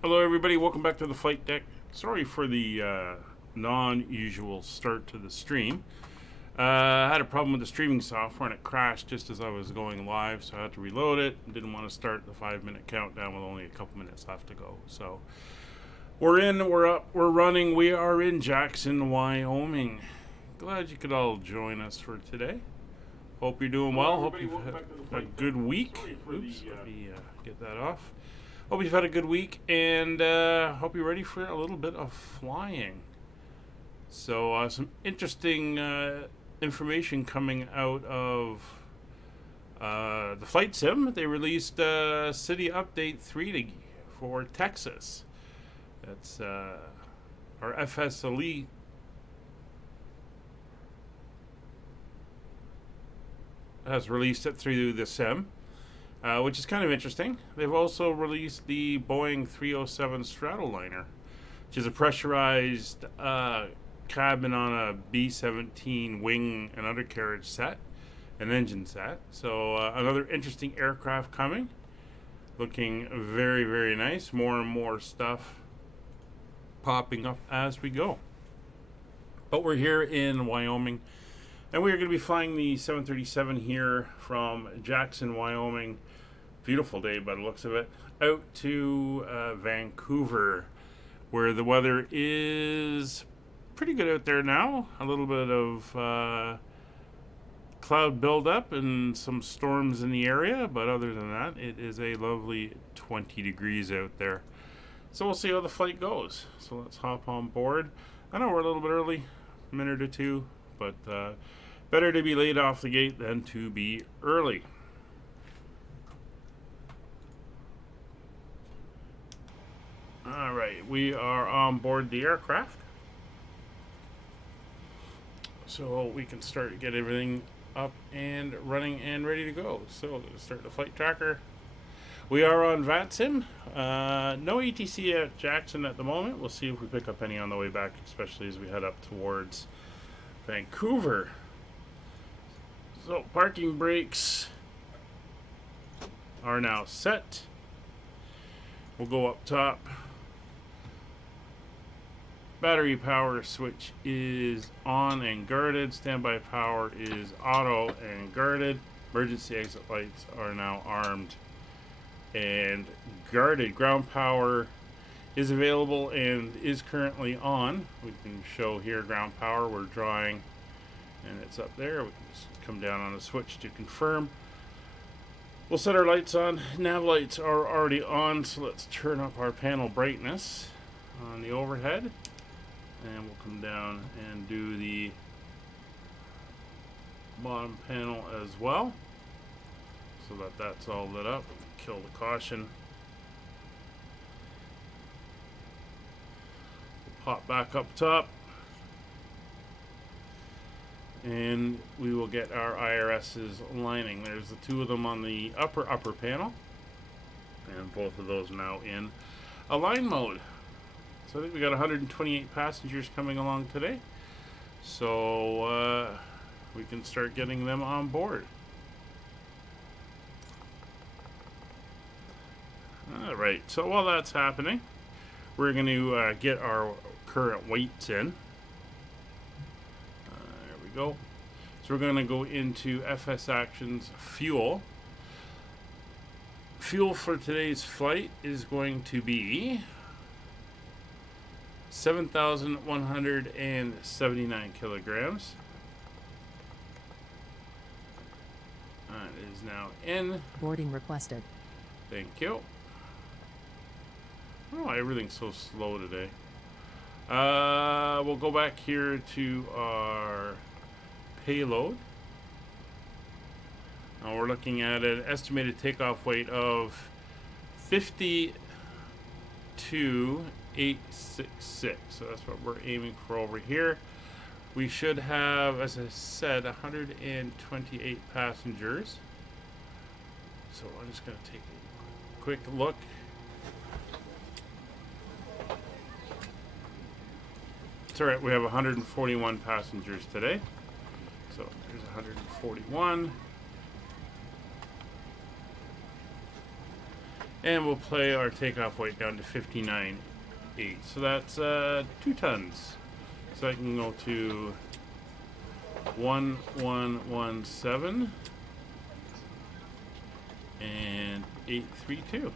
Hello everybody, welcome back to the flight deck. Sorry for the non-usual start to the stream. I had a problem with the streaming software and it crashed just as I was going live, so I had to reload it. Didn't want to start the 5-minute countdown with only a couple minutes left to go. So we're in, we're up, we're running. We are in Jackson, Wyoming. Glad you could all join us for today. Hope you're doing well. Hope you've had a good week. Oops, let me get that off. Hope you've had a good week, and hope you're ready for a little bit of flying. So some interesting information coming out of the flight sim. They released City Update 3 for Texas. That's our FSLE has released it through the sim. Which is kind of interesting. They've also released the Boeing 307 Stratoliner, which is a pressurized cabin on a B-17 wing and undercarriage set, an engine set. So another interesting aircraft coming. Looking very, very nice. More and more stuff popping up as we go. But we're here in Wyoming, and we are going to be flying the 737 here from Jackson, Wyoming. Beautiful day by the looks of it. Out to Vancouver, where the weather is pretty good out there now. A little bit of cloud buildup and some storms in the area, but other than that, it is a lovely 20 degrees out there. So we'll see how the flight goes. So let's hop on board. I know we're a little bit early, a minute or two, but better to be late off the gate than to be early. All right, we are on board the aircraft, so we can start to get everything up and running and ready to go. So let's start the flight tracker. We are on VATSIM. No ETC at Jackson at the moment. We'll see if we pick up any on the way back, especially as we head up towards Vancouver. So parking brakes are now set. We'll go up top. Battery power switch is on and guarded. Standby power is auto and guarded. Emergency exit lights are now armed and guarded. Ground power is available and is currently on. We can show here ground power. We're drawing and it's up there. We can just come down on the switch to confirm. We'll set our lights on. Nav lights are already on, so let's turn up our panel brightness on the overhead. And we'll come down and do the bottom panel as well, so that that's all lit up. Kill the caution. We'll pop back up top, and we will get our IRSs lining. There's the two of them on the upper panel, and both of those now in align mode. So I think we got 128 passengers coming along today, so we can start getting them on board. All right, so while that's happening, we're going to get our current weights in. There we go. So we're going to go into FS Actions Fuel. Fuel for today's flight is going to be 7,179 kilograms. That is now in. Boarding requested. Thank you. Oh, everything's so slow today. We'll go back here to our payload. Now we're looking at an estimated takeoff weight of 52,866. So that's what we're aiming for over here. We should have, as I said, 128 passengers. So I'm just going to take a quick look. It's alright, we have 141 passengers today. So there's 141. And we'll play our takeoff weight down to 59.8. So that's 2 tons. So I can go to 1117 and 832.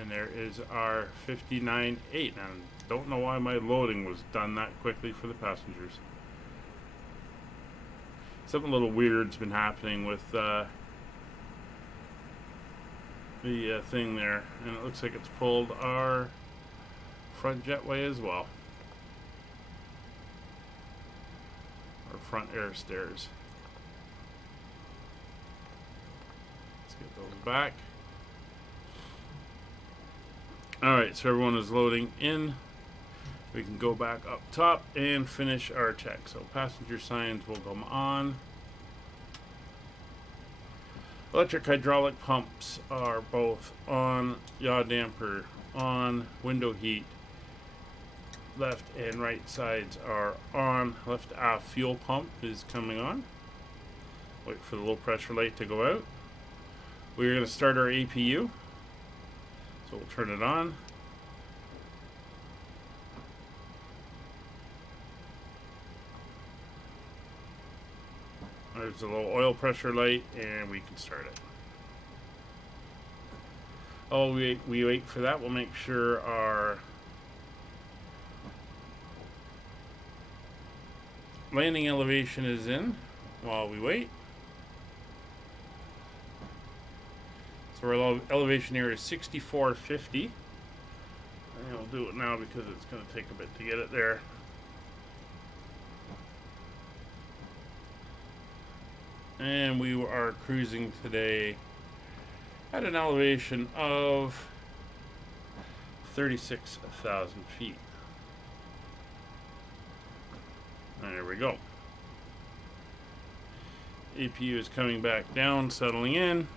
And there is our 59.8. I don't know why my loading was done that quickly for the passengers. Something a little weird's been happening with the thing there, and it looks like it's pulled our front jetway as well, our front air stairs. Let's get those back. Alright, so everyone is loading in. We can go back up top and finish our check. So passenger signs will come on. Electric hydraulic pumps are both on. Yaw damper on. Window heat left and right sides are on. Left aft fuel pump is coming on. Wait for the low pressure light to go out. We're going to start our APU. So we'll turn it on. There's a low oil pressure light, and we can start it. Oh, we wait for that. We'll make sure our landing elevation is in while we wait. So our elevation here is 6450. And we'll do it now because it's going to take a bit to get it there. And we are cruising today at an elevation of 36,000 feet. There we go. APU is coming back down, settling in.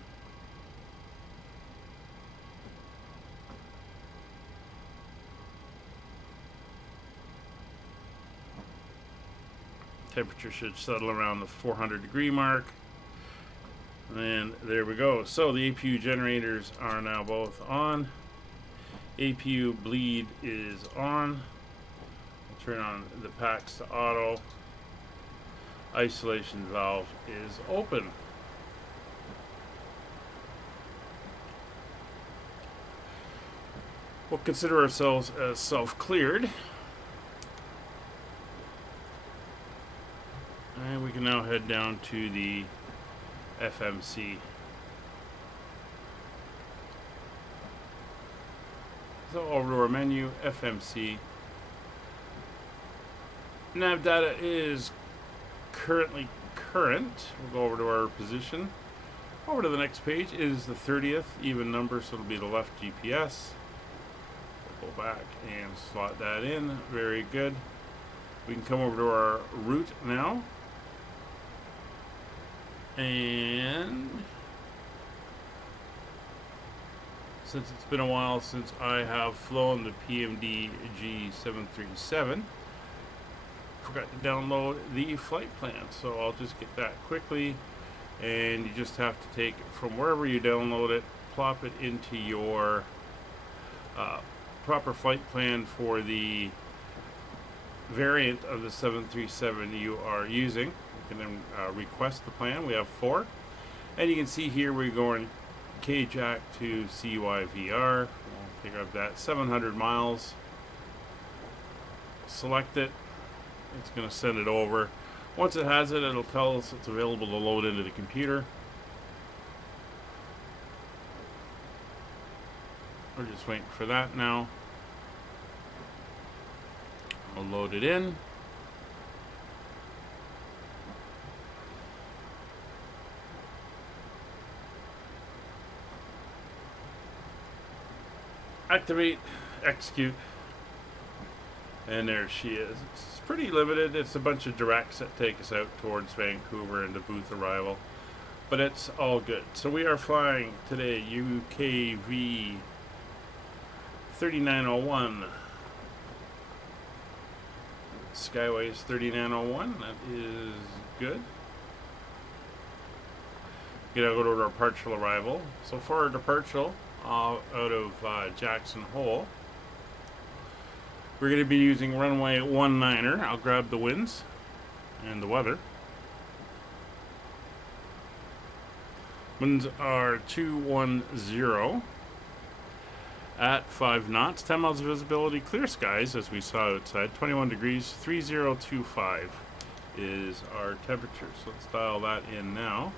Temperature should settle around the 400 degree mark. And there we go. So the APU generators are now both on. APU bleed is on. I'll turn on the packs to auto. Isolation valve is open. We'll consider ourselves as self-cleared. And we can now head down to the FMC. So over to our menu, FMC. Nav data is currently current. We'll go over to our position. Over to the next page is the 30th, even number, so it'll be the left GPS. We'll go back and slot that in. Very good. We can come over to our route now. And since it's been a while since I have flown the PMDG 737, forgot to download the flight plan, so I'll just get that quickly. And you just have to take it from wherever you download it, plop it into your proper flight plan for the variant of the 737 you are using. You can then request the plan. We have 4, and you can see here we're going KJack to CYVR. We'll pick up that 700 miles. Select it. It's going to send it over. Once it has it, it'll tell us it's available to load into the computer. We're just waiting for that now. I'll load it in. Activate, execute, and there she is. It's pretty limited. It's a bunch of directs that take us out towards Vancouver and the booth arrival, but it's all good. So we are flying today UKV 3901. Skyways 3901. That is good. Gonna go to our departure arrival. So for our departure out of Jackson Hole, we're going to be using runway 19er. I'll grab the winds and the weather. Winds are 210 at 5 knots, 10 miles of visibility, clear skies as we saw outside, 21 degrees, 3025 is our temperature. So let's dial that in now.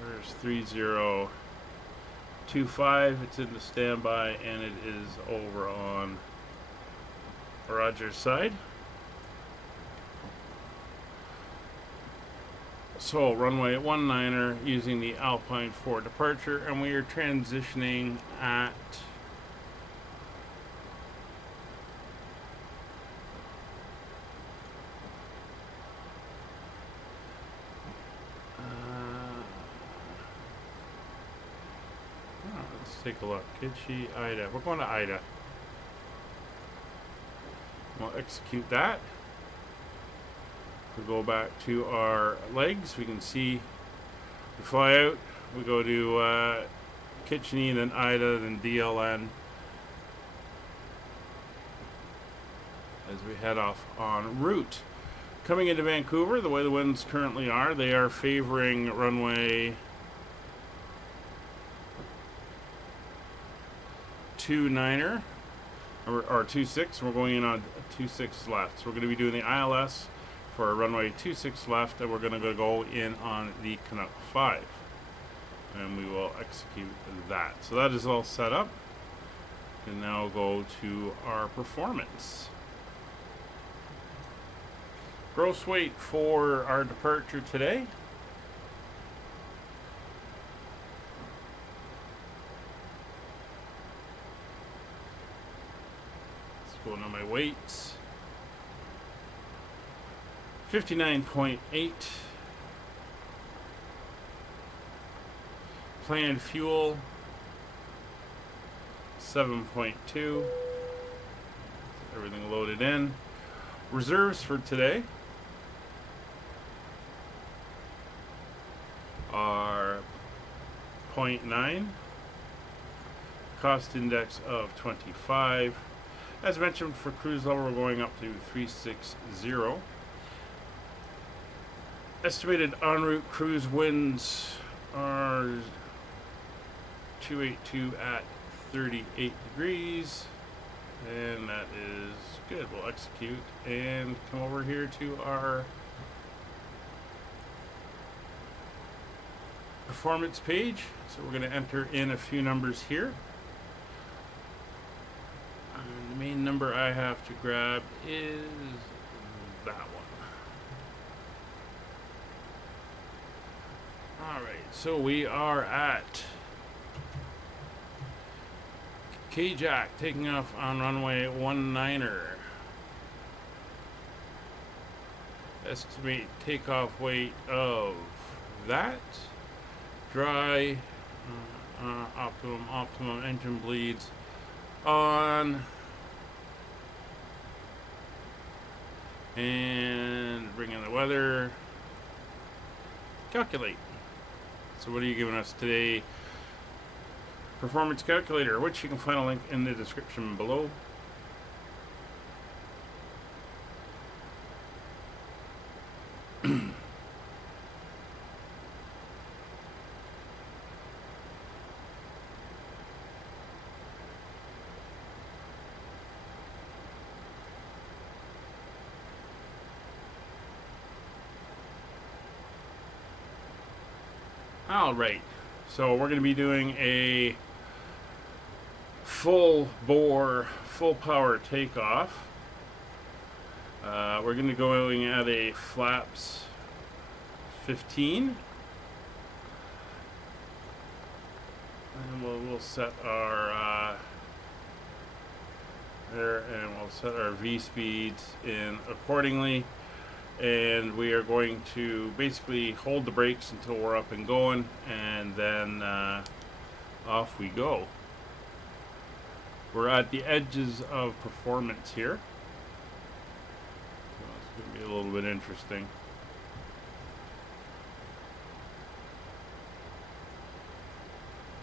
There's 3025. It's in the standby and it is over on Roger's side. So runway 19er using the Alpine for departure, and we are transitioning at let's take a look. Kitchi, Ida. We're going to Ida. We'll execute that. We go back to our legs. We can see we fly out. We go to Kitchener, then Ida, then DLN as we head off en route. Coming into Vancouver, the way the winds currently are, they are favoring runway 29er or 26. We're going in on 26 left. So we're going to be doing the ILS for runway 26 left, and we're going to go in on the Canuck 5, and we will execute that. So that is all set up, and now go to our performance. Gross weight for our departure today, let's go into my weights. 59.8. Planned fuel 7.2. Everything loaded in. Reserves for today are 0.9. Cost index of 25. As mentioned, for cruise level, we're going up to 360. Estimated en route cruise winds are 282 at 38 degrees, and that is good. We'll execute and come over here to our performance page. So we're going to enter in a few numbers here. And the main number I have to grab is that one. Alright, so we are at K-Jack taking off on runway 19er. Estimate takeoff weight of that. Dry, optimum engine bleeds on. And bring in the weather. Calculate. So what are you giving us today? Performance calculator, which you can find a link in the description below. Alright, so we're going to be doing a full bore, full power takeoff. We're going to go going at a flaps 15. And we'll set our there, and we'll set our V speeds in accordingly. And we are going to basically hold the brakes until we're up and going, and then off we go. We're at the edges of performance here. So it's going to be a little bit interesting.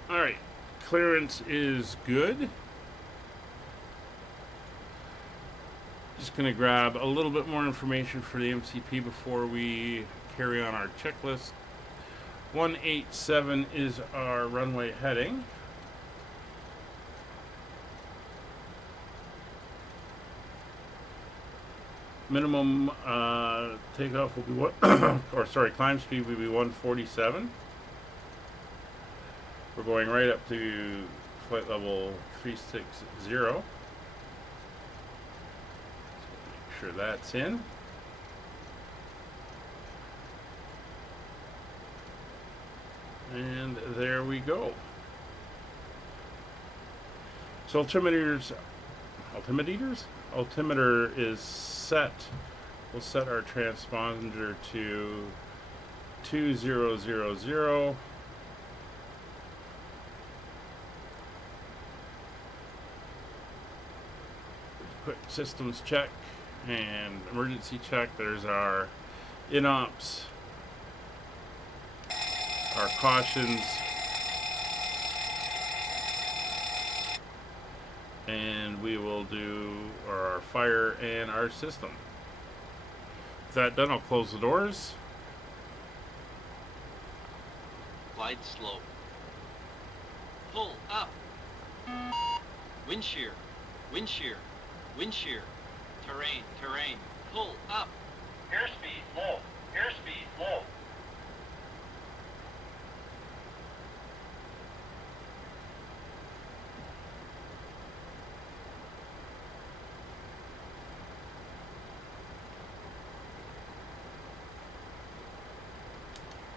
Alright, clearance is good. Just going to grab a little bit more information for the MCP before we carry on our checklist. 187 is our runway heading. Minimum takeoff will be what? Climb speed will be 147. We're going right up to flight level 360. So make sure that's in. And there we go. So altimeter is set. We'll set our transponder to 2000. Quick systems check and emergency check. There's our inops, our cautions, and we will do our fire and our system. With that done, I'll close the doors. Glide slope. Pull up. Wind shear. Wind shear. Wind shear. Terrain. Terrain. Pull up. Airspeed low. Airspeed low.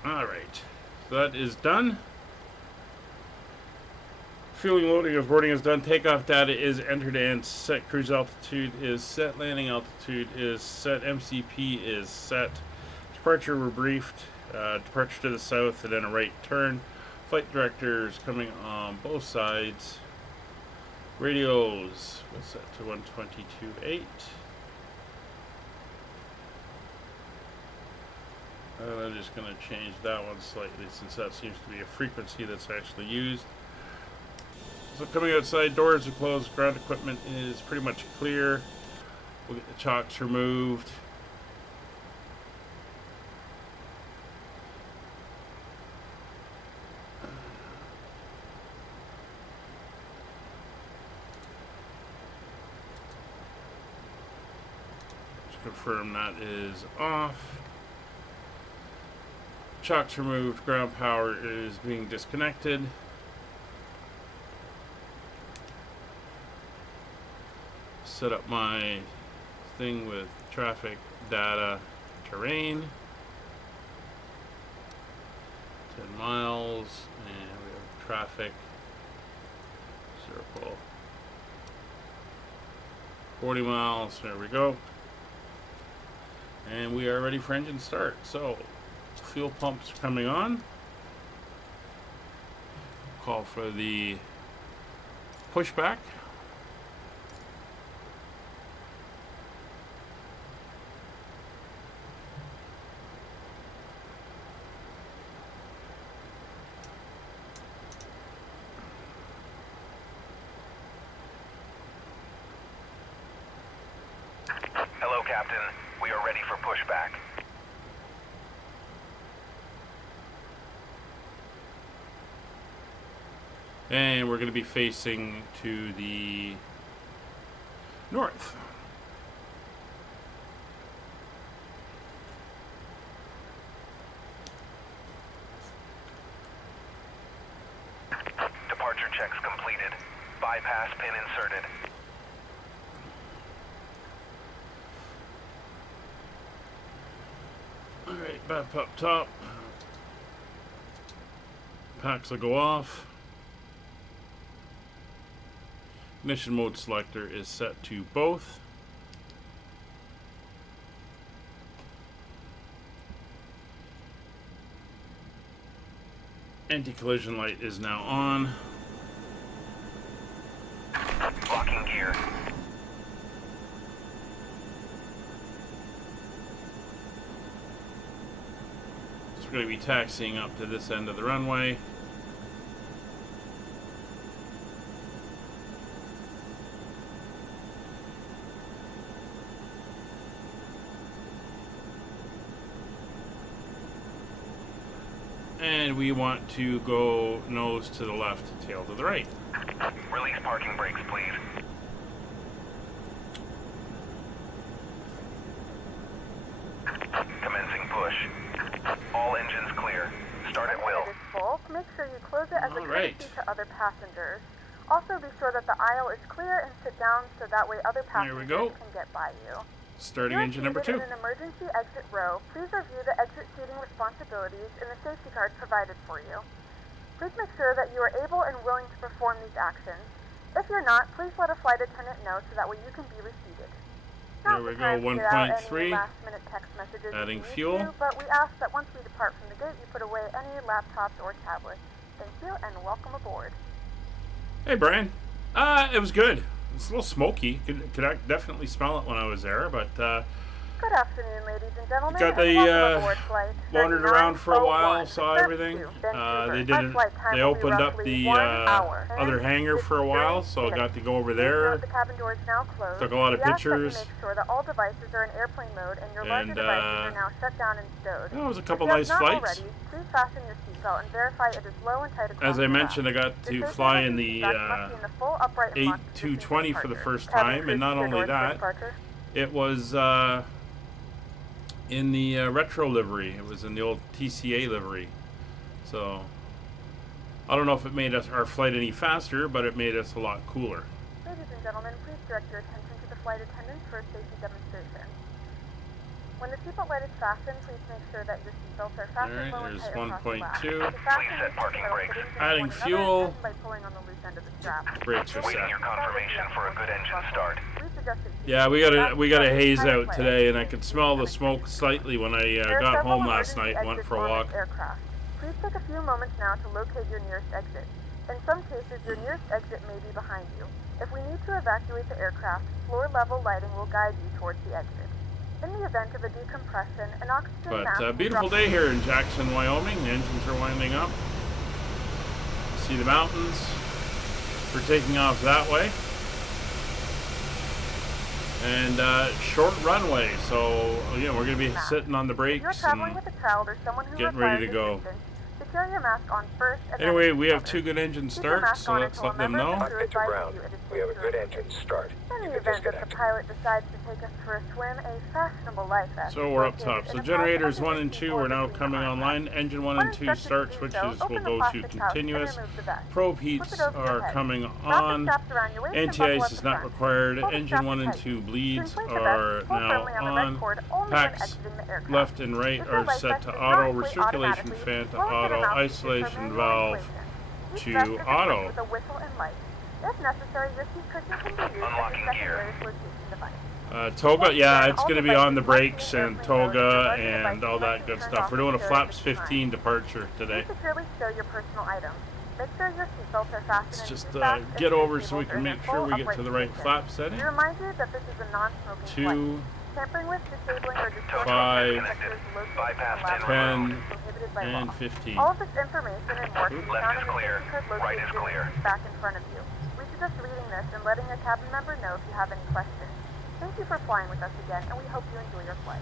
Alright, so that is done. Fueling, loading of boarding is done. Takeoff data is entered and set. Cruise altitude is set. Landing altitude is set. MCP is set. Departure, we're briefed. Departure to the south and then a right turn. Flight directors coming on both sides. Radios, we'll set to 122.8. I'm just going to change that one slightly since that seems to be a frequency that's actually used. So coming outside, doors are closed, ground equipment is pretty much clear. We'll get the chocks removed. Just confirm that is off. Chocks removed, ground power is being disconnected. Set up my thing with traffic, data, terrain. 10 miles, and we have traffic, circle. 40 miles, there we go. And we are ready for engine start. So, fuel pumps coming on. Call for the pushback. Hello, Captain. We are ready for pushback. And we're going to be facing to the north. Departure checks completed. Bypass pin inserted. Alright, back up top. Packs will go off. Ignition mode selector is set to both. Anti-collision light is now on. Locking gear. So we're going to be taxiing up to this end of the runway. And we want to go nose to the left, tail to the right. Release parking brakes, please. Commencing push. All engines clear. Start at will. It is full. Make sure you close it as a All right. courtesy to other passengers. Also, be sure that the aisle is clear and sit down so that way other There we passengers go. can get by you. Starting If engine you're number seated 2. in an emergency exit row, please review the exit seating responsibilities in the safety card provided for you. Please make sure that you are able and willing to perform these actions. If you're not, please let a flight attendant know so that way you can be reseated. There Now's we the go, time to get out any 1.3. last-minute text messages if Adding you need fuel. to, but we ask that once we depart from the gate, you put away any laptops or tablets. Thank you and welcome aboard. Hey, Brian. It was good. It's a little smoky. Could definitely smell it when I was there, but Good afternoon, ladies and gentlemen. got and the, welcome aboard flight wandered around for a while, 3901, saw Surf everything. to Vancouver. They Our did. flight time They will be opened up roughly the 1 hour and other hangar for a 53 while, so I minutes. got to go over Please note there. the cabin doors now closed. Took a lot of We ask that you pictures. make sure that all devices are in airplane mode and your larger And, devices are now shut down and stowed. It was a couple If you nice have not flights. already, please fasten your seatbelt and verify it is low and tight across As I the mentioned, I back. got The to safety fly of in the the seatbelt must be in the full upright and locked position 8220 for the departure. first Cabin time, crew, and not secure only doors for that, departure. it was in the retro livery. It was in the old TCA livery. So I don't know if it made our flight any faster, but it made us a lot cooler. Ladies and gentlemen, please direct your attention to the flight attendants for a safety demonstration. When the seatbelt light is fastened, please make sure that your seatbelts are fastened Alright, low and there's tight across the lap. 1.2. To fasten Please set your parking seatbelt brakes. fittings into Adding one another, fuel. tighten by pulling on the loose end of the strap. Brakes are Waiting set. your confirmation for a good engine start. We suggest that you Yeah, we got a haze Pilot out play. today, and I could smell the smoke slightly when I There are got several home last emergency night and went exits for a on walk. this aircraft. Please take a few moments now to locate your nearest exit. In some cases, your nearest exit may be behind you. If we need to evacuate the aircraft, floor-level lighting will guide you towards the exit. In the event of a decompression, an oxygen mask But will beautiful drop- day here in Jackson, Wyoming. The engines are winding up. See the mountains. We're taking off that way. And short runway, so we're going to be sitting on the If you're brakes traveling and with a child or someone who getting ready to requires go. assistance, secure your mask on first and Anyway, then we have other. 2 good engine Keep your starts, mask so on let's until let a them member of know. the crew Get to advises ground. you it is We have a safe to good release. engine start. In You the can event that the disconnect. pilot decides to take us for a swim, a fashionable life vest So we're up located top. in So the generators top 1 of and the 2 seat are or now between coming the online. armrests. Engine 1 When and 2 instructed to start do switches so, will open the go to plastic pouch and continuous. remove the vest. Probe Flip heats it over your are head. coming Wrap the on. straps around your waist and buckle Anti-ice at is the not front. required. Hold the Engine strap 1 and tight. 2 To bleeds inflate the are vest, pull now firmly on the red on. cord only when Packs exiting the aircraft. left and right If your are life set vest to does auto. not inflate Recirculation automatically, fan to blow into the auto. mouth to Isolation determine valve inflation. Each to vest is equipped auto. with a whistle and light. If necessary, your seat cushion can be used as a Unlocking gear. secondary flotation device. Toga, yeah, Then it's all going to be on the devices brakes must be in and airplane mode, toga larger and devices all must that be good turned stuff. off We're doing a securely flaps at this time. 15 departure today. Please securely stow your personal items. Make sure your seatbelts are fastened Let's and just seatbacks and get over seat so we cables are can in make their sure full we get to upright the right position. flap setting. We remind you that this is a non-smoking flight. 2, Tampering with, disabling, or distorting 5, sectors located Bypass in the lab 10, is prohibited by and law. 15. All of this information and more can be Left found is in the clear. safety card Right located is in the clear. seat back in front of you. We suggest reading this and letting a cabin member know if you have any questions. Thank you for flying with us again, and we hope you enjoy your flight.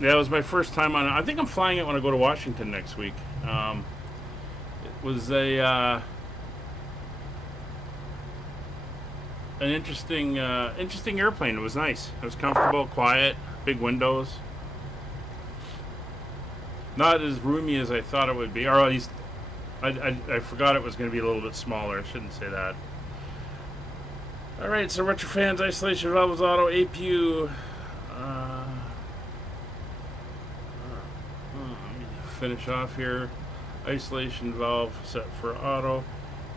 Yeah, it was my first time on it. I think I'm flying it when I go to Washington next week. It was an interesting airplane. It was nice. It was comfortable, quiet, big windows. Not as roomy as I thought it would be, or at least I forgot it was going to be a little bit smaller. I shouldn't say that. All right, so retro fans, isolation valves, auto, APU. Finish off here. Isolation valve set for auto.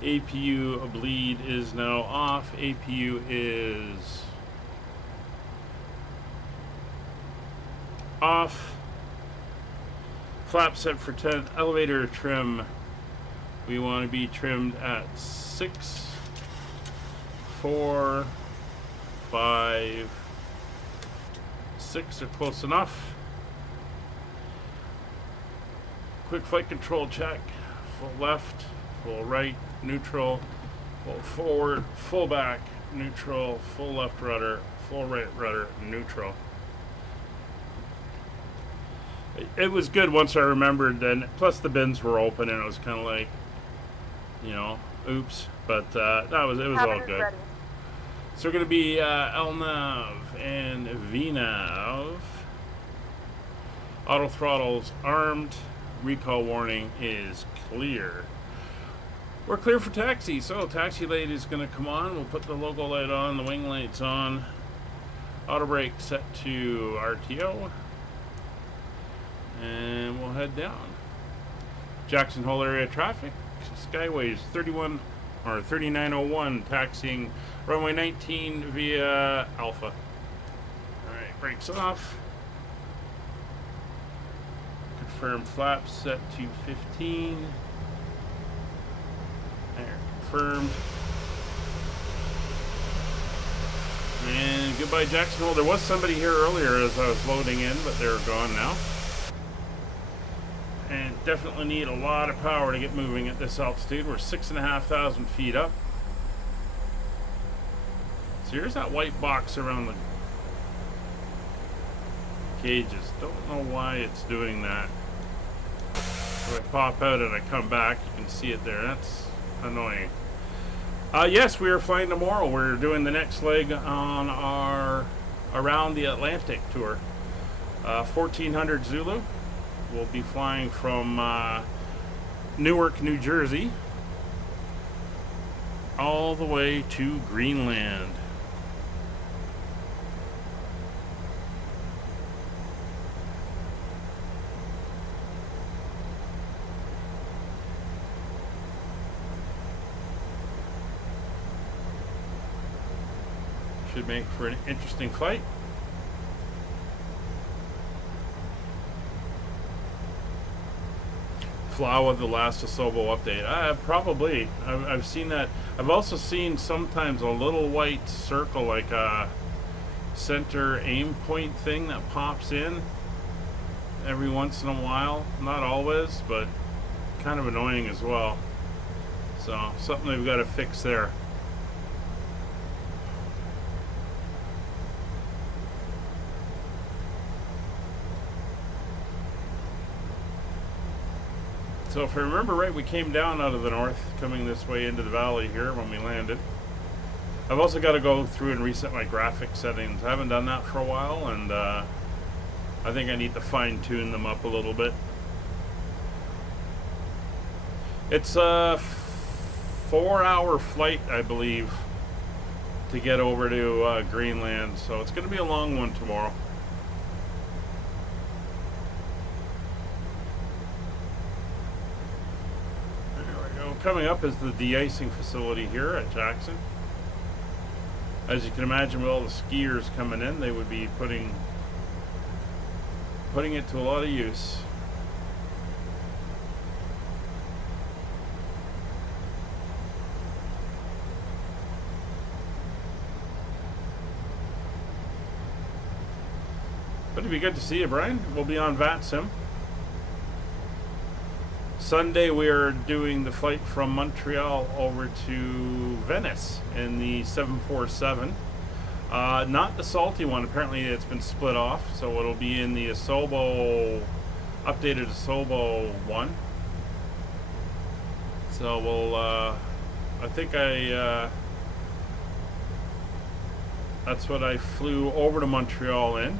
APU bleed is now off. APU is off. Flap set for 10. Elevator trim. We want to be trimmed at 6, 4, 5, 6 are close enough. Quick flight control check. Full left, full right, neutral, full forward, full back, neutral, full left rudder, full right rudder, neutral. It was good once I remembered, and plus the bins were open, and it was kind of like, oops. But it was all good. Ready. So we're going to be LNAV and VNAV. Auto throttles armed. Recall warning is clear. We're clear for taxi. So taxi light is going to come on. We'll put the logo light on, the wing lights on. Auto brake set to RTO. And we'll head down. Jackson Hole area traffic. Skyways 3901 taxiing runway 19 via Alpha. Alright, brakes off. Confirm flaps set to 15. There, confirmed. And goodbye Jackson Hole. There was somebody here earlier as I was loading in, but they're gone now. And definitely need a lot of power to get moving at this altitude. We're 6,500 feet up. So here's that white box around the cages. Don't know why it's doing that. So I pop out and I come back, you can see it there. That's annoying. Yes, we are flying tomorrow. We're doing the next leg on our Around the Atlantic tour. 1400 Zulu. We'll be flying from Newark, New Jersey, all the way to Greenland. Should make for an interesting flight. Flow of the last Asobo update. Probably. I've seen that. I've also seen sometimes a little white circle, like a center aim point thing that pops in every once in a while. Not always, but kind of annoying as well. So something they've got to fix there. So if I remember right, we came down out of the north, coming this way into the valley here when we landed. I've also got to go through and reset my graphic settings. I haven't done that for a while, and I think I need to fine-tune them up a little bit. It's a 4-hour flight, I believe, to get over to Greenland, so it's going to be a long one tomorrow. Coming up is the de-icing facility here at Jackson. As you can imagine, with all the skiers coming in, they would be putting it to a lot of use. But it'd be good to see you, Brian. We'll be on VATSIM. Sunday we are doing the flight from Montreal over to Venice in the 747. Not the salty one. Apparently it's been split off, so it'll be in the Asobo, updated Asobo one. So we'll, I think that's what I flew over to Montreal in.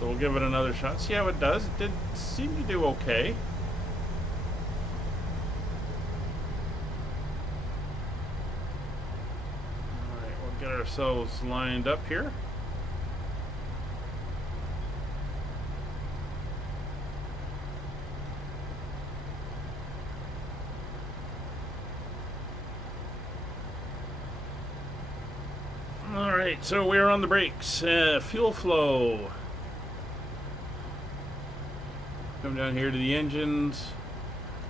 So we'll give it another shot. See how it does. It did seem to do okay. Get ourselves lined up here. All right, so we're on the brakes. Fuel flow. Come down here to the engines.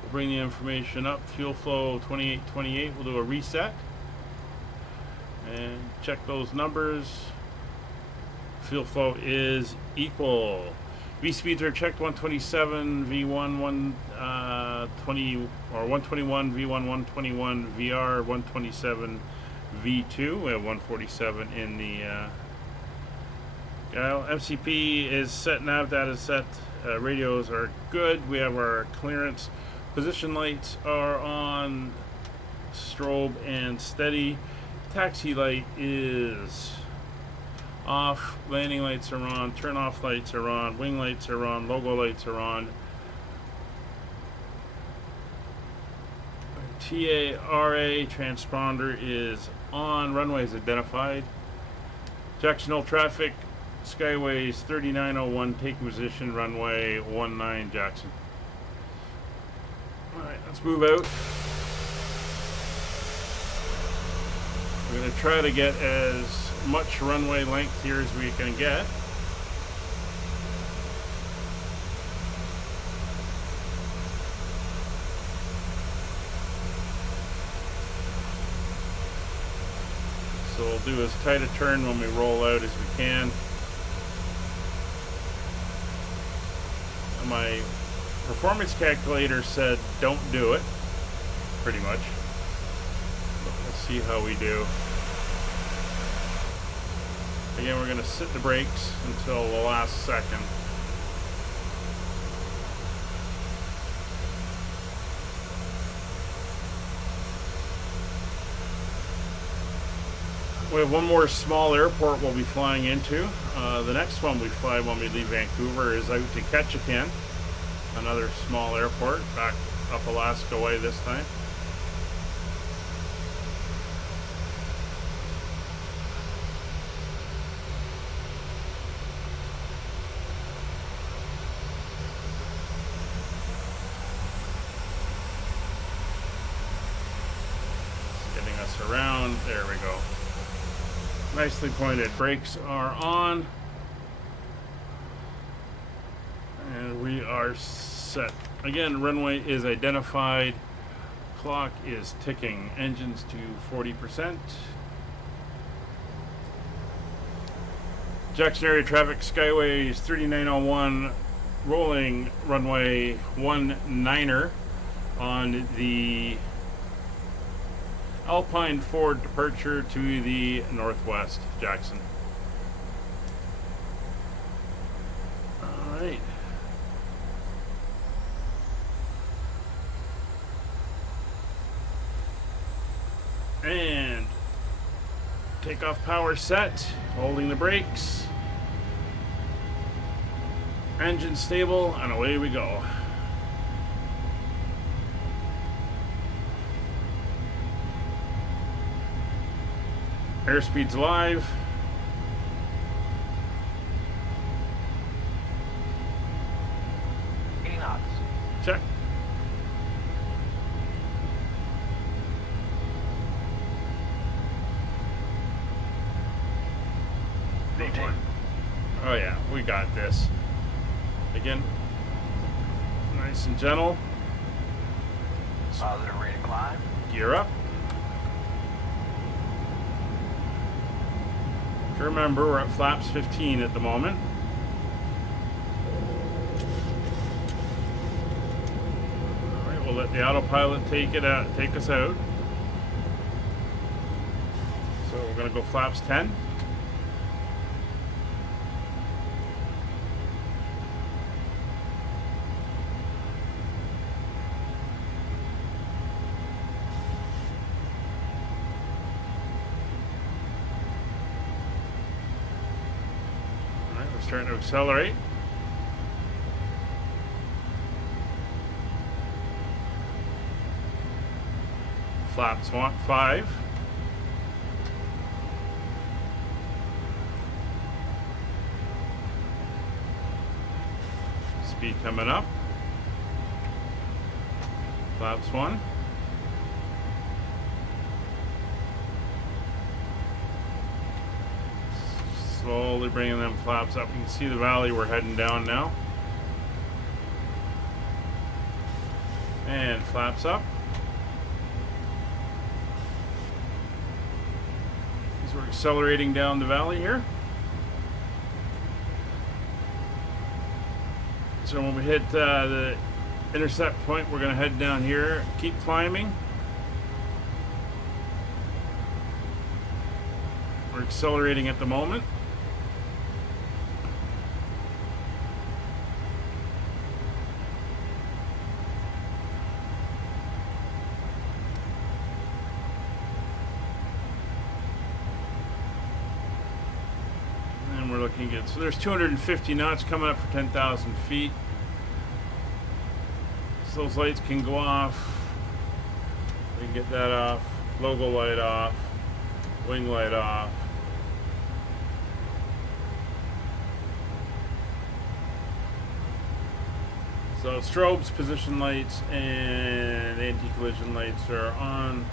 We'll bring the information up. Fuel flow 2828. We'll do a reset. And check those numbers. Fuel flow is equal. V speeds are checked 127 V1 120 or 121 V1 121 VR 127 V2. We have 147 in the MCP is set, nav data is set, radios are good. We have our clearance. Position lights are on, strobe and steady. Taxi light is off, landing lights are on, turn off lights are on, wing lights are on, logo lights are on. TARA transponder is on, runway is identified. Jacksonville traffic, Skyways 3901, taking position, runway 19 Jackson. Alright, let's move out. We're going to try to get as much runway length here as we can get. So we'll do as tight a turn when we roll out as we can. My performance calculator said don't do it, pretty much. But we'll see how we do. Again, we're going to sit the brakes until the last second. We have one more small airport we'll be flying into. The next one we fly when we leave Vancouver is out to Ketchikan, another small airport, back up Alaska way this time. It's getting us around. There we go. Nicely pointed. Brakes are on. And we are set. Again, runway is identified. Clock is ticking. Engines to 40%. Jackson area traffic, Skyways 3901, rolling runway 19er on the Alpine Ford departure to the northwest, Jackson. All right. And takeoff power set, holding the brakes. Engine stable, and away we go. Airspeed's live. knots. Check. D10. Oh yeah, we got this. Again, nice and gentle. Positive rate of climb. Gear up. Remember, we're at flaps 15 at the moment. All right, we'll let the autopilot take us out. So we're going to go flaps 10. Starting to accelerate. Flaps 5. Speed coming up. Flaps 1. Slowly bringing them flaps up. You can see the valley we're heading down now. And flaps up. As we're accelerating down the valley here. So when we hit the intercept point, we're going to head down here, keep climbing. We're accelerating at the moment. looking good. So there's 250 knots coming up for 10,000 feet. So those lights can go off. We can get that off. Logo light off. Wing light off. So strobes, position lights, and anti-collision lights are on. You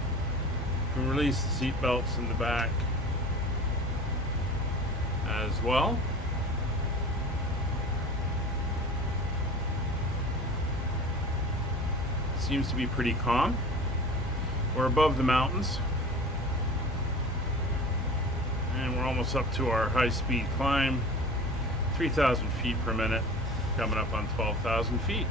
can release the seat belts in the back as well. Seems to be pretty calm. We're above the mountains. And we're almost up to our high-speed climb. 3,000 feet per minute. Coming up on 12,000 feet.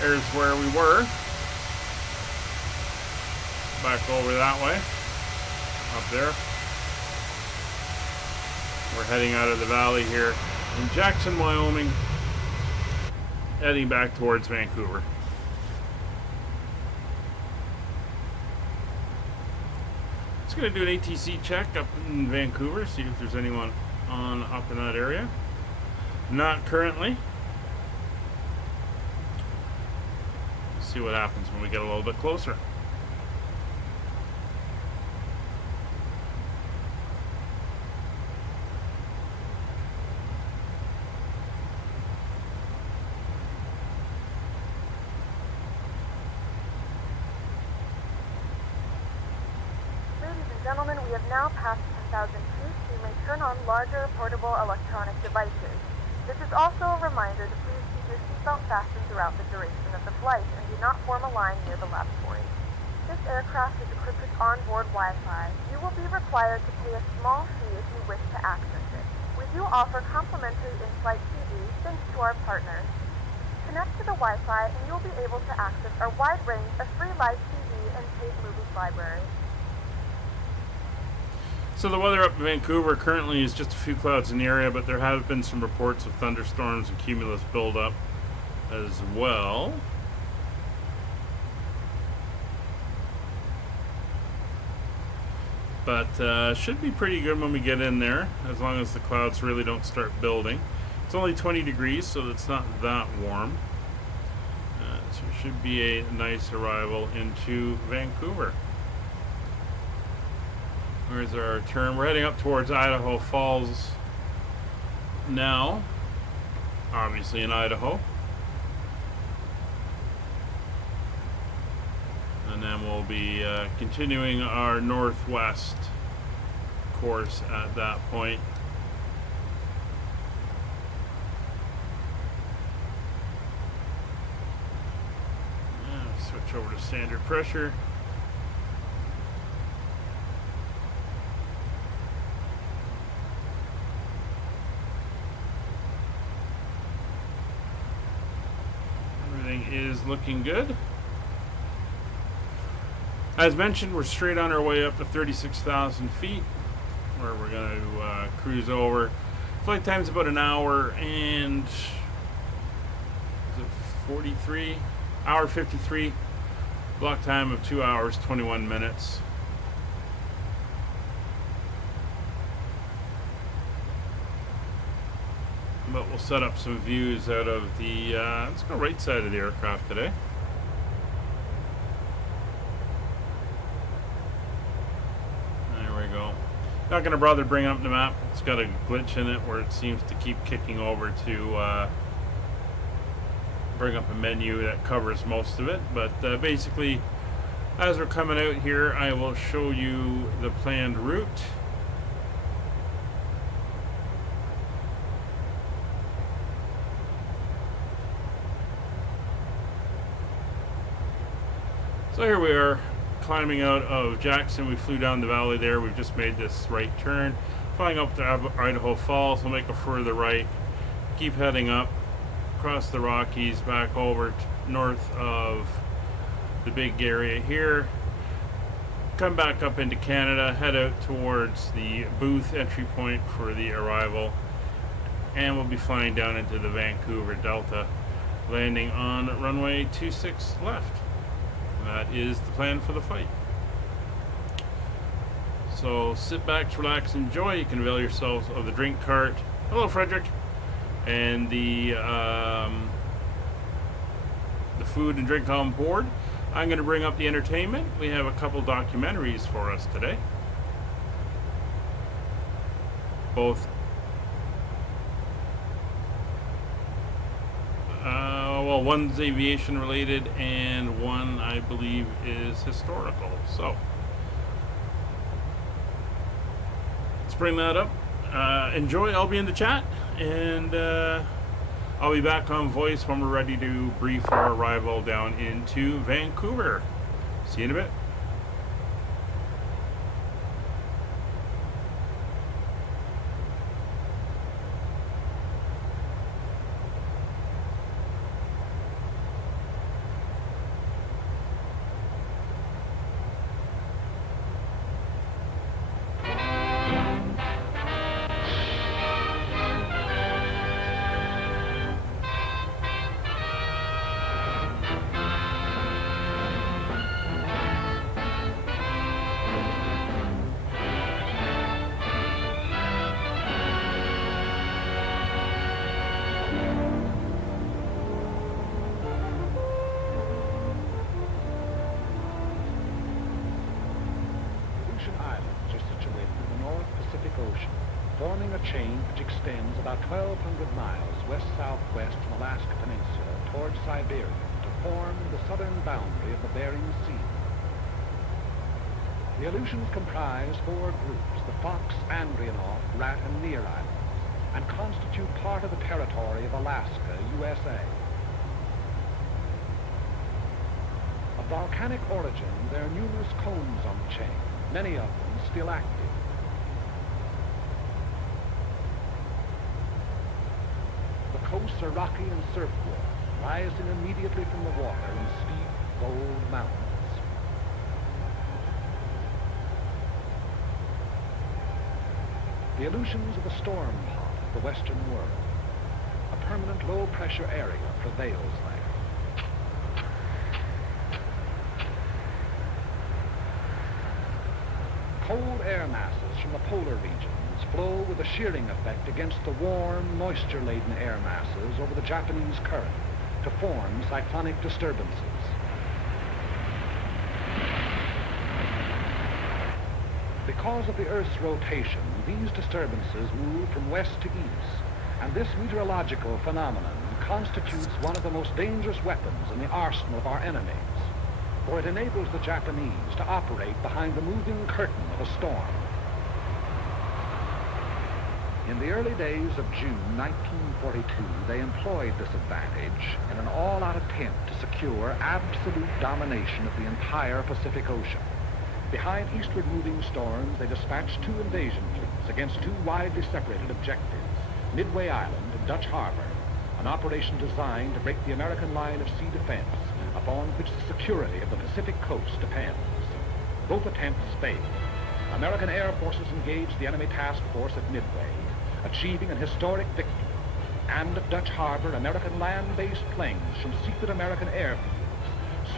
There's where we were. Back over that way. Up there. We're heading out of the valley here in Jackson, Wyoming. Heading back towards Vancouver. Going to do an ATC check up in Vancouver, see if there's anyone on up in that area. Not currently. See what happens when we get a little bit closer. Gentlemen, we have now passed 10,000 feet, so you may turn on larger portable electronic devices. This is also a reminder to please keep your seatbelt fastened throughout the duration of the flight and do not form a line near the lavatory. This aircraft is equipped with onboard Wi-Fi. You will be required to pay a small fee if you wish to access it. We do offer complimentary in-flight TV thanks to our partners. Connect to the Wi-Fi and you will be able to access our wide range of free live TV and paid movies library. So the weather up in Vancouver currently is just a few clouds in the area, but there have been some reports of thunderstorms and cumulus buildup as well. But should be pretty good when we get in there, as long as the clouds really don't start building. It's only 20 degrees, so it's not that warm. So it should be a nice arrival into Vancouver. Where's our turn? We're heading up towards Idaho Falls now. Obviously in Idaho. And then we'll be continuing our northwest course at that point. Switch over to standard pressure. Is looking good. As mentioned, we're straight on our way up to 36,000 feet, where we're going to cruise over. Flight time's about an hour and 43? Hour 53. Block time of 2 hours, 21 minutes. But we'll set up some views out of the, let's go right side of the aircraft today. There we go. Not going to bother bringing up the map. It's got a glitch in it where it seems to keep kicking over to bring up a menu that covers most of it. But basically, as we're coming out here, I will show you the planned route. So here we are, climbing out of Jackson. We flew down the valley there. We've just made this right turn. Flying up to Idaho Falls. We'll make a further right. Keep heading up, across the Rockies, back over north of the big area here. Come back up into Canada, head out towards the Booth entry point for the arrival. And we'll be flying down into the Vancouver Delta landing on runway 26 left. That is the plan for the flight. So sit back, relax, enjoy. You can avail yourselves of the drink cart. Hello, Frederick. And the food and drink on board. I'm going to bring up the entertainment. We have a couple documentaries for us today. Both well, one's aviation related and one, I believe, is historical. So let's bring that up. Enjoy. I'll be in the chat, and I'll be back on voice when we're ready to brief our arrival down into Vancouver. See you in a bit. Forming a chain which extends about 1,200 miles west-southwest from Alaska Peninsula towards Siberia to form the southern boundary of the Bering Sea. The Aleutians comprise 4 groups, the Fox, Andreanoff, Rat, and Near Islands, and constitute part of the territory of Alaska, USA. Of volcanic origin, there are numerous cones on the chain, many of them still active. The coasts are rocky and surf-worn, rising immediately from the water in steep, bold mountains. The Aleutians are the storm pot of the Western world. A permanent low-pressure area prevails there. Cold air masses from the polar regions flow with a shearing effect against the warm, moisture-laden air masses over the Japanese current to form cyclonic disturbances. Because of the Earth's rotation, these disturbances move from west to east, and this meteorological phenomenon constitutes one of the most dangerous weapons in the arsenal of our enemies, for it enables the Japanese to operate behind the moving curtain of a storm. In the early days of June 1942, they employed this advantage in an all-out attempt to secure absolute domination of the entire Pacific Ocean. Behind eastward moving storms, they dispatched 2 invasion fleets against 2 widely separated objectives, Midway Island and Dutch Harbor, an operation designed to break the American line of sea defense upon which the security of the Pacific coast depends. Both attempts failed. American air forces engaged the enemy task force at Midway, achieving an historic victory, and at Dutch Harbor, American land-based planes from secret American airfields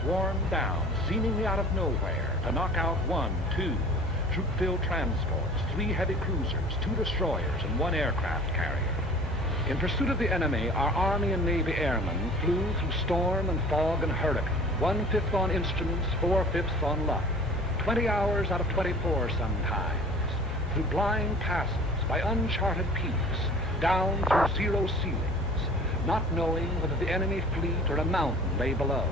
swarmed down, seemingly out of nowhere, to knock out 1, 2 troop-filled transports, 3 heavy cruisers, 2 destroyers, and 1 aircraft carrier. In pursuit of the enemy, our Army and Navy airmen flew through storm and fog and hurricane, 1/5 on instruments, 4/5 on luck, 20 hours out of 24 sometimes, through blind passes, by uncharted peaks, down through zero ceilings, not knowing whether the enemy fleet or a mountain lay below,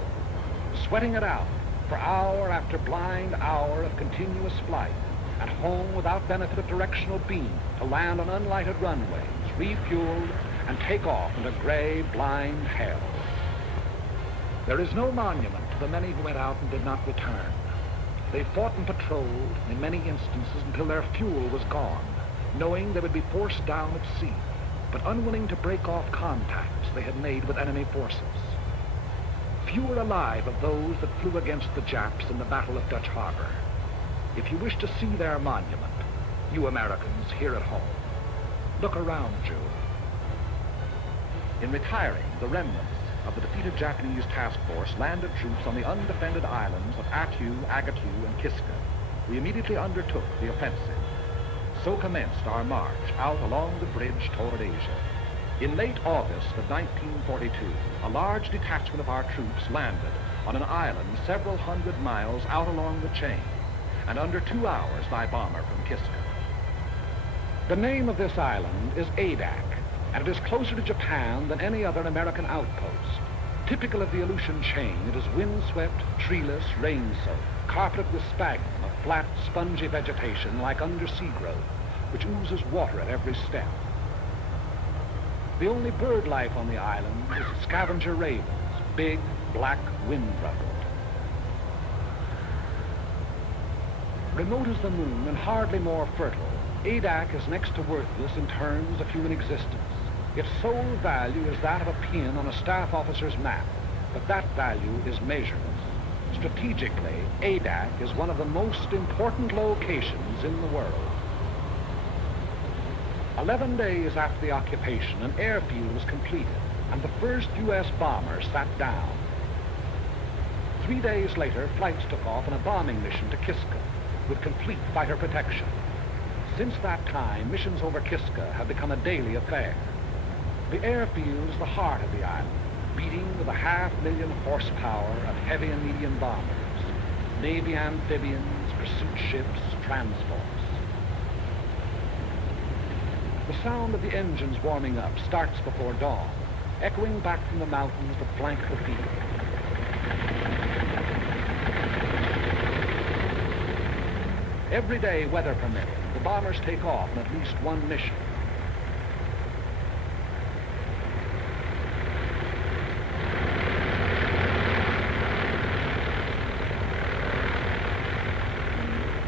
sweating it out for hour after blind hour of continuous flight, at home without benefit of directional beam to land on unlighted runways, refueled, and take off into gray, blind hell. There is no monument to the many who went out and did not return. They fought and patrolled, in many instances, until their fuel was gone, knowing they would be forced down at sea, but unwilling to break off contacts they had made with enemy forces. Few are alive of those that flew against the Japs in the Battle of Dutch Harbor. If you wish to see their monument, you Americans here at home, look around you. In retiring, the remnants of the defeated Japanese task force landed troops on the undefended islands of Attu, Agatu, and Kiska, we immediately undertook the offensive. So commenced our march out along the bridge toward Asia. In late August of 1942, a large detachment of our troops landed on an island several hundred miles out along the chain, and under 2 hours by bomber from Kiska. The name of this island is Adak, and it is closer to Japan than any other American outpost. Typical of the Aleutian chain, it is windswept, treeless, rain-soaked, carpeted with sphagnum, a flat, spongy vegetation like undersea growth, which oozes water at every step. The only bird life on the island is scavenger ravens, big, black, wind-ruffled. Remote as the moon and hardly more fertile, Adak is next to worthless in terms of human existence. Its sole value is that of a pin on a staff officer's map, but that value is measureless. Strategically, Adak is one of the most important locations in the world. 11 days after the occupation, an airfield was completed, and the first U.S. bomber sat down. 3 days later, flights took off on a bombing mission to Kiska, with complete fighter protection. Since that time, missions over Kiska have become a daily affair. The airfield is the heart of the island, beating with 500,000 horsepower of heavy and medium bombers, Navy amphibians, pursuit ships, transports. The sound of the engines warming up starts before dawn, echoing back from the mountains that flank the field. Every day, weather permitting, the bombers take off on at least one mission.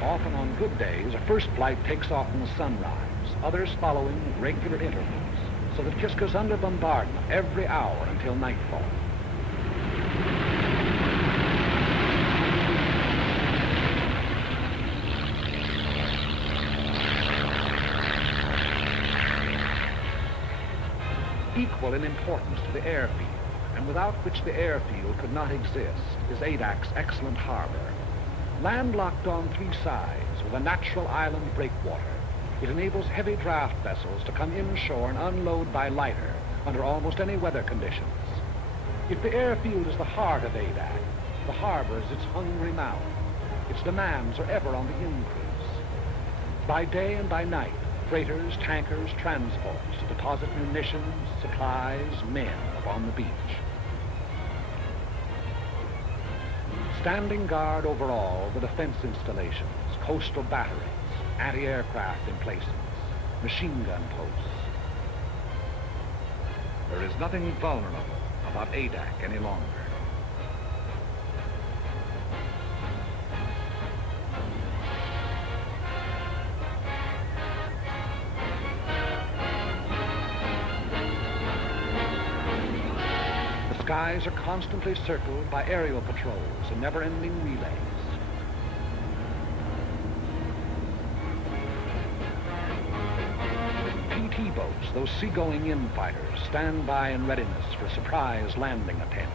Often on good days, a first flight takes off in the sunrise, others following at regular intervals, so that Kiska's under bombardment every hour until nightfall. Equal in importance to the airfield, and without which the airfield could not exist, is Adak's excellent harbor. Landlocked on 3 sides with a natural island breakwater, it enables heavy draft vessels to come inshore and unload by lighter under almost any weather conditions. If the airfield is the heart of Adak, the harbor is its hungry mouth. Its demands are ever on the increase. By day and by night, freighters, tankers, transports deposit munitions, supplies, men upon the beach. Standing guard over all the defense installations, coastal batteries, anti-aircraft emplacements, machine gun posts. There is nothing vulnerable about Adak any longer. The skies are constantly circled by aerial patrols and never-ending relays. PT boats, those seagoing in-fighters, stand by in readiness for a surprise landing attempt.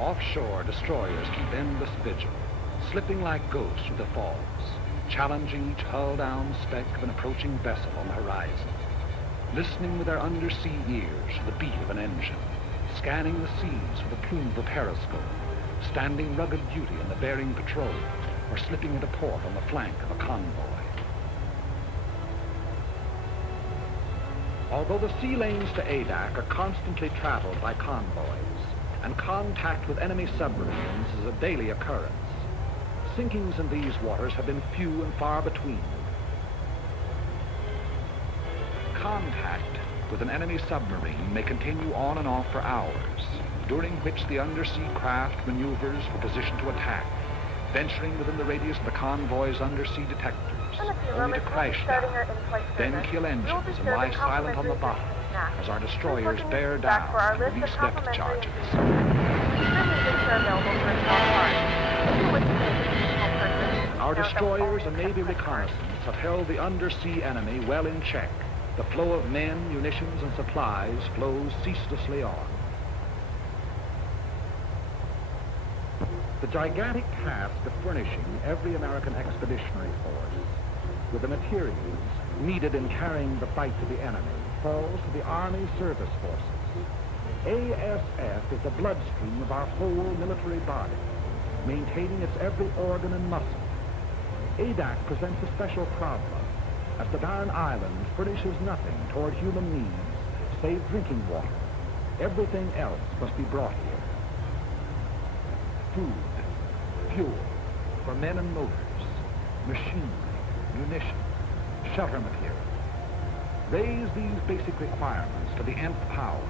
Offshore, destroyers keep endless vigil, slipping like ghosts through the fogs, challenging each hull-down speck of an approaching vessel on the horizon, listening with their undersea ears for the beat of an engine, scanning the seas with a plume of a periscope, standing rugged duty in the bearing patrol, or slipping into port on the flank of a convoy. Although the sea lanes to Adak are constantly traveled by convoys, and contact with enemy submarines is a daily occurrence, sinkings in these waters have been few and far between. Contact with an enemy submarine may continue on and off for hours, during which the undersea craft maneuvers for position to attack, venturing within the radius of the convoy's undersea detectors, only to crash down, then kill engines and lie silent on the bottom as our destroyers bear down and release depth charges. Our destroyers and Navy reconnaissance have held the undersea enemy well in check, The flow of men, munitions, and supplies flows ceaselessly on. The gigantic task of furnishing every American expeditionary force with the materials needed in carrying the fight to the enemy falls to the Army Service Forces. ASF is the bloodstream of our whole military body, maintaining its every organ and muscle. ADAC presents a special problem, as the barren island furnishes nothing toward human needs save drinking water. Everything else must be brought here. Food, fuel for men and motors, machinery, munitions, shelter material. Raise these basic requirements to the nth power.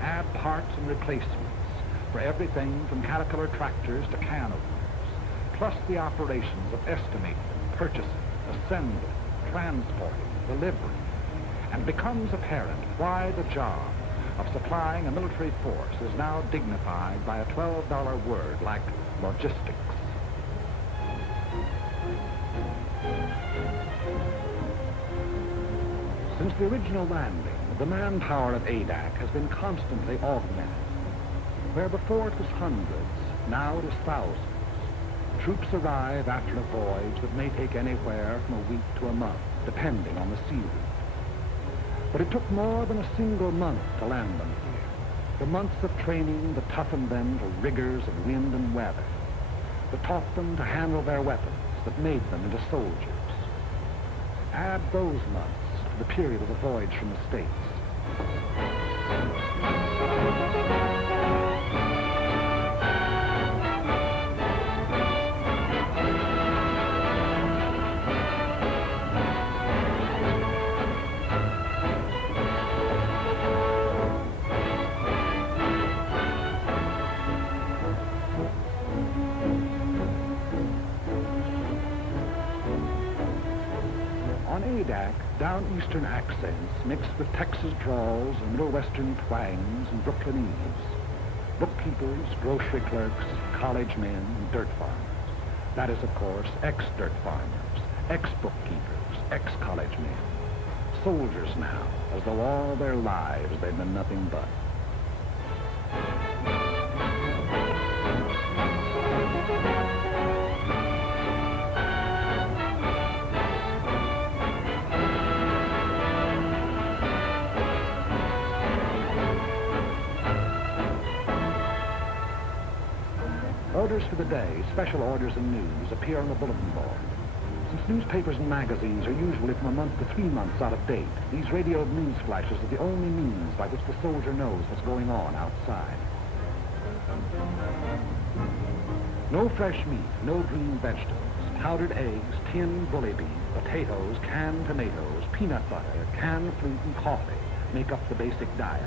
Add parts and replacements for everything from Caterpillar tractors to can openers, plus the operations of estimating, purchasing, assembly, transporting, delivery, and becomes apparent why the job of supplying a military force is now dignified by a $12 word like logistics. Since the original landing, the manpower of ADAC has been constantly augmented. Where before it was hundreds, now it is thousands. Troops arrive after a voyage that may take anywhere from a week to a month, depending on the sea route. But it took more than a single month to land them here. The months of training that toughened them to rigors of wind and weather, that taught them to handle their weapons, that made them into soldiers. Add those months to the period of the voyage from the States. Down-eastern accents mixed with Texas drawls and Middle Western twangs and Brooklynese. Bookkeepers, grocery clerks, college men, and dirt farmers. That is, of course, ex-dirt farmers, ex-bookkeepers, ex-college men. Soldiers now, as though all their lives they've been nothing but. Orders for the day, special orders and news appear on the bulletin board. Since newspapers and magazines are usually from a month to 3 months out of date, these radioed news flashes are the only means by which the soldier knows what's going on outside. No fresh meat, no green vegetables, powdered eggs, tinned bully beef, potatoes, canned tomatoes, peanut butter, canned fruit, and coffee make up the basic diet.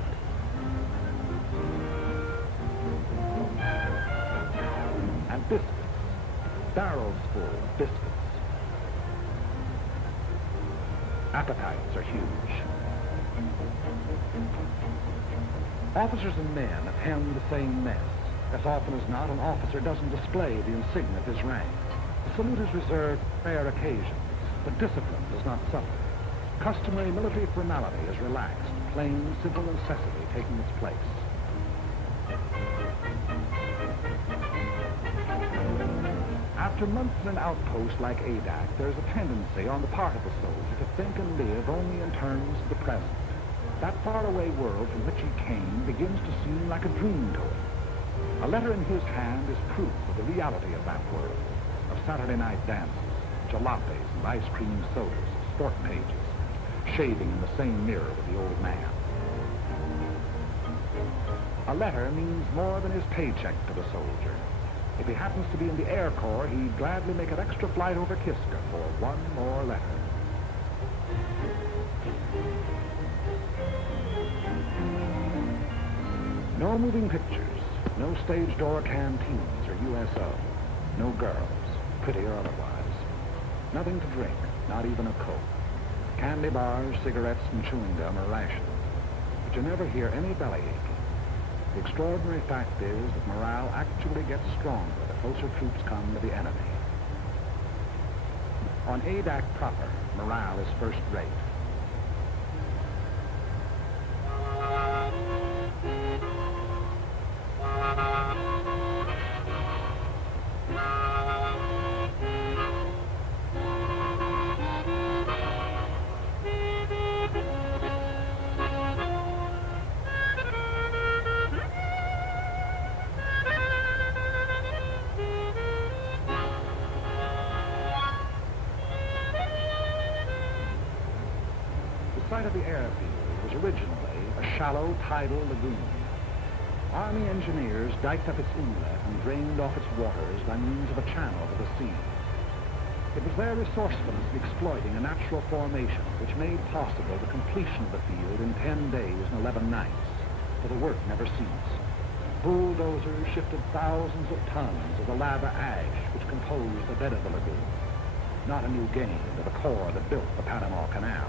And biscuits, barrels full of biscuits. Appetites are huge. Officers and men attend the same mess. As often as not, an officer doesn't display the insignia of his rank. The salute is reserved for rare occasions, but discipline does not suffer. Customary military formality is relaxed, plain, simple necessity taking its place. After months in an outpost like ADAC, there's a tendency on the part of the soldier to think and live only in terms of the present. That faraway world from which he came begins to seem like a dream to him. A letter in his hand is proof of the reality of that world, of Saturday night dances, jalapenos and ice cream sodas, sport pages, shaving in the same mirror with the old man. A letter means more than his paycheck to the soldier. If he happens to be in the Air Corps, he'd gladly make an extra flight over Kiska for one more letter. No moving pictures, no stage door canteens or USO, no girls, pretty or otherwise. Nothing to drink, not even a Coke. Candy bars, cigarettes, and chewing gum are rationed, but you never hear any bellyache. The extraordinary fact is that morale actually gets stronger the closer troops come to the enemy. On ADAC proper, morale is first rate. site of the airfield was originally a shallow tidal lagoon. Army engineers diked up its inlet and drained off its waters by means of a channel to the sea. It was their resourcefulness in exploiting a natural formation which made possible the completion of the field in 10 days and 11 nights, for the work never ceased. Bulldozers shifted thousands of tons of the lava ash which composed the bed of the lagoon. Not a new gain to the corps that built the Panama Canal.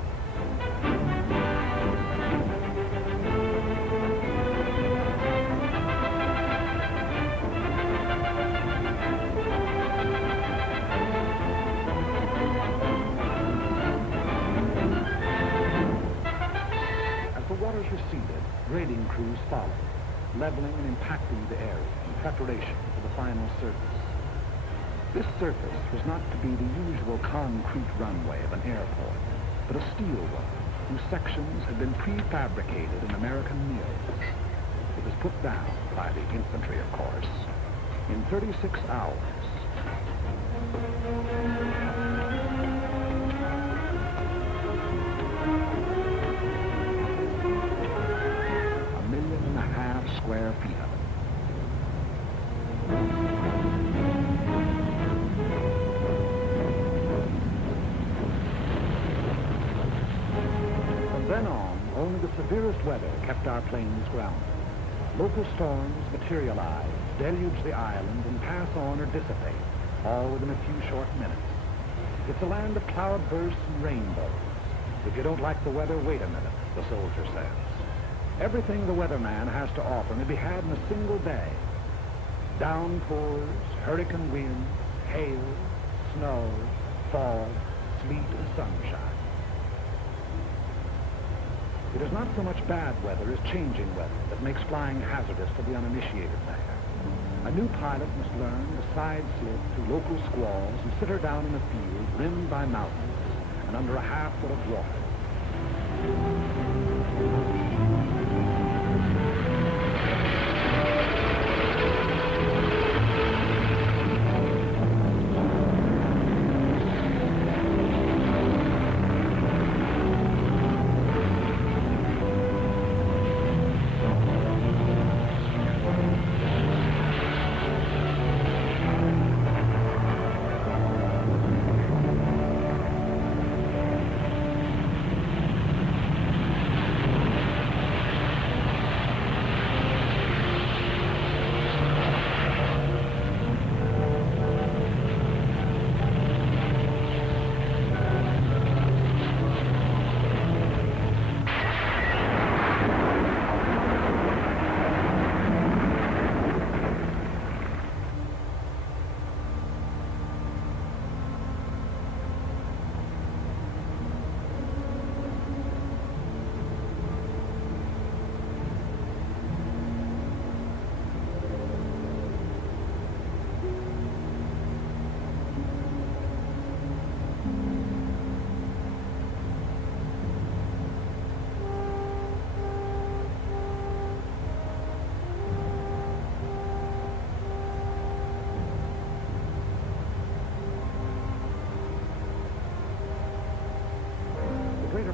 As the waters receded, grading crews followed, leveling and impacting the area in preparation for the final surface. This surface was not to be the usual concrete runway of an airport, but a steel one, whose sections had been prefabricated in American mills. It was put down by the infantry, of course, in 36 hours. Square feet of it. From then on, only the severest weather kept our planes grounded. Local storms materialize, deluge the island, and pass on or dissipate, all within a few short minutes. It's a land of cloudbursts and rainbows. If you don't like the weather, wait a minute, the soldier says. Everything the weatherman has to offer may be had in a single day. Downpours, hurricane winds, hail, snow, fog, sleet, and sunshine. It is not so much bad weather as changing weather that makes flying hazardous to the uninitiated there. A new pilot must learn to side slip through local squalls and sit her down in a field rimmed by mountains and under a half foot of water.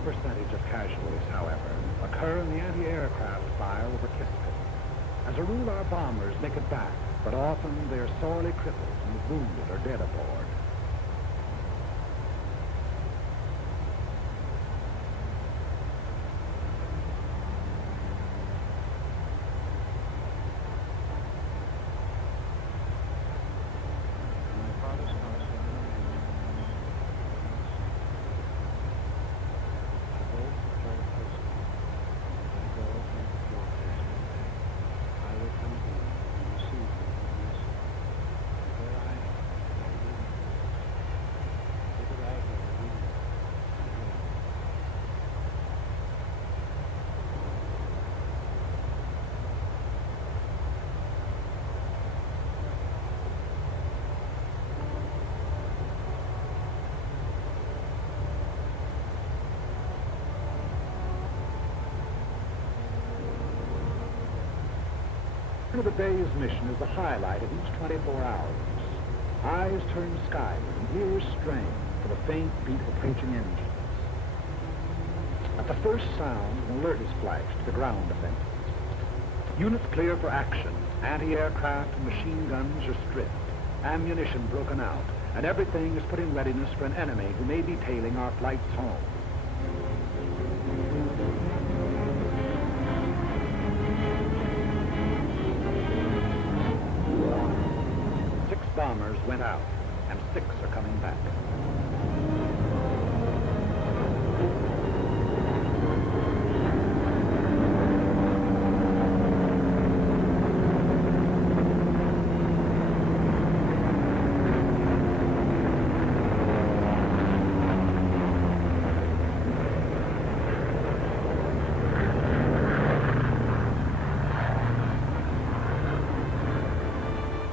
Percentage of casualties, however, occur in the anti-aircraft fire over Kissimmee. As a rule, our bombers make it back, but often they are sorely crippled and wounded or dead aboard. The day's mission is the highlight of each 24 hours. Eyes turn skyward and ears strain for the faint beat of approaching engines. At the the first sound, an alert is flashed to the ground defenses. Units clear for action. Anti-aircraft and machine guns are stripped. Ammunition broken out. And everything is put in readiness for an enemy who may be tailing our flights home. Bombers went out, and 6 are coming back.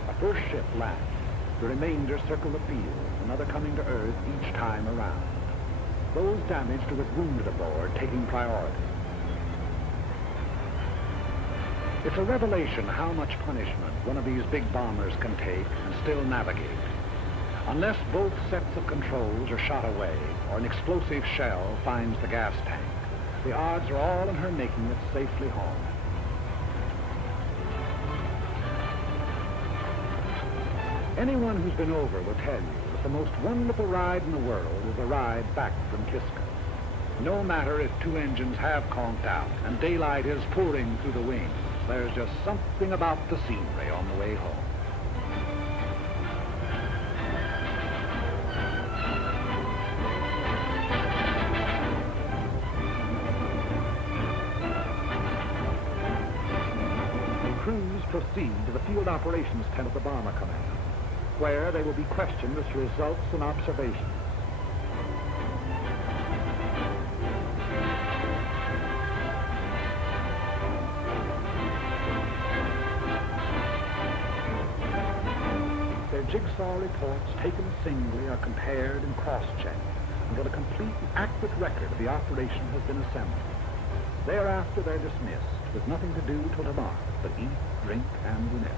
A first ship lands. The remainder circle the field, another coming to Earth each time around. Those damaged or with wounded aboard taking priority. It's a revelation how much punishment one of these big bombers can take and still navigate. Unless both sets of controls are shot away or an explosive shell finds the gas tank, the odds are all in her making it safely home. Anyone who's been over will tell you that the most wonderful ride in the world is the ride back from Kiska. No matter if 2 engines have conked out and daylight is pouring through the wings, there's just something about the scenery on the way home. Crews proceed to the field operations tent of the Bomber Command, where they will be questioned as to results and observations. Their jigsaw reports taken singly are compared and cross-checked until a complete and accurate record of the operation has been assembled. Thereafter they're dismissed with nothing to do till tomorrow but eat, drink, and do nothing.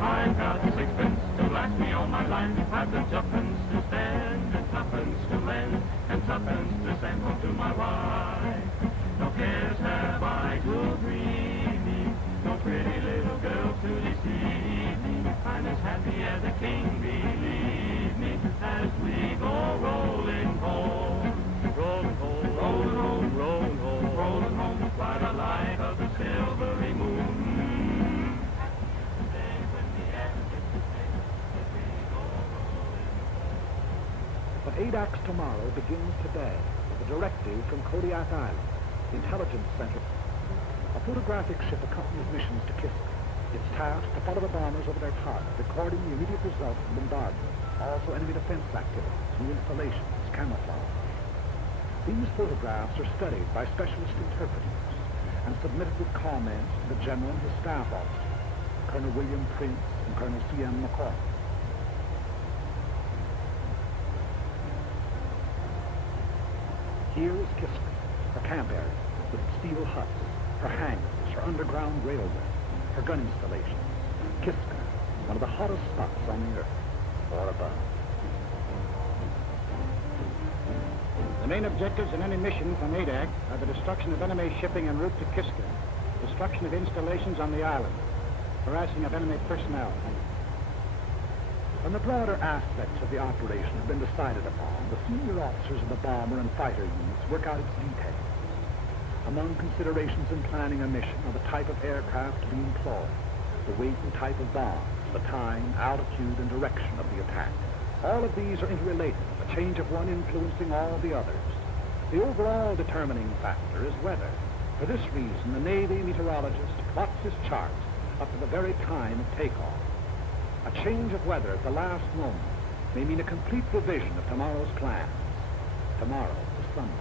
I've got 6pence to last me all my life. I've got 2pence to spend, and 2pence to lend, and 2pence to send home to my wife. No cares have I to grieve me, no pretty little girl to deceive me. I'm as happy as a king, believe me, as we go rolling home. Rolling home, rolling home, rolling home, rolling home, by the light of the silvery moon. But ADAX tomorrow begins today with a directive from Kodiak Island, the intelligence center. A photographic ship accompanies missions to Kiska. It's tasked to follow the bombers over their target, recording the immediate results of the bombardment, also enemy defense activities, new installations, camouflage. These photographs are studied by specialist interpreters and submitted with comments to the General and his staff officers, Colonel William Prince and Colonel C.M. McCoy. Here is Kiska, her camp area, with its steel huts, her hangars, her underground railway, her gun installations. Kiska, one of the hottest spots on the Earth, or above. The main objectives in any mission from ADAC are the destruction of enemy shipping en route to Kiska, destruction of installations on the island, harassing of enemy personnel. When the broader aspects of the operation have been decided upon, the senior officers of the bomber and fighter units work out its details. Among considerations in planning a mission are the type of aircraft to be employed, the weight and type of bombs, the time, altitude, and direction of the attack. All of these are interrelated, a change of one influencing all the others. The overall determining factor is weather. For this reason, the Navy meteorologist plots his charts up to the very time of takeoff. A change of weather at the last moment may mean a complete revision of tomorrow's plans. Tomorrow is Sunday.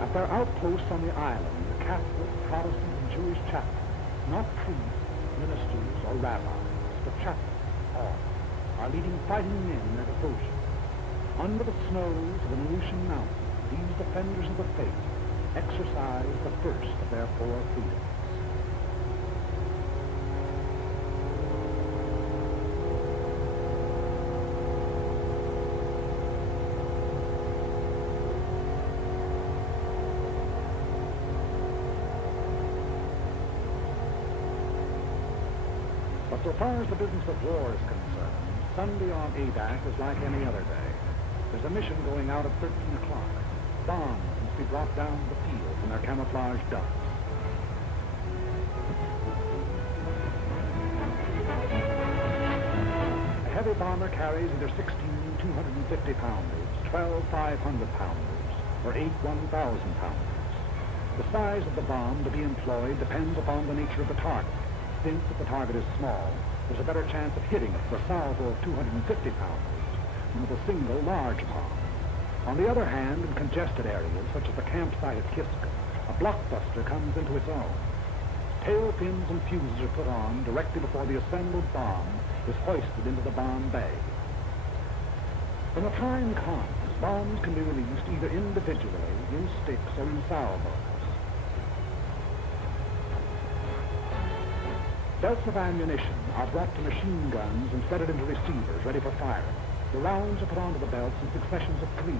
At their outposts on the island, the Catholic, Protestant, and Jewish chaplains, not priests, ministers, or rabbis, but chaplains, all, are leading fighting men in their devotion. Under the snows of an Aleutian mountain, these defenders of the faith exercise the first of their four freedoms. But so far as the business of war is concerned, Sunday on ADAC is like any other day. There's a mission going out at 13 o'clock. Bombs must be brought down to the field from their camouflage dumps. A heavy bomber carries either 16 250-pounders, 12 500-pounders, or 8 1,000-pounders. The size of the bomb to be employed depends upon the nature of the target. Since if the target is small, there's a better chance of hitting it with a salvo of 250 pounders than with a single large bomb. On the other hand, in congested areas, such as the campsite at Kiska, a blockbuster comes into its own. Tail fins and fuses are put on directly before the assembled bomb is hoisted into the bomb bay. When the time comes, bombs can be released either individually, in sticks, or in salvos. Belts of ammunition are brought to machine guns and fed into receivers ready for firing. The rounds are put onto the belts in successions of 3.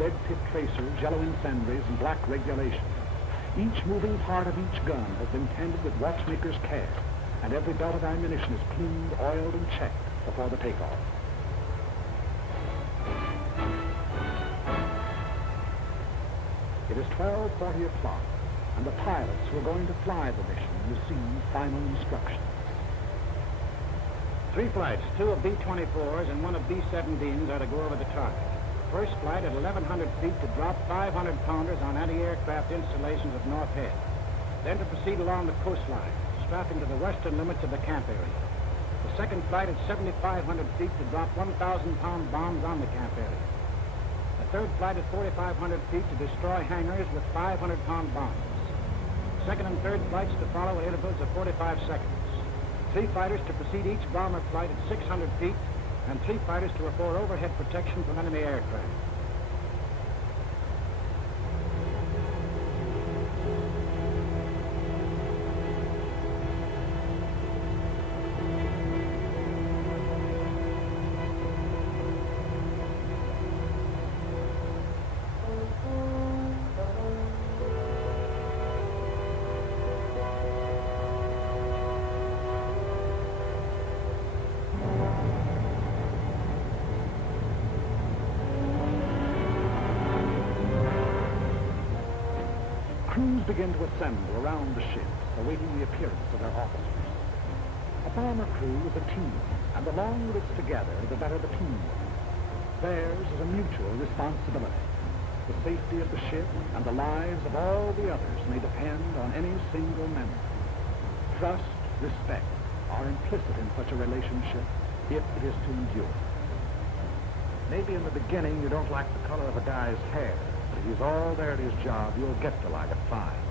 Red-tip tracers, yellow incendiaries, and black regulations. Each moving part of each gun has been tended with watchmaker's care, and every belt of ammunition is cleaned, oiled, and checked before the takeoff. It is 12:40 o'clock, and the pilots who are going to fly the mission receive final instructions. 3 flights, 2 of B-24s and 1 of B-17s are to go over the target. First flight at 1,100 feet to drop 500-pounders on anti-aircraft installations at North Head. Then to proceed along the coastline, strapping to the western limits of the camp area. The second flight at 7,500 feet to drop 1,000-pound bombs on the camp area. The third flight at 4,500 feet to destroy hangars with 500-pound bombs. Second and third flights to follow at intervals of 45 seconds. 3 fighters to precede each bomber flight at 600 feet, and 3 fighters to afford overhead protection from enemy aircraft. Crews begin to assemble around the ships, awaiting the appearance of their officers. A bomber crew is a team, and the longer it's together, the better the teamwork. Theirs is a mutual responsibility. The safety of the ship and the lives of all the others may depend on any single member. Trust, respect are implicit in such a relationship if it is to endure. Maybe in the beginning you don't like the color of a guy's hair, but if he's all there at his job, you'll get to like it fine.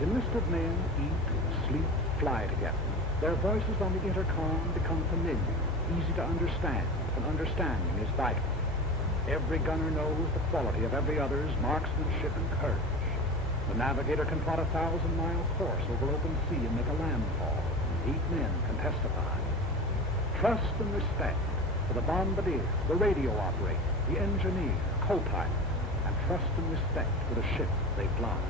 Enlisted men eat, sleep, fly together. Their voices on the intercom become familiar, easy to understand, and understanding is vital. Every gunner knows the quality of every other's marksmanship and courage. The navigator can plot a 1,000-mile course over open sea and make a landfall. 8 men can testify. Trust and respect for the bombardier, the radio operator, the engineer, co-pilot, and trust and respect for the ship they fly.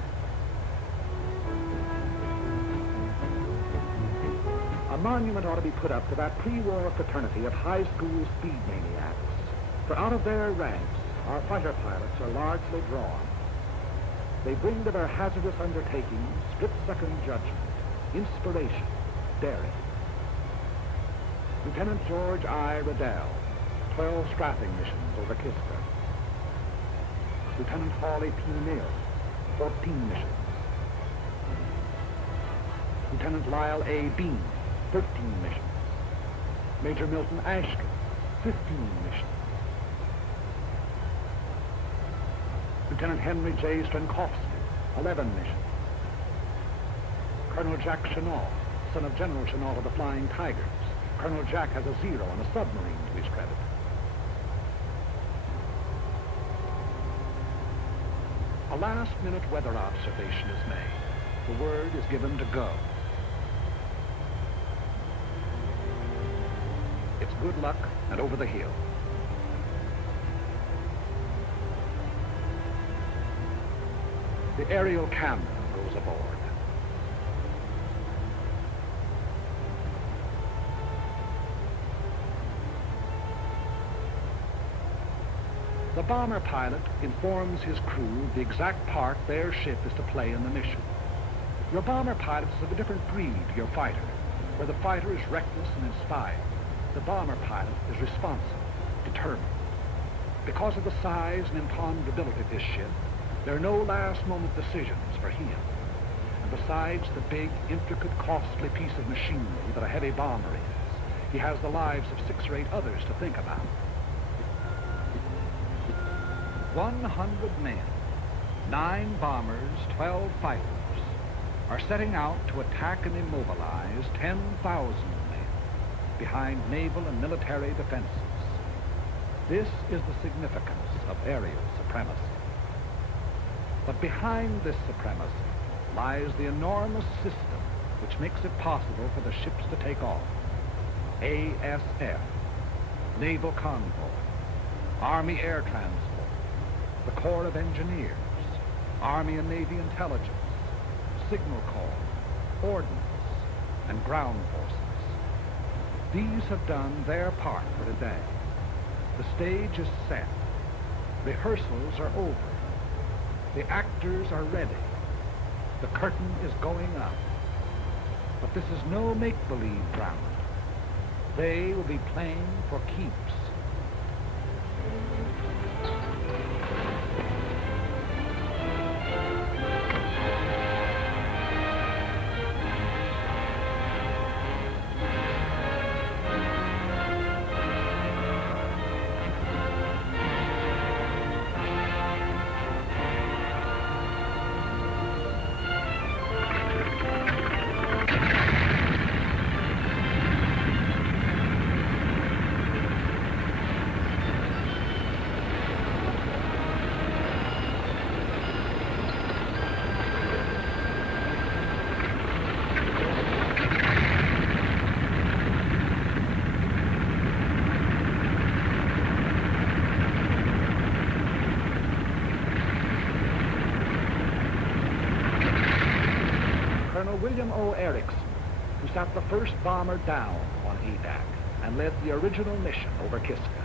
A monument ought to be put up to that pre-war fraternity of high school speed maniacs, for out of their ranks, our fighter pilots are largely drawn. They bring to their hazardous undertakings split-second judgment, inspiration, daring. Lieutenant George I. Riddell, 12 strapping missions over Kiska. Lieutenant Hawley P. Mill, 14 missions. Lieutenant Lyle A. Bean, 13 missions. Major Milton Ashkin, 15 missions. Lieutenant Henry J. Strankowski, 11 missions. Colonel Jack Chennault, son of General Chennault of the Flying Tigers. Colonel Jack has a 0 on a submarine to his credit. A last-minute weather observation is made. The word is given to go. It's good luck and over the hill. The aerial camera goes aboard. The bomber pilot informs his crew the exact part their ship is to play in the mission. Your bomber pilot is of a different breed to your fighter. Where the fighter is reckless and inspired, the bomber pilot is responsive, determined. Because of the size and imponderability of this ship, there are no last-moment decisions for him. And besides the big, intricate, costly piece of machinery that a heavy bomber is, he has the lives of 6 or 8 others to think about. 100 men, 9 bombers, 12 fighters, are setting out to attack and immobilize 10,000 men behind naval and military defenses. This is the significance of aerial supremacy. But behind this supremacy lies the enormous system which makes it possible for the ships to take off. ASF, Naval Convoy, Army Air Transport, the Corps of Engineers, Army and Navy Intelligence, Signal Corps, Ordnance, and Ground Forces. These have done their part for today. The stage is set. Rehearsals are over. The actors are ready. The curtain is going up. But this is no make-believe drama. They will be playing for keeps. William O. Erickson, who sat the first bomber down on Adak and led the original mission over Kiska.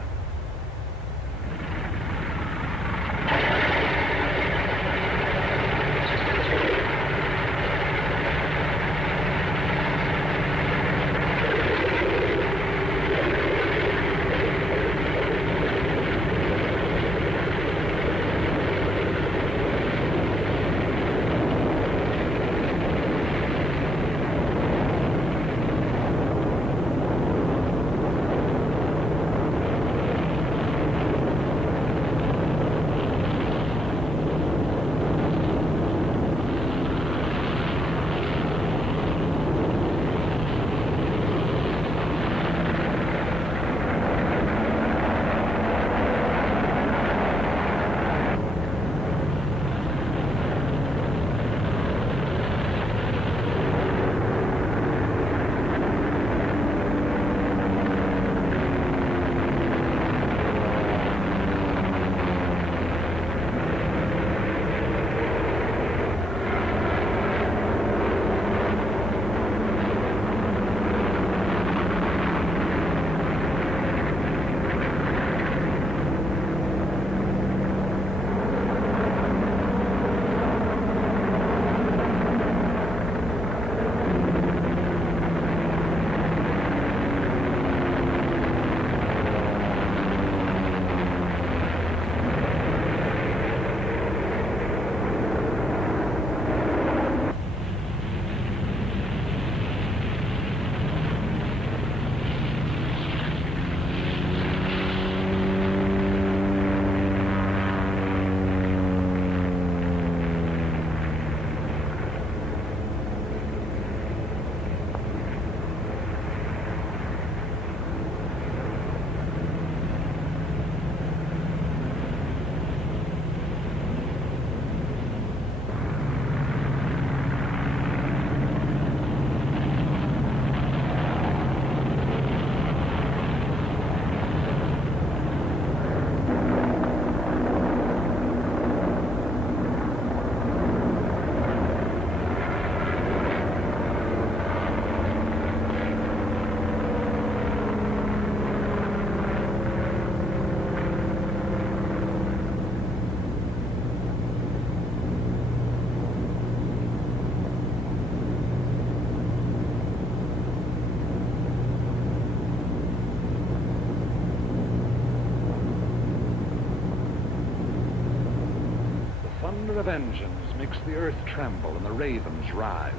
murmur of engines makes the earth tremble and the ravens rise.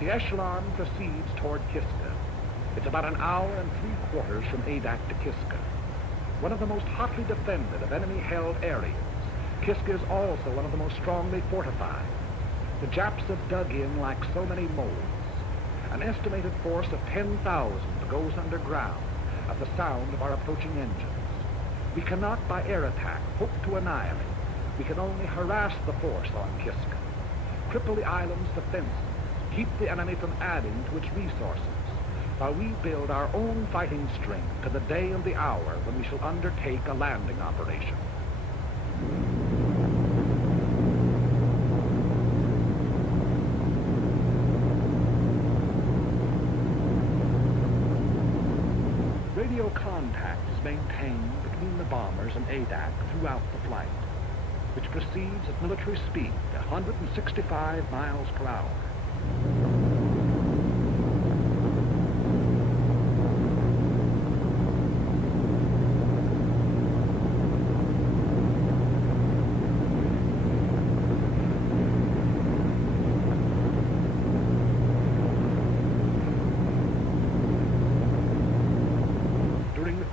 The echelon proceeds toward Kiska. It's about an hour and 3/4 from Adak to Kiska. One of the most hotly defended of enemy-held areas, Kiska is also one of the most strongly fortified. The Japs have dug in like so many moles. An estimated force of 10,000 goes underground at the sound of our approaching engines. We cannot, by air attack, hope to annihilate. We can only harass the force on Kiska, cripple the island's defenses, keep the enemy from adding to its resources, while we build our own fighting strength to the day and the hour when we shall undertake a landing operation. Radio contact is maintained between the bombers and Adak throughout the flight, which proceeds at military speed, 165 miles per hour.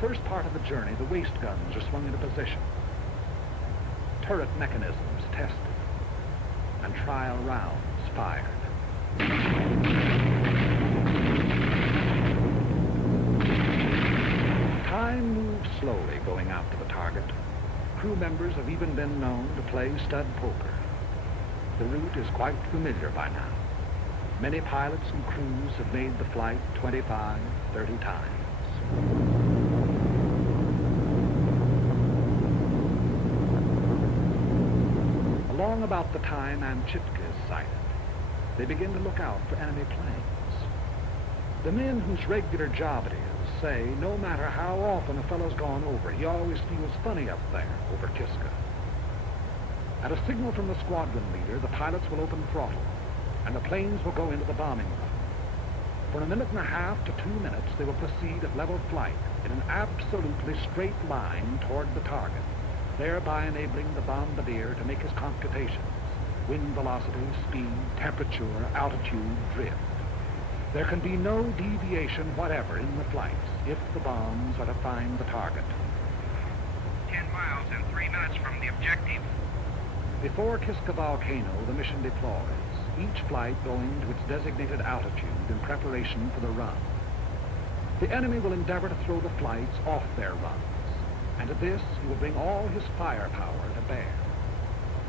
First part of the journey, the waist guns are swung into position, turret mechanisms tested, and trial rounds fired. Time moves slowly going out to the target. Crew members have even been known to play stud poker. The route is quite familiar by now. Many pilots and crews have made the flight 25, 30 times. Along about the time Amchitka is sighted, they begin to look out for enemy planes. The men whose regular job it is say no matter how often a fellow's gone over, he always feels funny up there over Kiska. At a signal from the squadron leader, the pilots will open throttle, and the planes will go into the bombing run. For a minute and a half to 2 minutes, they will proceed at level flight in an absolutely straight line toward the target, thereby enabling the bombardier to make his computations: wind velocity, speed, temperature, altitude, drift. There can be no deviation whatever in the flights if the bombs are to find the target. 10 miles and 3 minutes from the objective. Before Kiska Volcano, the mission deploys, each flight going to its designated altitude in preparation for the run. The enemy will endeavor to throw the flights off their runs, and to this he will bring all his firepower to bear.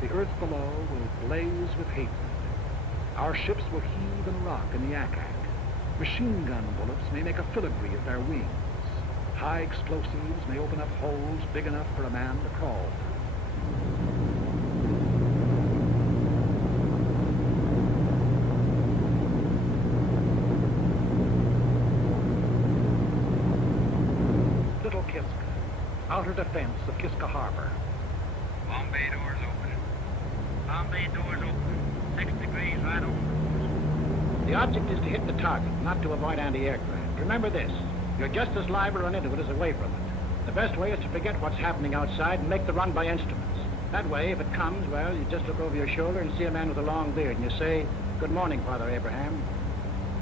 The earth below will blaze with hatred. Our ships will heave and rock in the Yakak. Machine gun bullets may make a filigree of their wings. High explosives may open up holes big enough for a man to crawl through. Little Kiska, outer defense of Kiska Harbor. Bomb bay doors open. Bomb bay doors open. 6 degrees right on. The object is to hit the target, not to avoid anti-aircraft. Remember this: you're just as liable to run into it as away from it. The best way is to forget what's happening outside and make the run by instruments. That way, if it comes, well, you just look over your shoulder and see a man with a long beard, and you say, "Good morning, Father Abraham."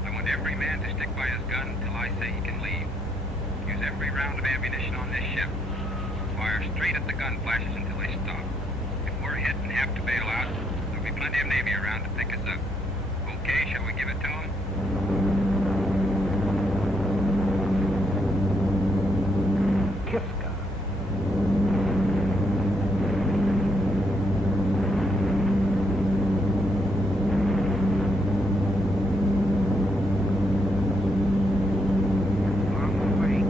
I want every man to stick by his gun until I say he can leave. Use every round of ammunition on this ship. Fire straight at the gun flashes until they stop. If we're hit and have to bail out, there'll be plenty of Navy around to pick us up. Okay, shall we give it to him? Kiska. On the way.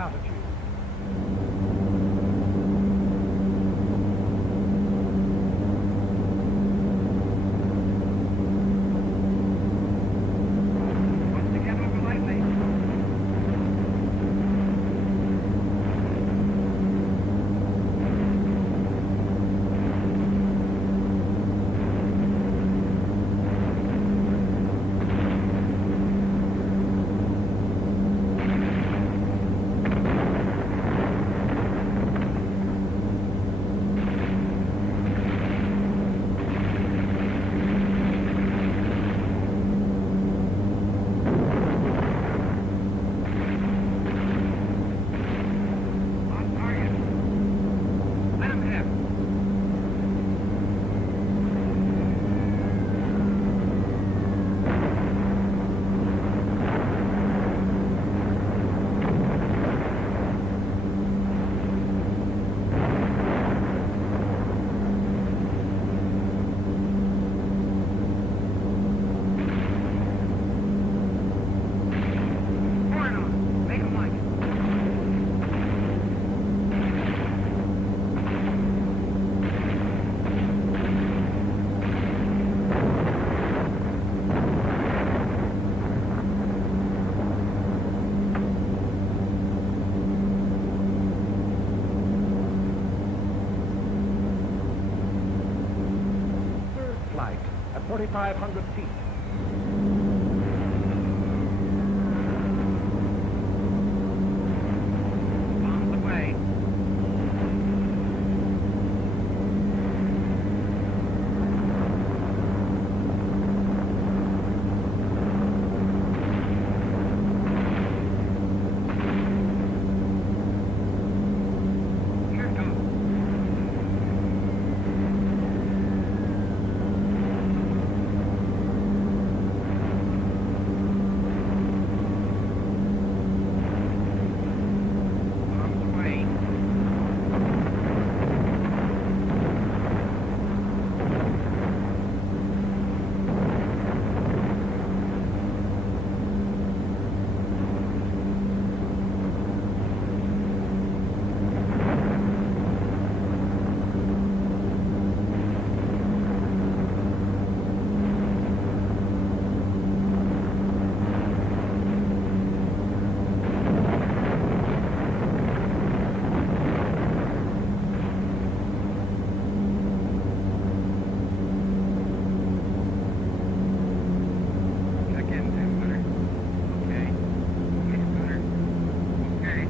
altitude. Wants to get over lightly. On target. Let him have it. Pour it on him. Make him like it. Third flight at 4,500 feet. Bombs away. Here it goes. Bombs away. Check in, 1000. Okay. 600. Okay.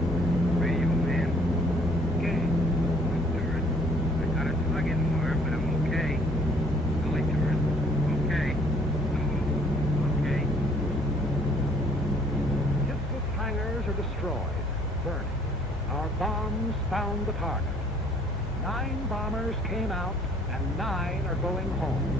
Radio man. Okay. Good turret. I got a slug in more, but I'm okay. Gully turret. Okay. No. Okay. Kit's hangars are destroyed, burning. Our bombs found the target. 9 bombers came out, and 9 are going home.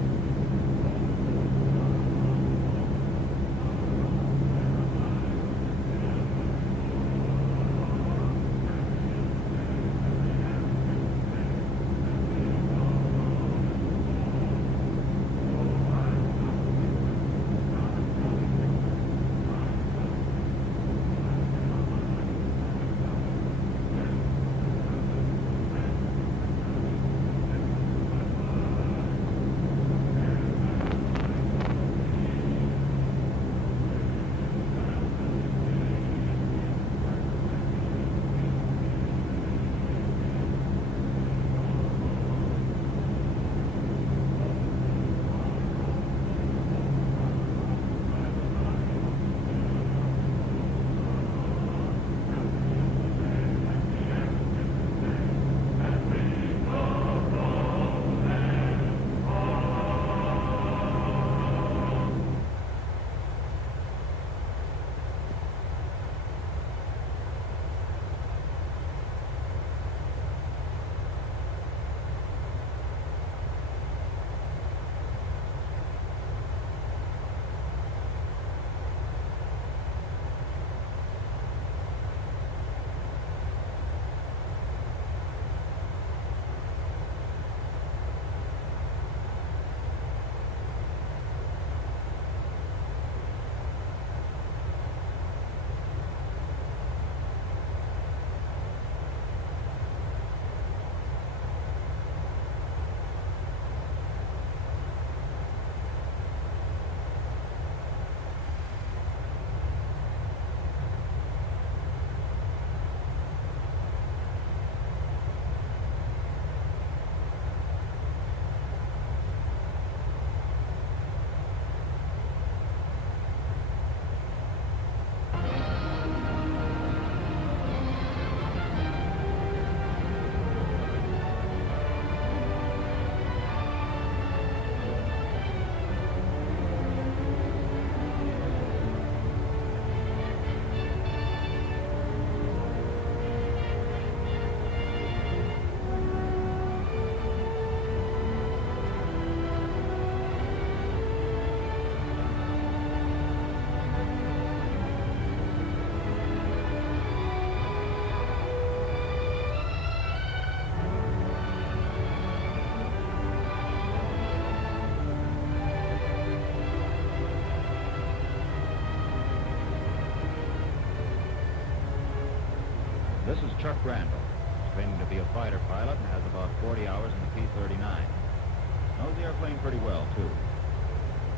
This is Chuck Randall. He's training to be a fighter pilot and has about 40 hours in the P-39. Knows the airplane pretty well, too.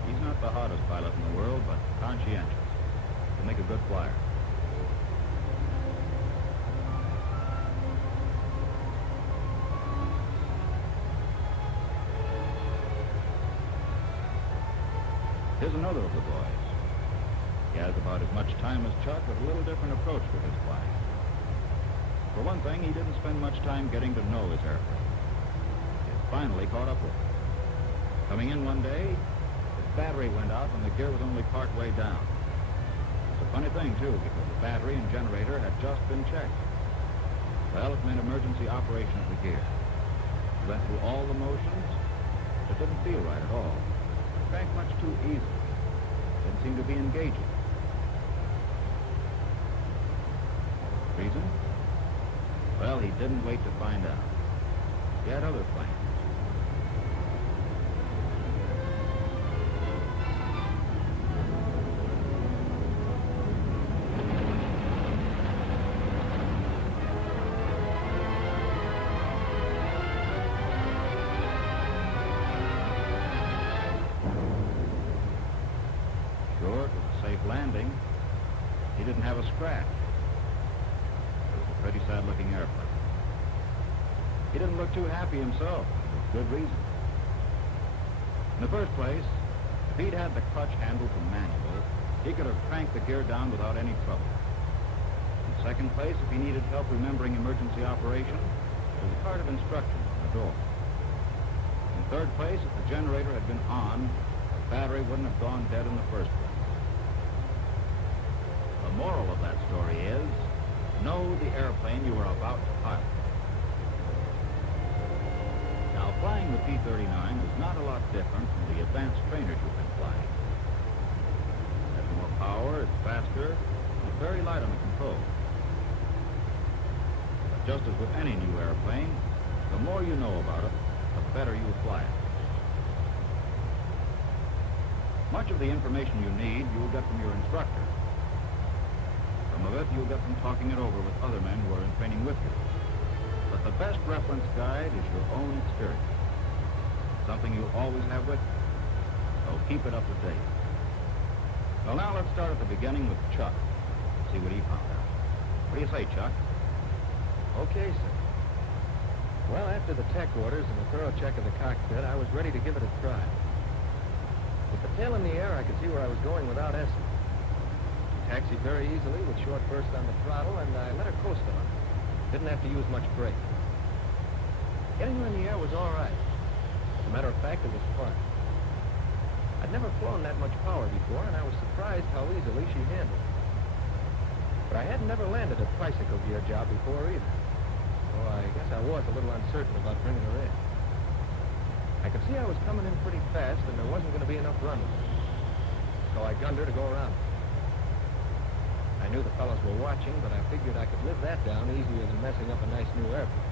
He's not the hottest pilot in the world, but conscientious. He'll make a good flyer. Here's another of the boys. He has about as much time as Chuck, with a little different approach with his flying. For one thing, he didn't spend much time getting to know his airplane. He had finally caught up with it. Coming in one day, his battery went out and the gear was only part way down. It's a funny thing, too, because the battery and generator had just been checked. Well, it meant emergency operation of the gear. He went through all the motions, but it didn't feel right at all. It cranked much too easily. Didn't seem to be engaging. Reason? Well, he didn't wait to find out. He had other plans. Sure, it was a safe landing. He didn't have a scratch. Pretty sad-looking airplane. He didn't look too happy himself, with good reason. In the first place, if he'd had the clutch handle from manual, he could have cranked the gear down without any trouble. In second place, if he needed help remembering emergency operation, there was a card of instructions on the door. In third place, if the generator had been on, the battery wouldn't have gone dead in the first place. The moral of that story is, know the airplane you are about to pilot. Now, flying the P-39 is not a lot different from the advanced trainers you've been flying. It has more power, it's faster, and it's very light on the controls. But just as with any new airplane, the more you know about it, the better you will fly it. Much of the information you need, you will get from your instructor. Some of it you'll get from talking it over with other men who are in training with you. But the best reference guide is your own experience. Something you'll always have with you. So keep it up to date. Well, now let's start at the beginning with Chuck. See what he found out. What do you say, Chuck? Okay, sir. Well, after the tech orders and a thorough check of the cockpit, I was ready to give it a try. With the tail in the air, I could see where I was going without essence. Taxied very easily with short bursts on the throttle, and I let her coast on. Didn't have to use much brake. Getting her in the air was all right. As a matter of fact, it was fun. I'd never flown that much power before, and I was surprised how easily she handled it. But I hadn't never landed a tricycle gear job before either. So I guess I was a little uncertain about bringing her in. I could see I was coming in pretty fast, and there wasn't going to be enough runway. So I gunned her to go around. I knew the fellows were watching, but I figured I could live that down easier than messing up a nice new airplane.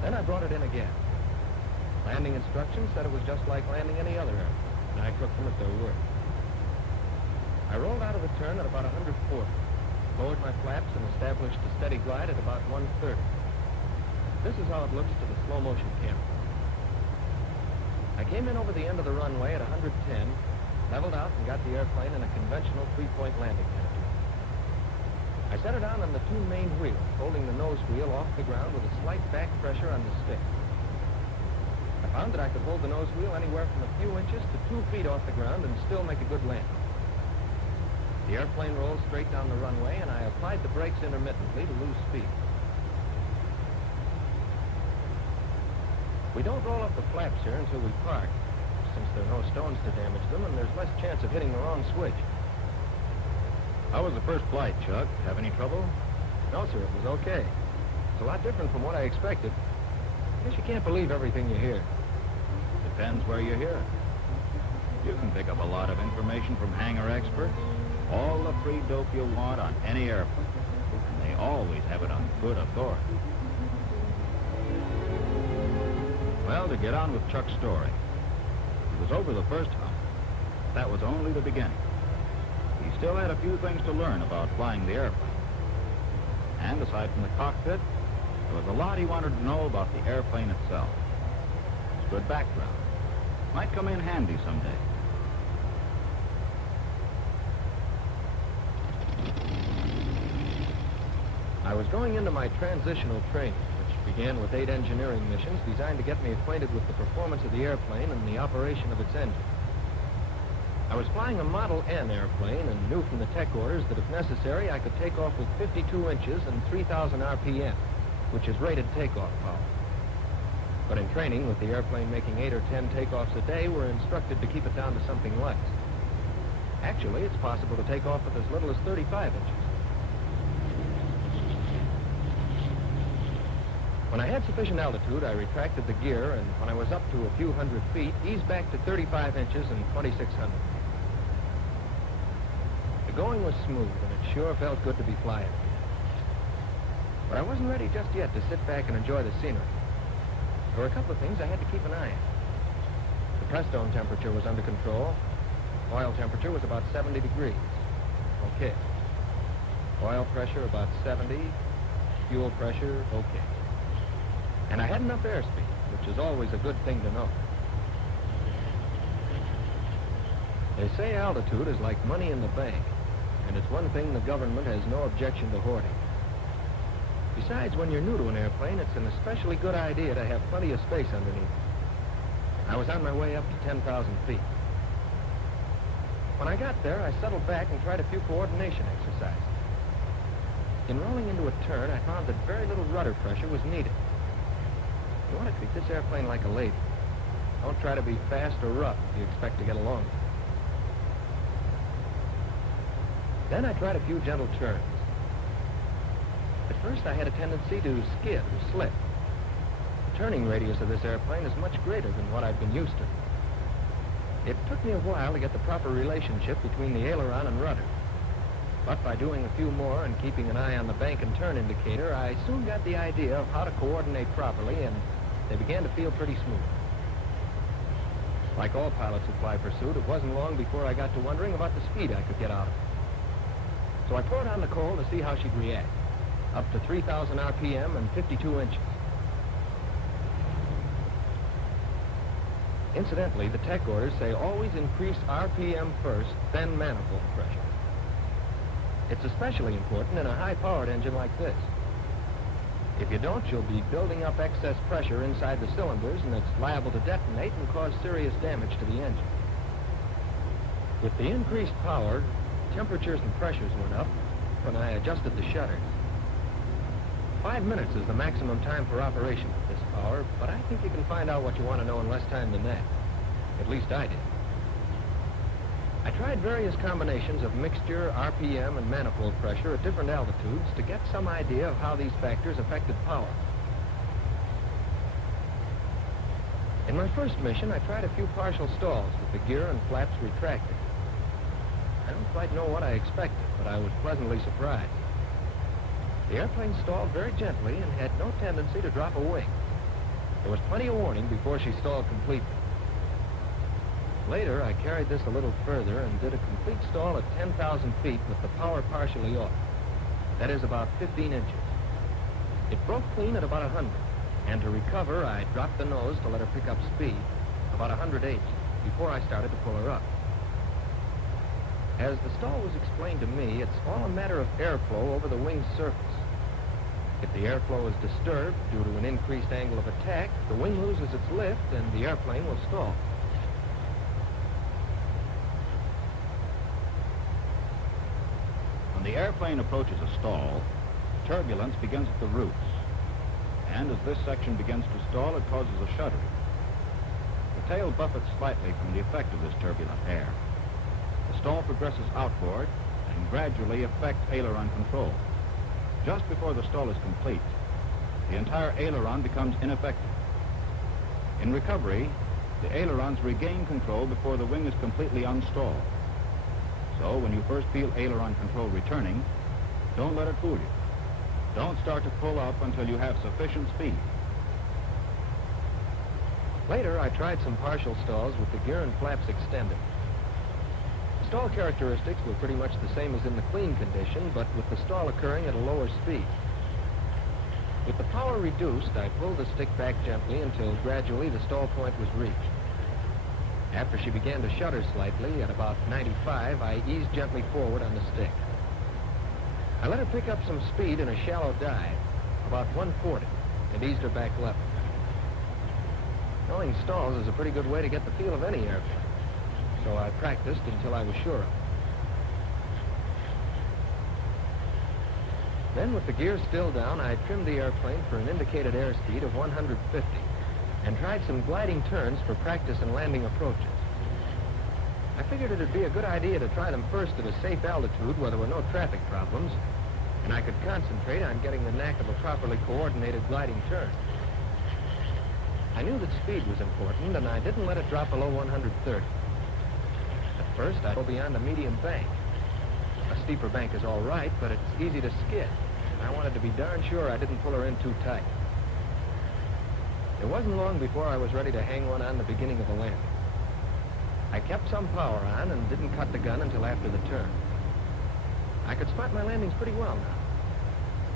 Then I brought it in again. Landing instructions said it was just like landing any other airplane, and I took them at their word. I rolled out of the turn at about 140, lowered my flaps, and established a steady glide at about 130. This is how it looks to the slow-motion camera. I came in over the end of the runway at 110, leveled out and got the airplane in a conventional three-point landing attitude. I set her down on the two main wheels, holding the nose wheel off the ground with a slight back pressure on the stick. I found that I could hold the nose wheel anywhere from a few inches to 2 feet off the ground and still make a good landing. The airplane rolled straight down the runway, and I applied the brakes intermittently to lose speed. We don't roll up the flaps here until we park, since there are no stones to damage them, and there's less chance of hitting the wrong switch. How was the first flight, Chuck? Have any trouble? No, sir, it was okay. It's a lot different from what I expected. I guess you can't believe everything you hear. Depends where you hear it. You can pick up a lot of information from hangar experts. All the free dope you want on any airplane. And they always have it on good authority. Well, to get on with Chuck's story. He was over the first hump. That was only the beginning. He still had a few things to learn about flying the airplane. And aside from the cockpit, there was a lot he wanted to know about the airplane itself. It's good background. Might come in handy someday. I was going into my transitional training, which began with 8 engineering missions designed to get me acquainted with the performance of the airplane and the operation of its engine. I was flying a Model N airplane and knew from the tech orders that if necessary I could take off with 52 inches and 3,000 RPM, which is rated takeoff power. But in training, with the airplane making 8 or 10 takeoffs a day, we're instructed to keep it down to something less. Actually, it's possible to take off with as little as 35 inches. When I had sufficient altitude, I retracted the gear, and when I was up to a few hundred feet, eased back to 35 inches and 2,600. The going was smooth, and it sure felt good to be flying. But I wasn't ready just yet to sit back and enjoy the scenery. There were a couple of things I had to keep an eye on. The press-dome temperature was under control. Oil temperature was about 70 degrees. Okay. Oil pressure about 70. Fuel pressure, okay. And I had enough airspeed, which is always a good thing to know. They say altitude is like money in the bank, and it's one thing the government has no objection to hoarding. Besides, when you're new to an airplane, it's an especially good idea to have plenty of space underneath. I was on my way up to 10,000 feet. When I got there, I settled back and tried a few coordination exercises. In rolling into a turn, I found that very little rudder pressure was needed. You want to treat this airplane like a lady. Don't try to be fast or rough if you expect to get along. Then I tried a few gentle turns. At first, I had a tendency to skid or slip. The turning radius of this airplane is much greater than what I've been used to. It took me a while to get the proper relationship between the aileron and rudder. But by doing a few more and keeping an eye on the bank and turn indicator, I soon got the idea of how to coordinate properly, and they began to feel pretty smooth. Like all pilots who fly pursuit, it wasn't long before I got to wondering about the speed I could get out of her. So I poured on Nicole to see how she'd react. Up to 3,000 RPM and 52 inches. Incidentally, the tech orders say always increase RPM first, then manifold pressure. It's especially important in a high-powered engine like this. If you don't, you'll be building up excess pressure inside the cylinders, and it's liable to detonate and cause serious damage to the engine. With the increased power, temperatures and pressures went up when I adjusted the shutters. 5 minutes is the maximum time for operation with this power, but I think you can find out what you want to know in less time than that. At least I did. I tried various combinations of mixture, RPM, and manifold pressure at different altitudes to get some idea of how these factors affected power. In my first mission, I tried a few partial stalls with the gear and flaps retracted. I don't quite know what I expected, but I was pleasantly surprised. The airplane stalled very gently and had no tendency to drop a wing. There was plenty of warning before she stalled completely. Later, I carried this a little further and did a complete stall at 10,000 feet with the power partially off. That is about 15 inches. It broke clean at about 100, and to recover, I dropped the nose to let her pick up speed, about 108, before I started to pull her up. As the stall was explained to me, it's all a matter of airflow over the wing's surface. If the airflow is disturbed due to an increased angle of attack, the wing loses its lift and the airplane will stall. When the airplane approaches a stall, turbulence begins at the roots. And as this section begins to stall, it causes a shuddering. The tail buffets slightly from the effect of this turbulent air. The stall progresses outboard and gradually affects aileron control. Just before the stall is complete, the entire aileron becomes ineffective. In recovery, the ailerons regain control before the wing is completely unstalled. So when you first feel aileron control returning, don't let it fool you. Don't start to pull up until you have sufficient speed. Later, I tried some partial stalls with the gear and flaps extended. Stall characteristics were pretty much the same as in the clean condition, but with the stall occurring at a lower speed. With the power reduced, I pulled the stick back gently until gradually the stall point was reached. After she began to shudder slightly, at about 95, I eased gently forward on the stick. I let her pick up some speed in a shallow dive, about 140, and eased her back level. Knowing stalls is a pretty good way to get the feel of any airplane, so I practiced until I was sure of it. Then, with the gear still down, I trimmed the airplane for an indicated airspeed of 150 and tried some gliding turns for practice and landing approaches. I figured it'd be a good idea to try them first at a safe altitude where there were no traffic problems, and I could concentrate on getting the knack of a properly coordinated gliding turn. I knew that speed was important, and I didn't let it drop below 130. At first, I'd go beyond a medium bank. A steeper bank is all right, but it's easy to skid, and I wanted to be darn sure I didn't pull her in too tight. It wasn't long before I was ready to hang one on the beginning of the landing. I kept some power on and didn't cut the gun until after the turn. I could spot my landings pretty well now.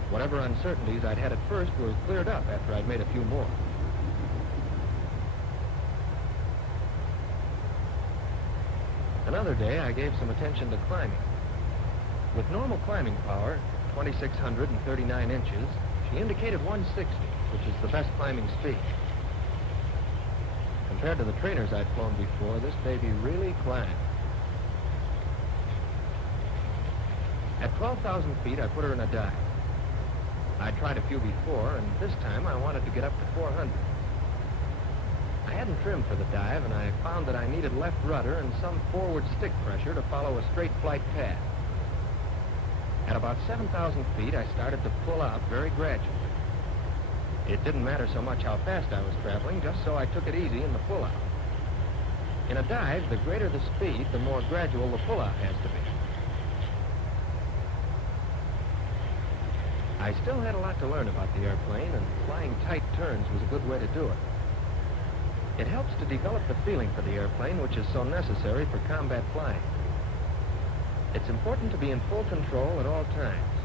Whatever uncertainties I'd had at first were cleared up after I'd made a few more. Another day, I gave some attention to climbing. With normal climbing power, 2,639 inches, she indicated 160, which is the best climbing speed. Compared to the trainers I'd flown before, this baby really climbed. At 12,000 feet, I put her in a dive. I'd tried a few before, and this time I wanted to get up to 400. I hadn't trimmed for the dive, and I found that I needed left rudder and some forward stick pressure to follow a straight flight path. At about 7,000 feet, I started to pull out very gradually. It didn't matter so much how fast I was traveling, just so I took it easy in the pull-out. In a dive, the greater the speed, the more gradual the pull-out has to be. I still had a lot to learn about the airplane, and flying tight turns was a good way to do it. It helps to develop the feeling for the airplane, which is so necessary for combat flying. It's important to be in full control at all times,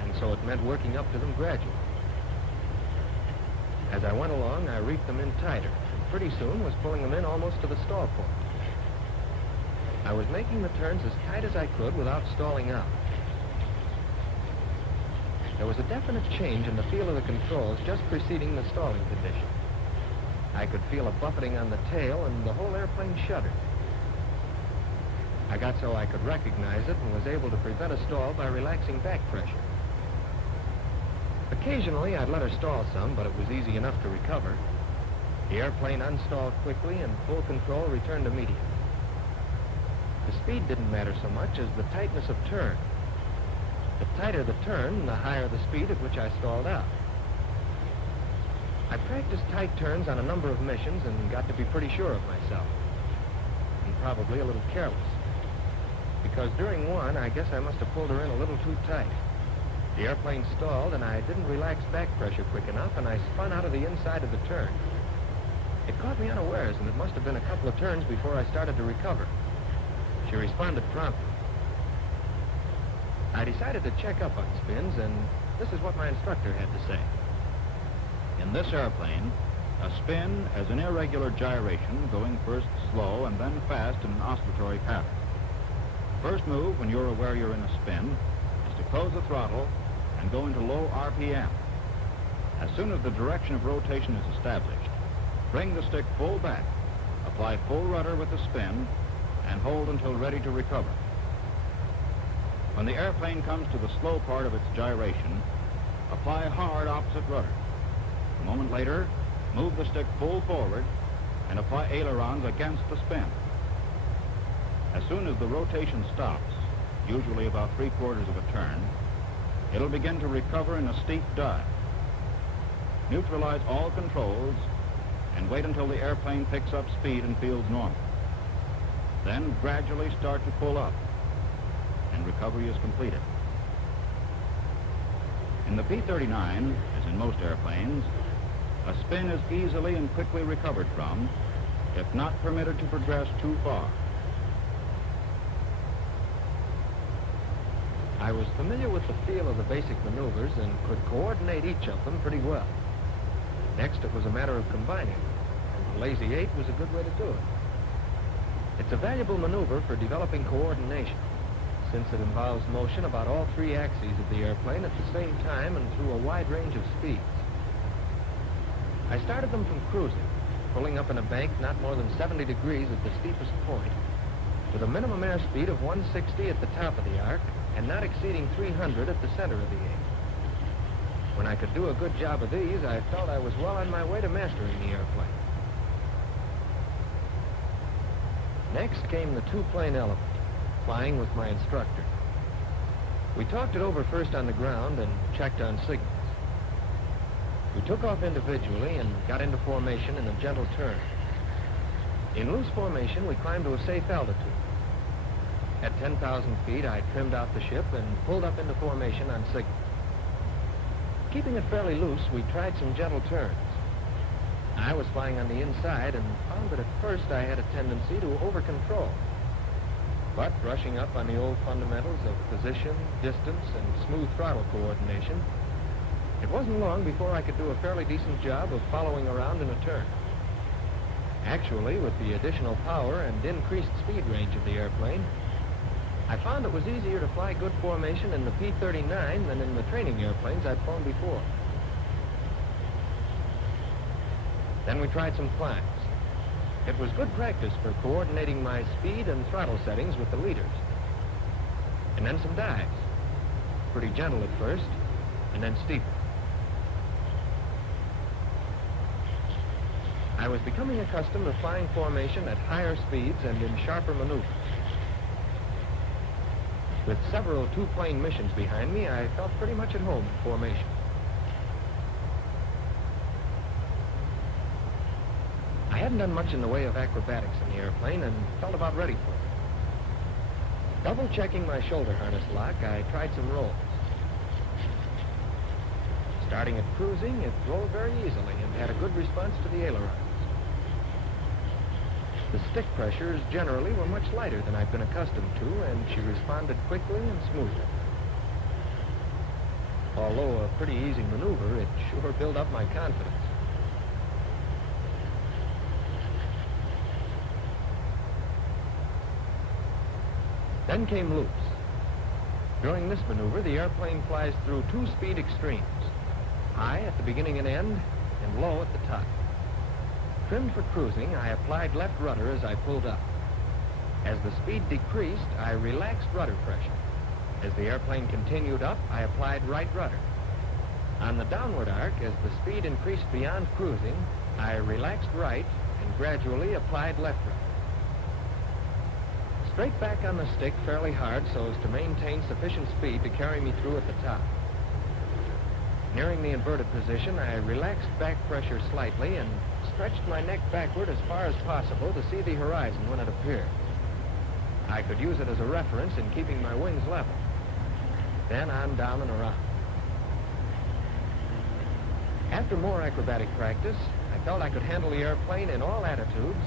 and so it meant working up to them gradually. As I went along, I reefed them in tighter, and pretty soon was pulling them in almost to the stall point. I was making the turns as tight as I could without stalling out. There was a definite change in the feel of the controls just preceding the stalling condition. I could feel a buffeting on the tail, and the whole airplane shuddered. I got so I could recognize it and was able to prevent a stall by relaxing back pressure. Occasionally, I'd let her stall some, but it was easy enough to recover. The airplane unstalled quickly, and full control returned to medium. The speed didn't matter so much as the tightness of turn. The tighter the turn, the higher the speed at which I stalled out. I practiced tight turns on a number of missions and got to be pretty sure of myself. And probably a little careless. Because during one, I guess I must have pulled her in a little too tight. The airplane stalled, and I didn't relax back pressure quick enough, and I spun out of the inside of the turn. It caught me unawares, and it must have been a couple of turns before I started to recover. She responded promptly. I decided to check up on spins, and this is what my instructor had to say. In this airplane, a spin is an irregular gyration going first slow and then fast in an oscillatory pattern. First move, when you're aware you're in a spin, is to close the throttle and go into low RPM. As soon as the direction of rotation is established, bring the stick full back, apply full rudder with the spin, and hold until ready to recover. When the airplane comes to the slow part of its gyration, apply hard opposite rudder. A moment later, move the stick full forward and apply ailerons against the spin. As soon as the rotation stops, usually about 3/4 of a turn, it'll begin to recover in a steep dive. Neutralize all controls and wait until the airplane picks up speed and feels normal. Then gradually start to pull up, and recovery is completed. In the P-39, as in most airplanes, a spin is easily and quickly recovered from, if not permitted to progress too far. I was familiar with the feel of the basic maneuvers and could coordinate each of them pretty well. Next, it was a matter of combining them, and the Lazy 8 was a good way to do it. It's a valuable maneuver for developing coordination, since it involves motion about all three axes of the airplane at the same time and through a wide range of speeds. I started them from cruising, pulling up in a bank not more than 70 degrees at the steepest point, with a minimum airspeed of 160 at the top of the arc and not exceeding 300 at the center of the 8. When I could do a good job of these, I felt I was well on my way to mastering the airplane. Next came the two-plane element, flying with my instructor. We talked it over first on the ground and checked on signals. We took off individually and got into formation in a gentle turn. In loose formation, we climbed to a safe altitude. At 10,000 feet, I trimmed out the ship and pulled up into formation on signal. Keeping it fairly loose, we tried some gentle turns. I was flying on the inside and found that at first I had a tendency to over-control. But brushing up on the old fundamentals of position, distance, and smooth throttle coordination, it wasn't long before I could do a fairly decent job of following around in a turn. Actually, with the additional power and increased speed range of the airplane, I found it was easier to fly good formation in the P-39 than in the training airplanes I'd flown before. Then we tried some climbs. It was good practice for coordinating my speed and throttle settings with the leaders. And then some dives. Pretty gentle at first, and then steeper. I was becoming accustomed to flying formation at higher speeds and in sharper maneuvers. With several two-plane missions behind me, I felt pretty much at home in formation. I hadn't done much in the way of acrobatics in the airplane and felt about ready for it. Double-checking my shoulder harness lock, I tried some rolls. Starting at cruising, it rolled very easily and had a good response to the ailerons. The stick pressures generally were much lighter than I'd been accustomed to, and she responded quickly and smoothly. Although a pretty easy maneuver, it sure built up my confidence. Then came loops. During this maneuver, the airplane flies through two speed extremes, high at the beginning and end, and low at the top. Trimmed for cruising, I applied left rudder as I pulled up. As the speed decreased, I relaxed rudder pressure. As the airplane continued up, I applied right rudder. On the downward arc, as the speed increased beyond cruising, I relaxed right and gradually applied left rudder. Straight back on the stick fairly hard so as to maintain sufficient speed to carry me through at the top. Nearing the inverted position, I relaxed back pressure slightly and stretched my neck backward as far as possible to see the horizon when it appeared. I could use it as a reference in keeping my wings level. Then on down and around. After more acrobatic practice, I felt I could handle the airplane in all attitudes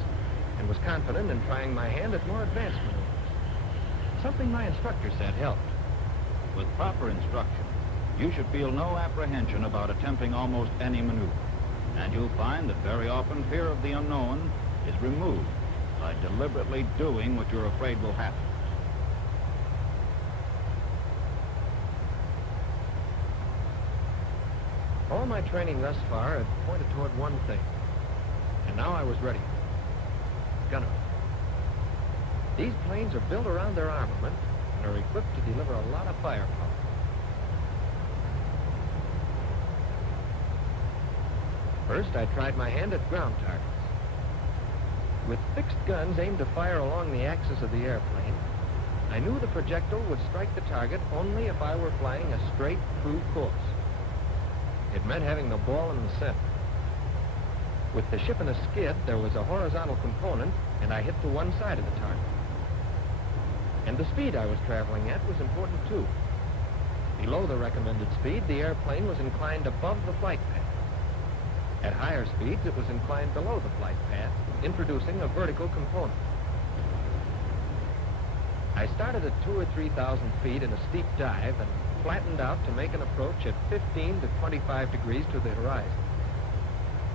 and was confident in trying my hand at more advanced maneuvers. Something my instructor said helped. With proper instruction, you should feel no apprehension about attempting almost any maneuver, and you'll find that very often fear of the unknown is removed by deliberately doing what you're afraid will happen. All my training thus far had pointed toward one thing, and now I was ready. Gunnery. These planes are built around their armament and are equipped to deliver a lot of firepower. First, I tried my hand at ground targets. With fixed guns aimed to fire along the axis of the airplane, I knew the projectile would strike the target only if I were flying a straight, true course. It meant having the ball in the center. With the ship in a skid, there was a horizontal component, and I hit to one side of the target. And the speed I was traveling at was important, too. Below the recommended speed, the airplane was inclined above the flight path. At higher speeds, it was inclined below the flight path, introducing a vertical component. I started at 2,000 or 3,000 feet in a steep dive and flattened out to make an approach at 15 to 25 degrees to the horizon.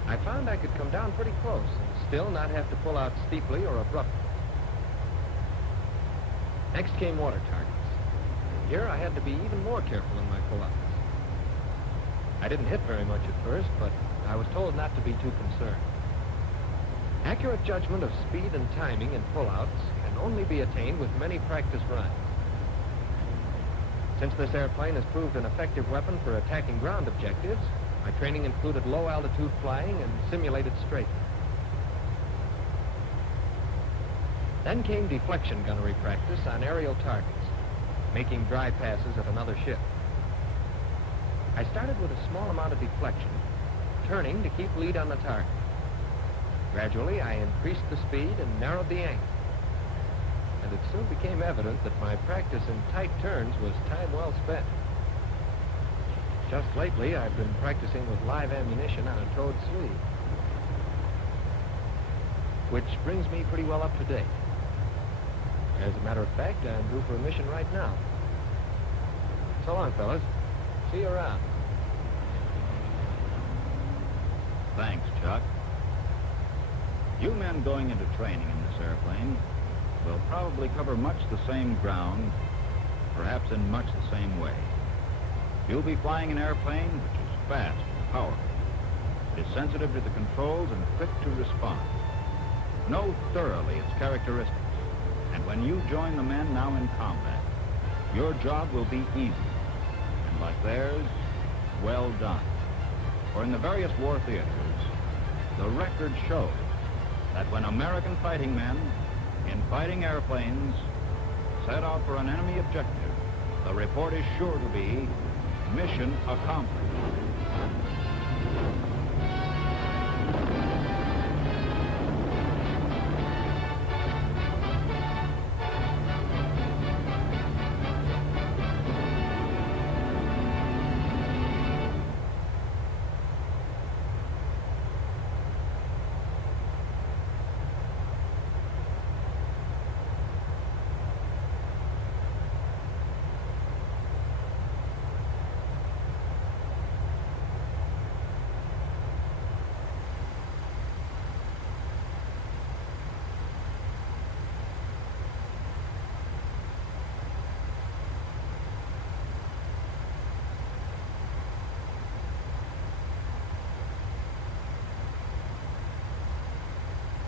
I found I could come down pretty close and still not have to pull out steeply or abruptly. Next came water targets. Here I had to be even more careful in my pullouts. I didn't hit very much at first, but I was told not to be too concerned. Accurate judgment of speed and timing in pullouts can only be attained with many practice runs. Since this airplane has proved an effective weapon for attacking ground objectives, my training included low-altitude flying and simulated strafing. Then came deflection gunnery practice on aerial targets, making dry passes at another ship. I started with a small amount of deflection, turning to keep lead on the target. Gradually, I increased the speed and narrowed the angle. And it soon became evident that my practice in tight turns was time well spent. Just lately, I've been practicing with live ammunition on a towed sleeve, which brings me pretty well up to date. As a matter of fact, I'm due for a mission right now. So long, fellas. See you around. Thanks, Chuck. You men going into training in this airplane will probably cover much the same ground, perhaps in much the same way. You'll be flying an airplane which is fast and powerful. It is sensitive to the controls and quick to respond. Know thoroughly its characteristics, and when you join the men now in combat, your job will be easy, and like theirs, well done. For in the various war theaters, the record shows that when American fighting men in fighting airplanes set out for an enemy objective, the report is sure to be mission accomplished.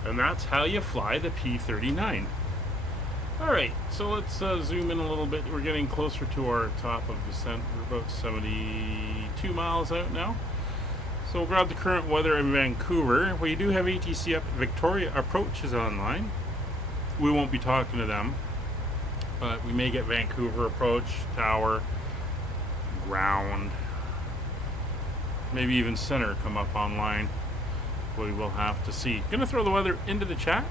And that's how you fly the P-39. Alright, so let's zoom in a little bit. We're getting closer to our top of descent. We're about 72 miles out now. So we'll grab the current weather in Vancouver. We do have ATC up. Victoria approaches online. We won't be talking to them, but we may get Vancouver approach, tower, ground, maybe even center come up online. We will have to see. Gonna throw the weather into the chat.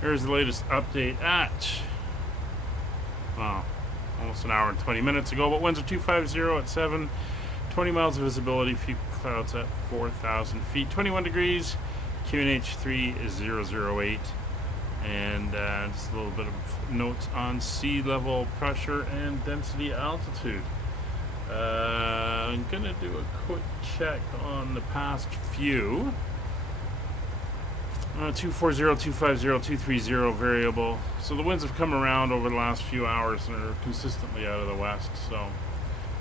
Here's the latest update at almost an hour and 20 minutes ago, but winds are 250 at 7, 20 miles of visibility, few clouds at 4,000 feet, 21 degrees, QNH 3008, and just a little bit of notes on sea level pressure and density altitude. I'm gonna do a quick check on the past few. 240, 250, 230 variable. So the winds have come around over the last few hours and are consistently out of the west, so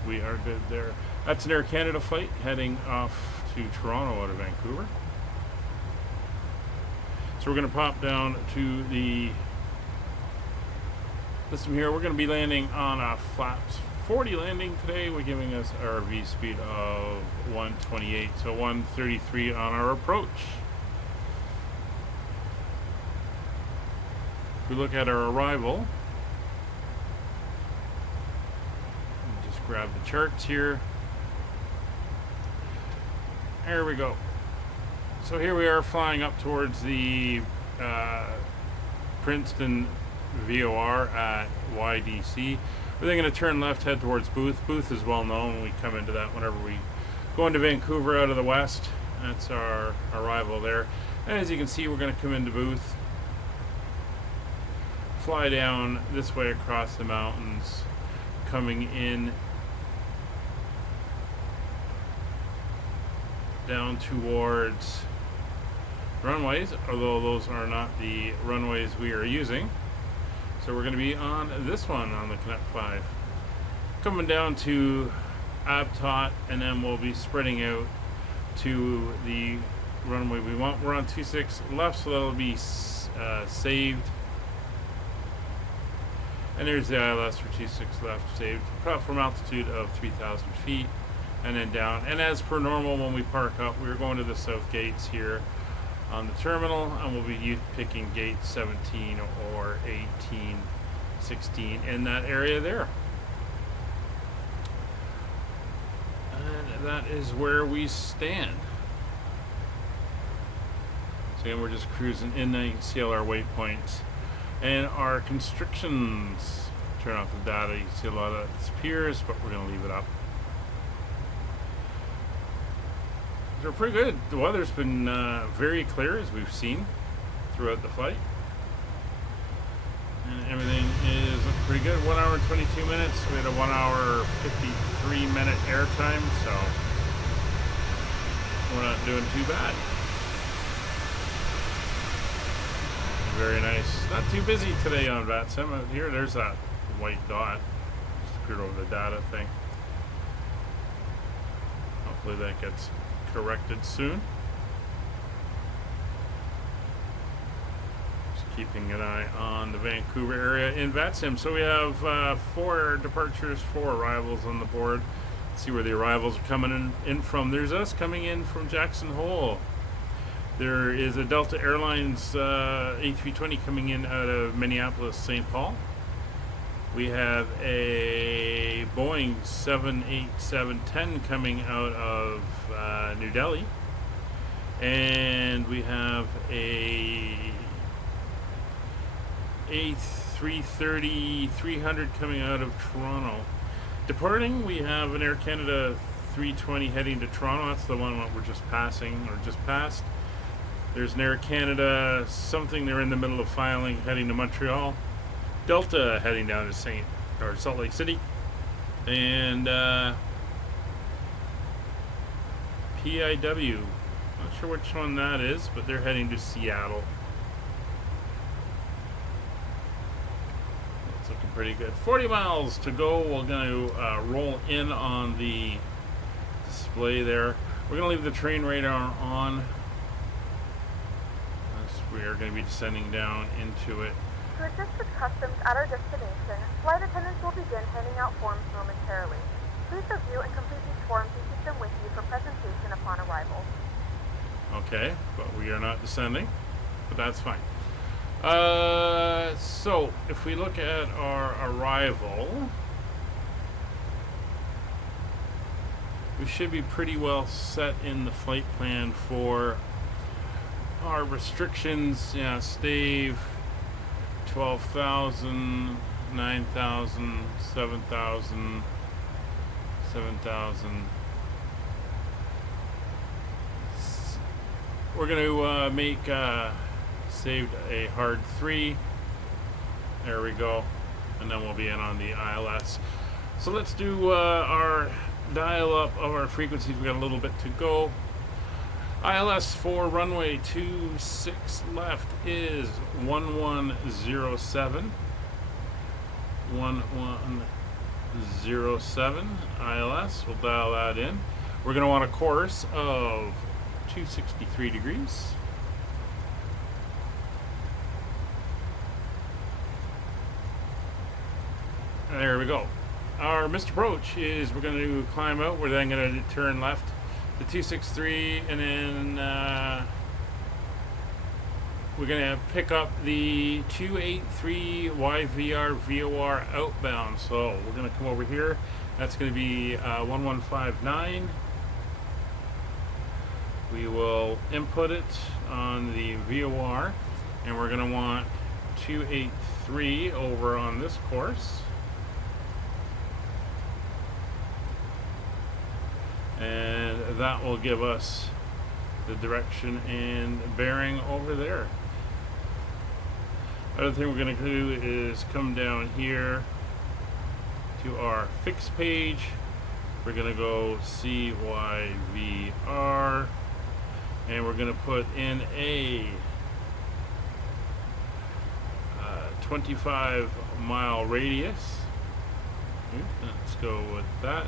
we are good there. That's an Air Canada flight heading off to Toronto out of Vancouver. So we're going to pop down to the system here. We're going to be landing on a flaps 40 landing today. We're giving us our V speed of 128, so 133 on our approach. If we look at our arrival, just grab the charts here. There we go. So here we are flying up towards the Princeton VOR at YDC. We're then going to turn left, head towards Booth. Booth is well known. We come into that whenever we go into Vancouver out of the west. That's our arrival there. And as you can see, we're going to come into Booth. fly down this way across the mountains, coming in down towards runways, although those are not the runways we are using. So we're going to be on this one on the Connect 5. Coming down to Abtot, and then we'll be spreading out to the runway we want. We're on 26 left, so that'll be saved. And there's the ILS for 26 left saved. Platform altitude of 3,000 feet. And then down. And as per normal, when we park up, we're going to the south gates here on the terminal, and we'll be picking gate 17 or 18, 16 in that area there. And that is where we stand. So again, we're just cruising in there. You can see all our waypoints and our constrictions. Turn off the data. You can see a lot of that disappears, but we're going to leave it up. They're pretty good. The weather's been very clear, as we've seen throughout the flight, and everything is looking pretty good. 1 hour and 22 minutes. We had a 1 hour 53 minute airtime, so we're not doing too bad. Very nice. Not too busy today on VATSIM. Out here, there's that white dot. Just screwed over the data thing. Hopefully that gets corrected soon. Just keeping an eye on the Vancouver area in VATSIM. So we have 4 departures, 4 arrivals on the board. Let's see where the arrivals are coming in from. There's us coming in from Jackson Hole. There is a Delta Airlines A320 coming in out of Minneapolis, St. Paul. We have a Boeing 737-700 coming out of New Delhi. And we have a A330-300 coming out of Toronto. Departing, we have an Air Canada 320 heading to Toronto. That's the one that we're just passing, or just passed. There's an Air Canada something they're in the middle of filing heading to Montreal. Delta heading down to Salt Lake City, and PIW, not sure which one that is, but they're heading to Seattle. It's looking pretty good. 40 miles to go. We're going to roll in on the display there. We're going to leave the train radar on. We are going to be descending down into it. To assist with customs at our destination, flight attendants will begin handing out forms momentarily. Please review and complete these forms and keep them with you for presentation upon arrival. Okay, but we are not descending, but that's fine. So, if we look at our arrival, we should be pretty well set in the flight plan for our restrictions. Yeah, stave 12,000, 9,000, 7,000, 7,000. We're going to make saved a hard 3. There we go. And then we'll be in on the ILS. So let's do our dial up of our frequencies. We got a little bit to go. ILS for runway 26 left is 1107. 1107 ILS. We'll dial that in. We're going to want a course of 263 degrees. There we go. Our missed approach is we're going to climb out. We're then going to turn left to 263, and then we're going to pick up the 283 YVR VOR outbound. So we're going to come over here. That's going to be 1159. We will input it on the VOR, and we're going to want 283 over on this course. And that will give us the direction and bearing over there. Other thing we're going to do is come down here to our fix page. We're going to go CYVR, and we're going to put in a 25-mile radius. Let's go with that.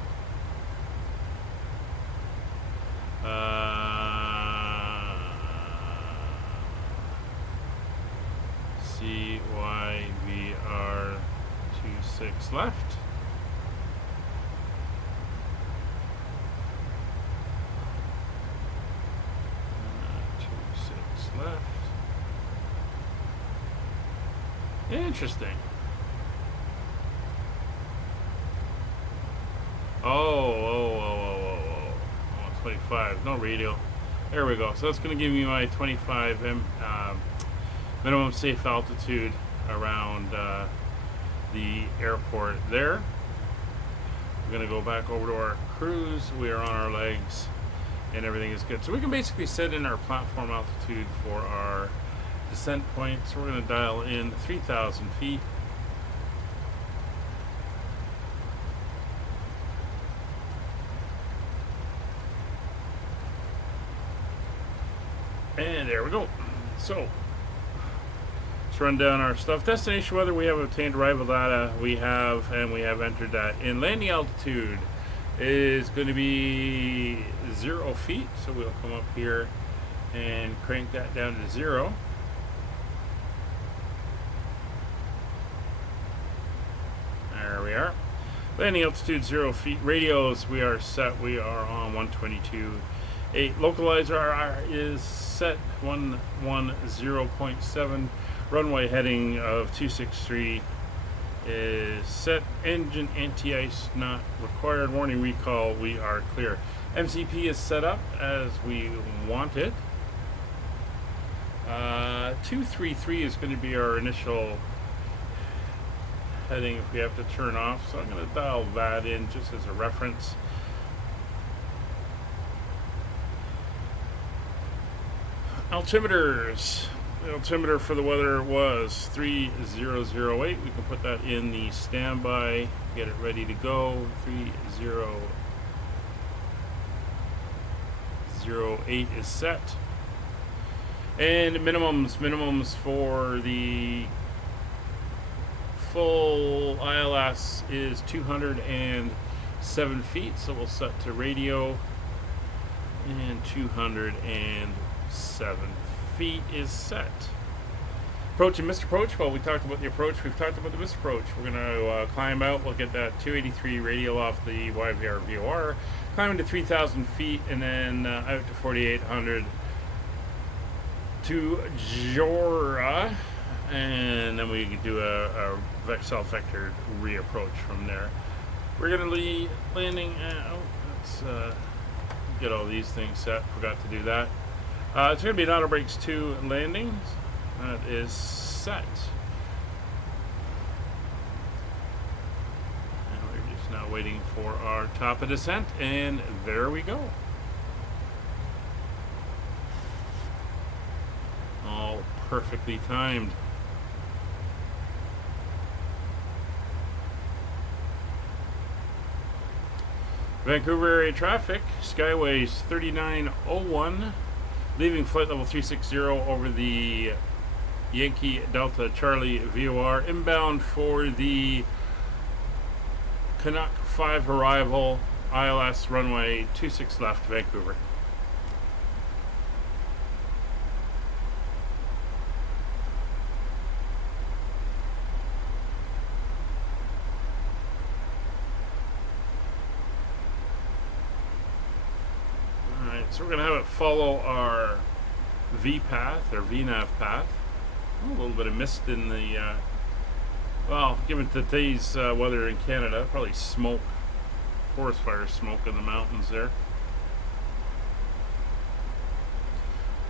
CYVR 26 left. Left. Interesting. Oh, 25. No radio. There we go. So that's going to give me my 25 minimum safe altitude around the airport there. We're going to go back over to our cruise. We are on our legs, and everything is good. So we can basically set in our platform altitude for our descent point. So we're going to dial in 3,000 feet. And there we go. So let's run down our stuff. Destination weather, we have obtained arrival data. We have entered that in. Landing altitude is going to be 0 feet. So we'll come up here and crank that down to 0. There we are. Landing altitude 0 feet. Radios, we are set. We are on 122.8. Localizer is set 110.7. Runway heading of 263 is set. Engine anti-ice not required. Warning recall, we are clear. MCP is set up as we want it. 233 is going to be our initial heading if we have to turn off. So I'm going to dial that in just as a reference. Altimeters. The altimeter for the weather was 3008. We can put that in the standby, get it ready to go. 3008 is set. And minimums for the full ILS is 207 feet. So we'll set to radio, and 207 feet is set. Approach and missed approach. Well, we talked about the approach. We've talked about the missed approach. We're going to climb out. We'll get that 283 radial off the YVR VOR, climb into 3,000 feet, and then out to 4,800 to Aurora, and then we can do a self-vectored reapproach from there. We're going to be landing. Let's get all these things set. Forgot to do that. It's going to be an auto brakes 2 landings. That is set. And we're just now waiting for our top of descent, and there we go. All perfectly timed. Vancouver area traffic, Skyways 3901, leaving flight level 360 over the Yankee Delta Charlie VOR, inbound for the Canuck 5 arrival, ILS runway 26 left, Vancouver. So we're going to have it follow our V path, or VNAV path. A little bit of mist in the, well, given today's weather in Canada, probably smoke, forest fire smoke in the mountains there.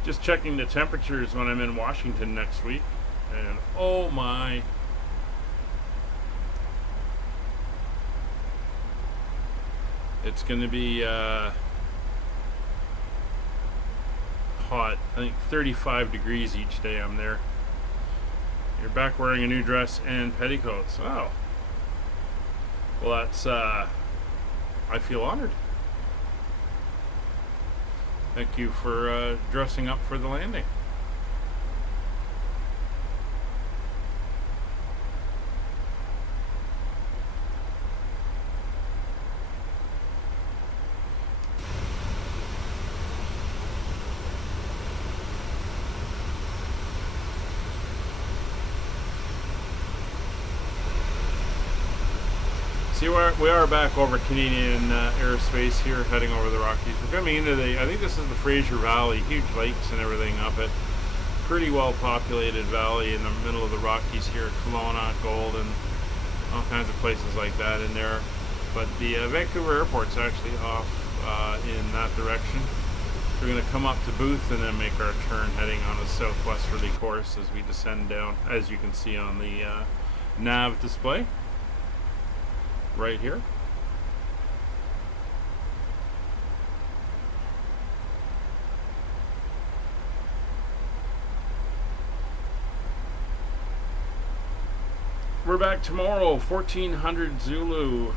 Just checking the temperatures when I'm in Washington next week, and oh my. It's going to be hot. I think 35 degrees each day I'm there. You're back wearing a new dress and petticoats. Oh. Well, that's, I feel honored. Thank you for dressing up for the landing. See, we are back over Canadian airspace here, heading over the Rockies. We're coming into I think this is the Fraser Valley, huge lakes and everything up it. Pretty well populated valley in the middle of the Rockies here, Kelowna, Golden, all kinds of places like that in there. But the Vancouver airport's actually off in that direction. We're going to come up to Booth and then make our turn heading on a southwesterly course as we descend down, as you can see on the nav display. Right here. We're back tomorrow, 1400 Zulu,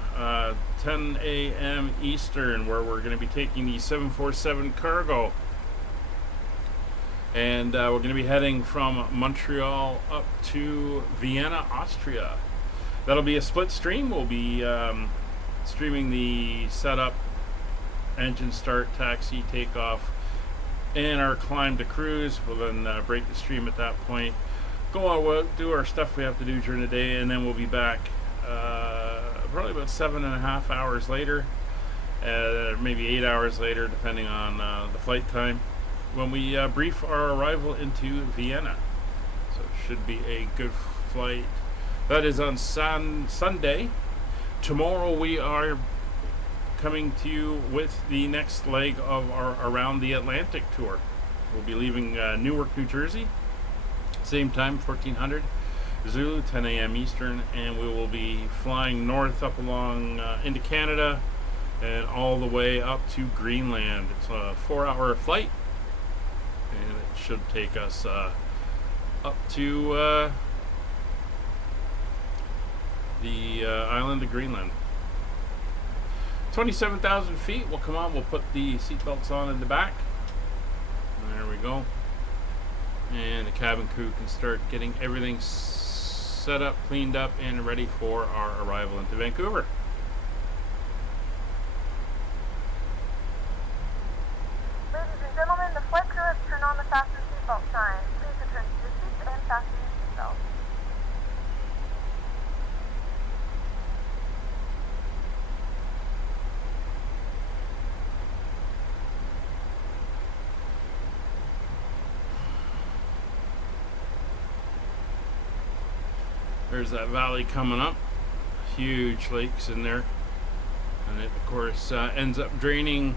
10 a.m. Eastern, where we're going to be taking the 747 cargo. And we're going to be heading from Montreal up to Vienna, Austria. That'll be a split stream. We'll be streaming the setup, engine start, taxi, takeoff, and our climb to cruise. We'll then break the stream at that point. Go on, we'll do our stuff we have to do during the day, and then we'll be back probably about 7.5 hours later, maybe 8 hours later, depending on the flight time, when we brief our arrival into Vienna. So it should be a good flight. That is on Sunday. Tomorrow we are coming to you with the next leg of our Around the Atlantic tour. We'll be leaving Newark, New Jersey, same time, 1400 Zulu, 10 a.m. Eastern, and we will be flying north up along into Canada and all the way up to Greenland. It's a 4-hour flight, and it should take us up to the island of Greenland. 27,000 feet. We'll come on, we'll put the seatbelts on in the back. There we go. And the cabin crew can start getting everything set up, cleaned up, and ready for our arrival into Vancouver. Ladies and gentlemen, the flight crew has turned on the fasten seatbelt sign. Please return to your seats and fasten your seatbelts. There's that valley coming up, huge lakes in there, and it of course ends up draining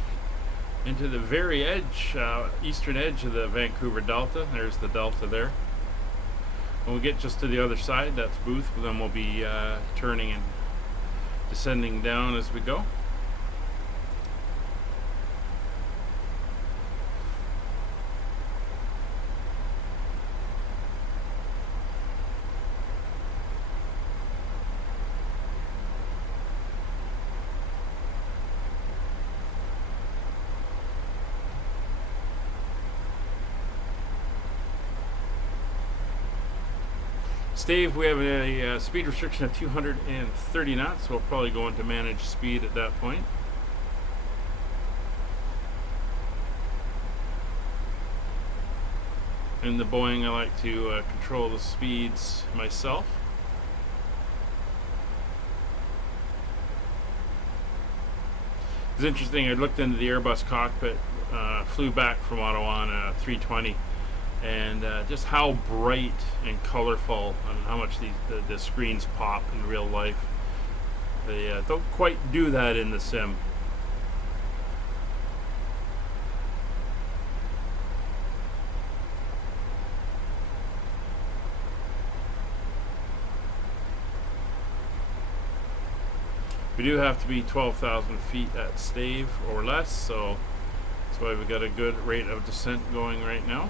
into the very edge, eastern edge of the Vancouver Delta. There's the Delta there. When we get just to the other side, that's Booth, then we'll be turning and descending down as we go. Steve, we have a speed restriction of 230 knots, so we'll probably go into managed speed at that point. In the Boeing, I like to control the speeds myself. It's interesting, I looked into the Airbus cockpit, flew back from Ottawa on a 320, and just how bright and colorful and how much the screens pop in real life. They don't quite do that in the sim. We do have to be 12,000 feet at stave or less, so that's why we got a good rate of descent going right now.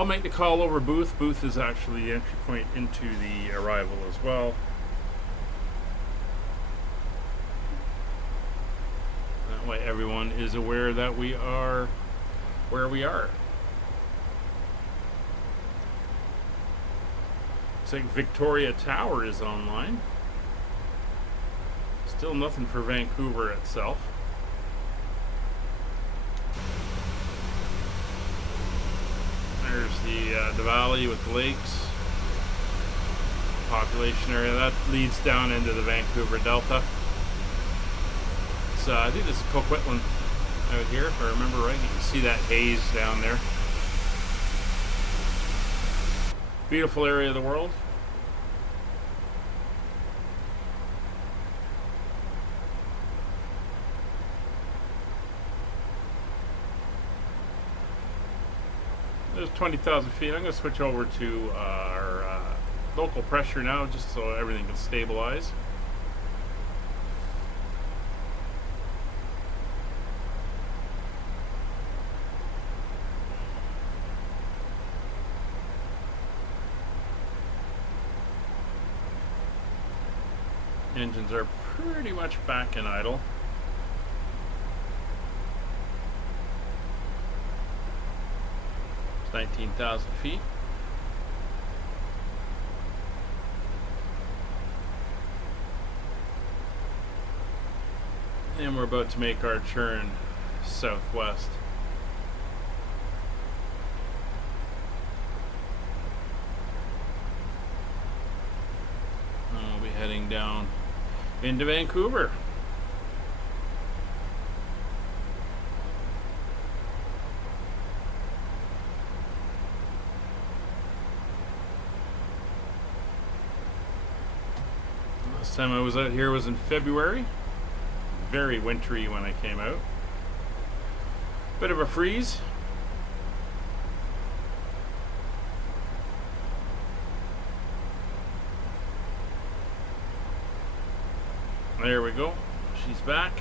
I'll make the call over Booth. Booth is actually the entry point into the arrival as well. That way everyone is aware that we are where we are. Looks like Victoria Tower is online. Still nothing for Vancouver itself. There's the valley with the lakes, population area that leads down into the Vancouver Delta. So I think this is Coquitlam out here, if I remember right. You can see that haze down there. Beautiful area of the world. There's 20,000 feet. I'm going to switch over to our local pressure now, just so everything can stabilize. Engines are pretty much back in idle. It's 19,000 feet. And we're about to make our turn southwest. We'll be heading down into Vancouver. Last time I was out here was in February. Very wintry when I came out. Bit of a freeze. There we go. She's back.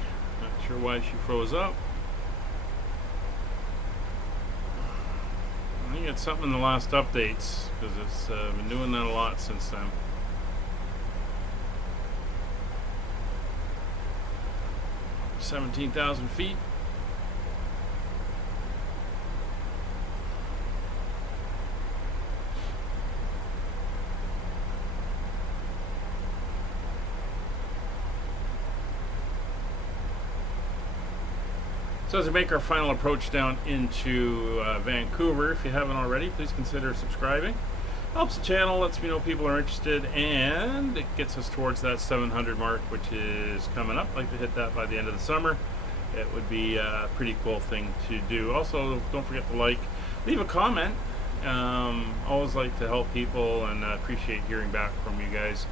Not sure why she froze up. I think it's something in the last updates, because it's been doing that a lot since then. $17,000 feet. So as we make our final approach down into Vancouver, if you haven't already, please consider subscribing. Helps the channel, lets me know people are interested, and it gets us towards that 700 mark, which is coming up. I'd like to hit that by the end of the summer. It would be a pretty cool thing to do. Also, don't forget to leave a comment. Always like to help people, and appreciate hearing back from you guys,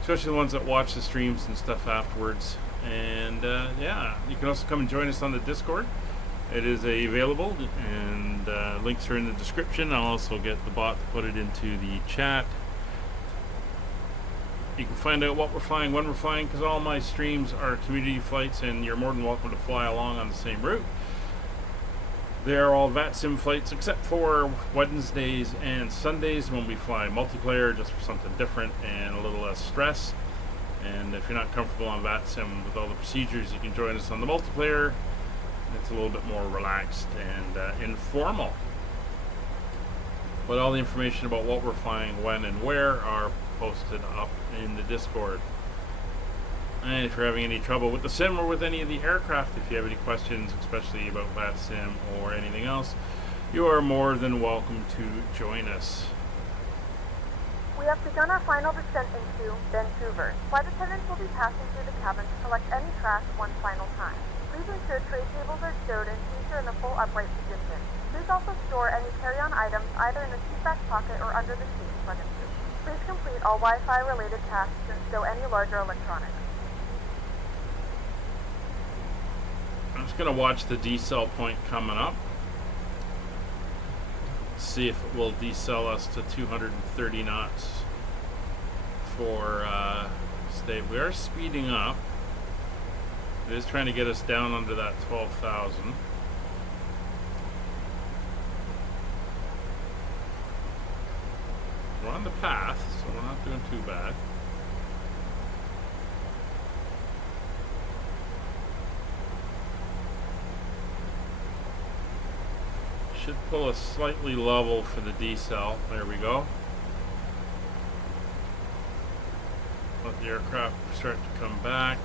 especially the ones that watch the streams and stuff afterwards. And yeah, you can also come and join us on the Discord. It is available, and links are in the description. I'll also get the bot to put it into the chat. You can find out what we're flying, when we're flying, because all my streams are community flights, and you're more than welcome to fly along on the same route. They're all VATSIM flights, except for Wednesdays and Sundays, when we fly multiplayer, just for something different and a little less stress. And if you're not comfortable on VATSIM with all the procedures, you can join us on the multiplayer. It's a little bit more relaxed and informal. But all the information about what we're flying, when, and where are posted up in the Discord. And if you're having any trouble with the sim or with any of the aircraft, if you have any questions, especially about VATSIM or anything else, you are more than welcome to join us. We have begun our final descent into Vancouver. Flight attendants will be passing through the cabin to collect any trash one final time. Please ensure tray tables are stowed and seats are in a full upright position. Please also store any carry-on items either in the seat back pocket or under the seat in front of you. Please complete all Wi-Fi related tasks and stow any larger electronics. I'm just going to watch the decel point coming up. See if it will decel us to 230 knots for stay. We are speeding up. It is trying to get us down under that 12,000. We're on the path, so we're not doing too bad. Should pull us slightly level for the decel. There we go. Let the aircraft start to come back.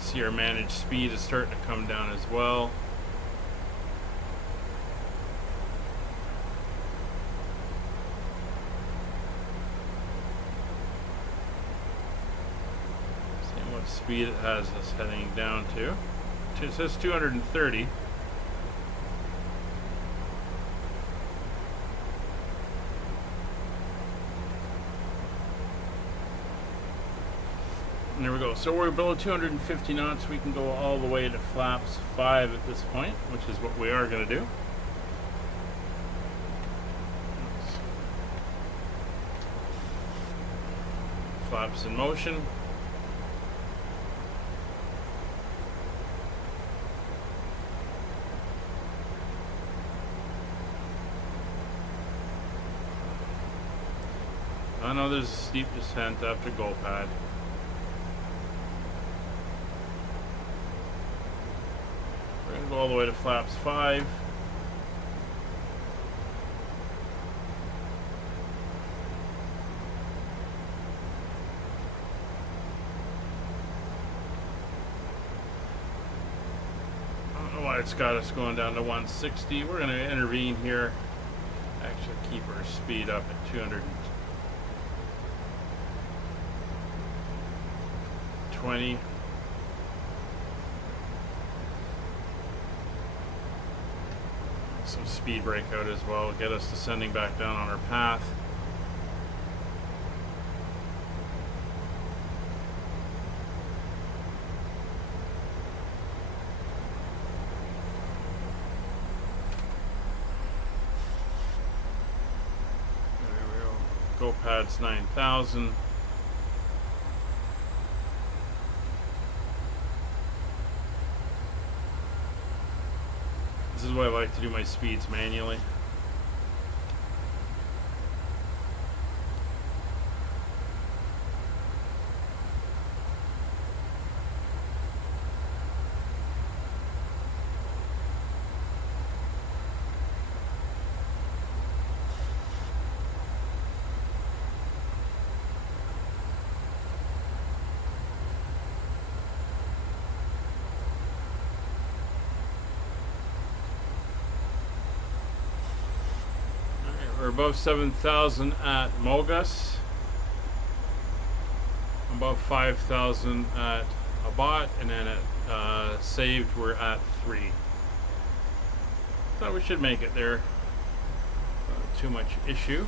See our managed speed is starting to come down as well. See what speed it has us heading down to. It says 230. And there we go. So we're below 250 knots. We can go all the way to flaps 5 at this point, which is what we are going to do. Flaps in motion. I know there's a steep descent after go pad. We're going to go all the way to flaps 5. I don't know why it's got us going down to 160. We're going to intervene here. Actually keep our speed up at 220. Some speed breakout as well, get us descending back down on our path. There we go. Go pads 9,000. This is why I like to do my speeds manually. We're above 7,000 at Mogus, above 5,000 at Abat, and then at Saved we're at 3. Thought we should make it there. Not too much issue.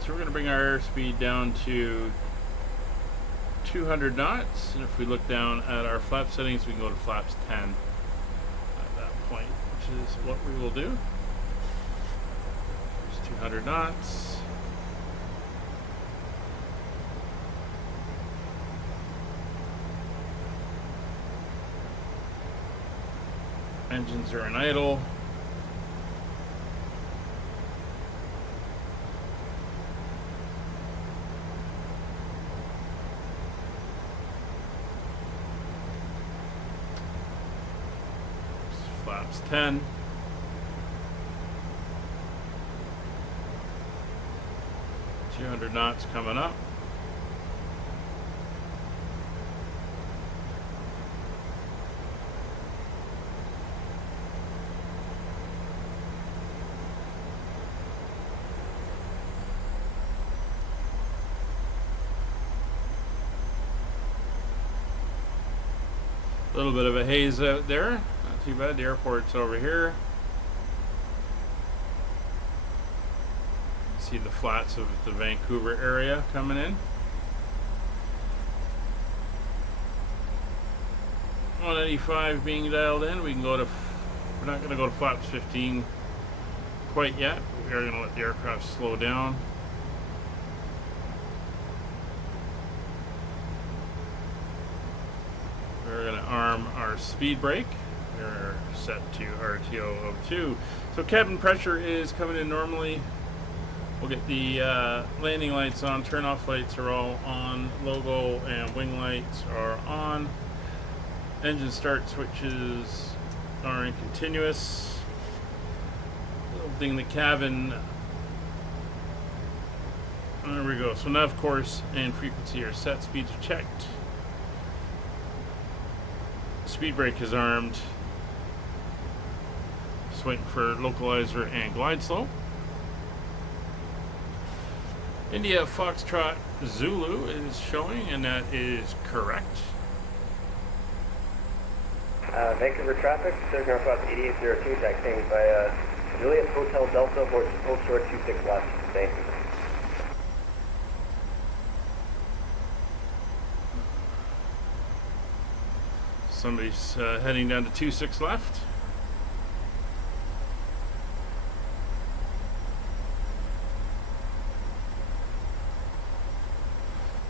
So we're going to bring our airspeed down to 200 knots, and if we look down at our flap settings, we can go to flaps 10 at that point, which is what we will do. There's 200 knots. Engines are in idle. Flaps 10. $200 knots coming up. A little bit of a haze out there. Not too bad. The airport's over here. See the flats of the Vancouver area coming in. 185 being dialed in. We can go to, we're not going to go to flaps 15 quite yet. We are going to let the aircraft slow down. We're going to arm our speed brake. They're set to RTO 02. So cabin pressure is coming in normally. We'll get the landing lights on. Turn off lights are all on. Logo and wing lights are on. Engine start switches are in continuous. Opening the cabin. There we go. So nav course and frequency are set. Speeds are checked. Speed brake is armed. Just waiting for localizer and glide slope. India Foxtrot Zulu is showing, and that is correct. Vancouver traffic, Surge Northwest 8802, taxiing by Juliet Hotel Delta, hold short 26 left. Thank you. Somebody's heading down to 26 left.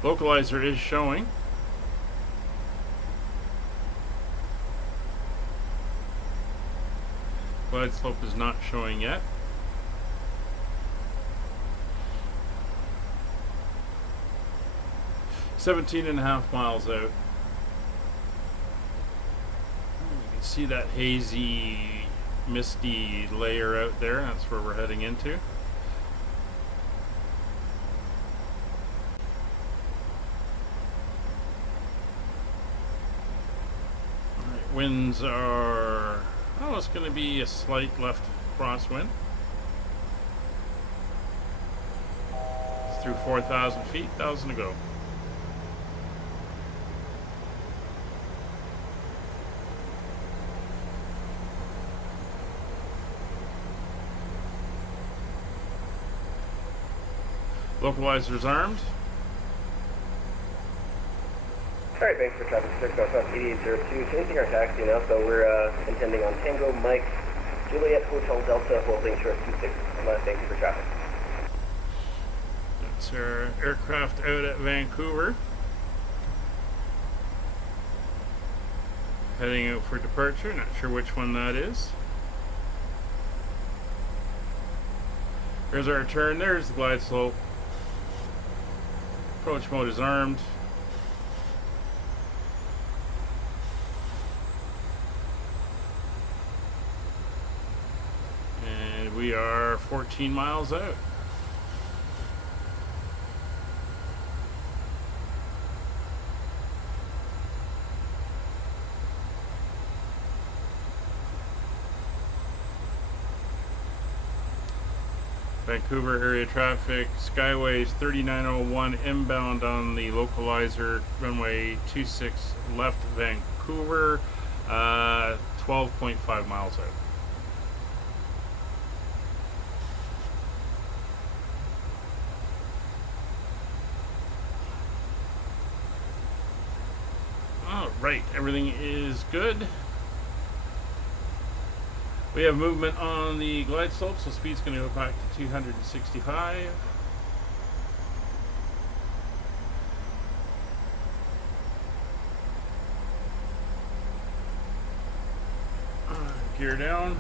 Localizer is showing. Glide slope is not showing yet. $17.5 miles out. You can see that hazy, misty layer out there. That's where we're heading into. Alright, winds are... Oh, it's going to be a slight left crosswind. It's through 4,000 feet, 1,000 to go. Localizer's armed. Alright, thanks for traffic, Surge Northwest 8802, changing our taxi now, so we're intending on Tango Mike, Juliet Hotel Delta, holding short 26 left. Thank you for traffic. That's our aircraft out at Vancouver. Heading out for departure, not sure which one that is. There's our turn, there's the glide slope. Approach mode is armed. And we are 14 miles out. Vancouver area traffic, Skyways 3901 inbound on the localizer, runway 26 left Vancouver, 12.5 miles out. All right, everything is good. We have movement on the glide slope, so speed's going to go back to 265. Gear down.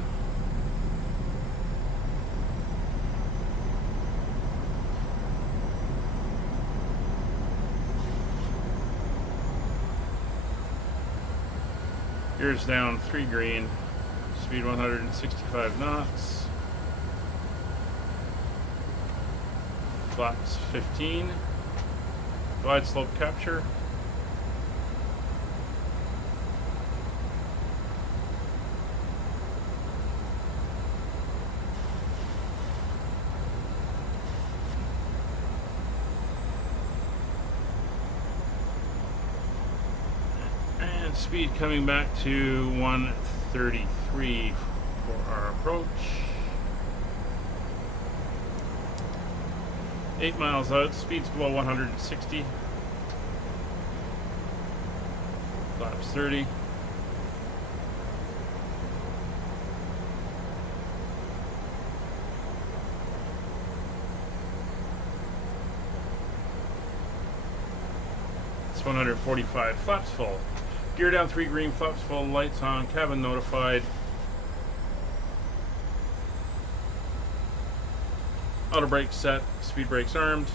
Gears down, 3 green. Speed 165 knots. Flaps 15. Glide slope capture. And speed coming back to 133 for our approach. 8 miles out, speed's below 160. Flaps 30. It's 145, flaps full. Gear down 3 green, flaps full, lights on, cabin notified. Auto brakes set, speed brakes armed.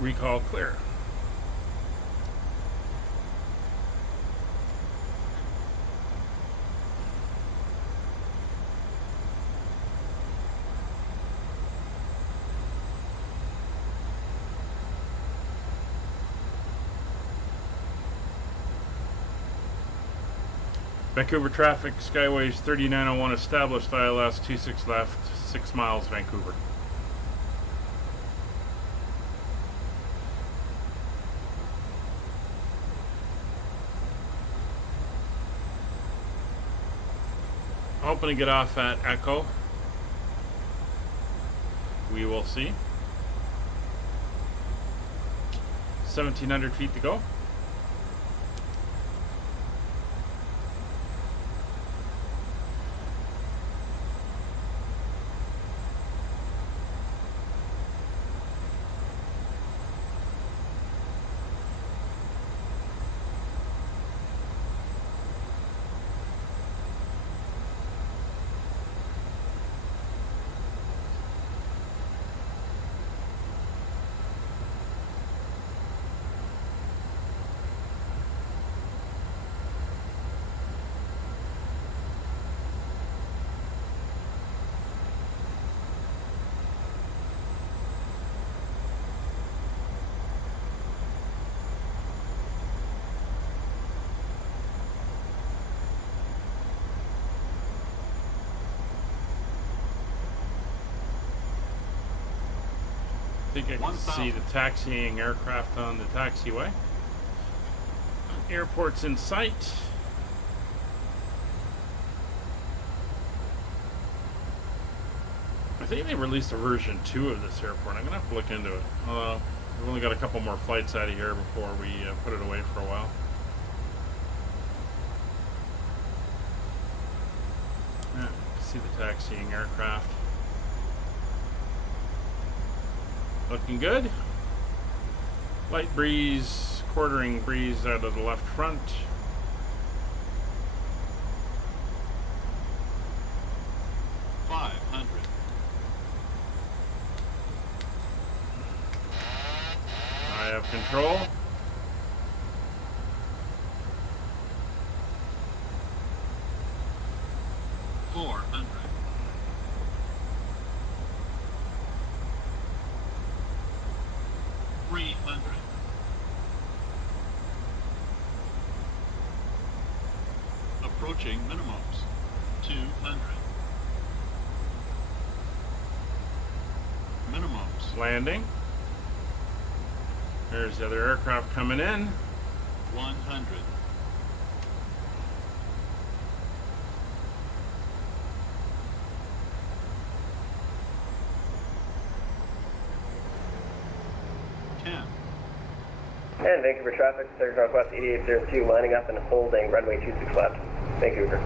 Recall clear. Vancouver traffic, Skyways 3901 established, ILS 26 left, 6 miles Vancouver. Hoping to get off at Echo. We will see. 1,700 feet to go. I think I can see the taxiing aircraft on the taxiway. Airport's in sight. I think they released a version 2 of this airport. I'm going to have to look into it. We've only got a couple more flights out of here before we put it away for a while. Yeah, see the taxiing aircraft. Looking good. Light breeze, quartering breeze out of the left front. I have control. Approaching minimums. 200. Minimums. Landing. There's the other aircraft coming in. 100. And Vancouver traffic, Center Northwest 8802, lining up and holding runway 26 left. Vancouver.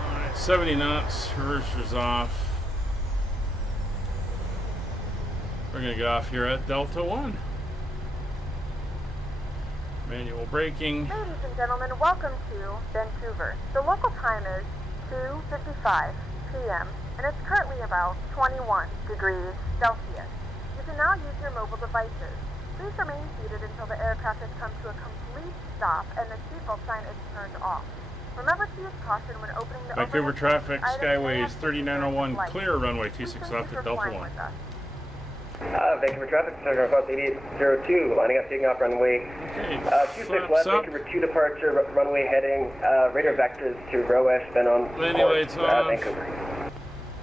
Alright, 70 knots, reverser's off. We're going to get off here at Delta 1. Manual braking. Ladies and gentlemen, welcome to Vancouver. The local time is 2:55 p.m. and it's currently about 21 degrees Celsius. You can now use your mobile devices. Please remain seated until the aircraft has come to a complete stop and the seatbelt sign is turned off. Remember to use caution when opening the Vancouver traffic, Skyways items 3901, clear runway 26 left at Delta 1. Vancouver traffic, Center Northwest 8802, lining up, taking off runway 26 left, Vancouver 2 departure, runway heading, radar vectors to Rowesh, then on landing course, lights off. Vancouver.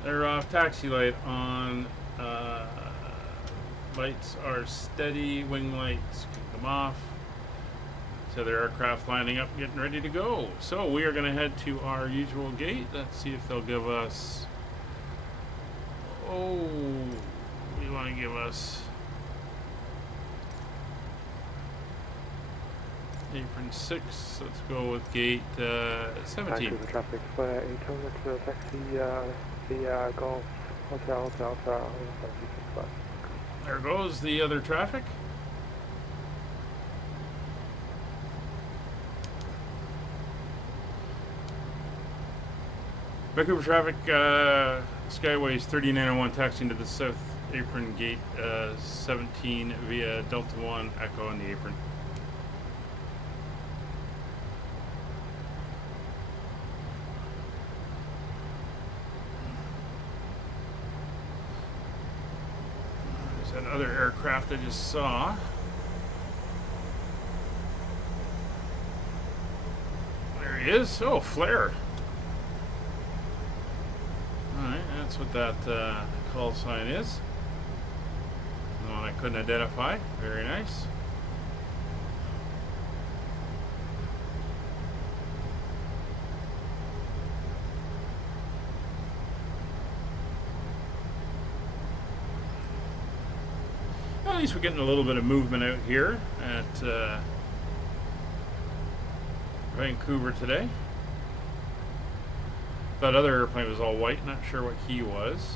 They're off, taxi light on, lights are steady, wing lights can come off. So their aircraft lining up, getting ready to go. So we are going to head to our usual gate. Let's see if they'll give us, we want to give us Apron 6. Let's go with gate 17. Vancouver traffic for 800 to taxi the Golf Hotel Delta 765. There goes the other traffic. Vancouver traffic, Skyways 3901 taxiing to the south apron, gate 17 via Delta 1 Echo on the apron. There's that other aircraft I just saw. There he is. Oh, flare. Alright, that's what that call sign is. The one I couldn't identify. Very nice. At least we're getting a little bit of movement out here at Vancouver today. That other airplane was all white, not sure what he was.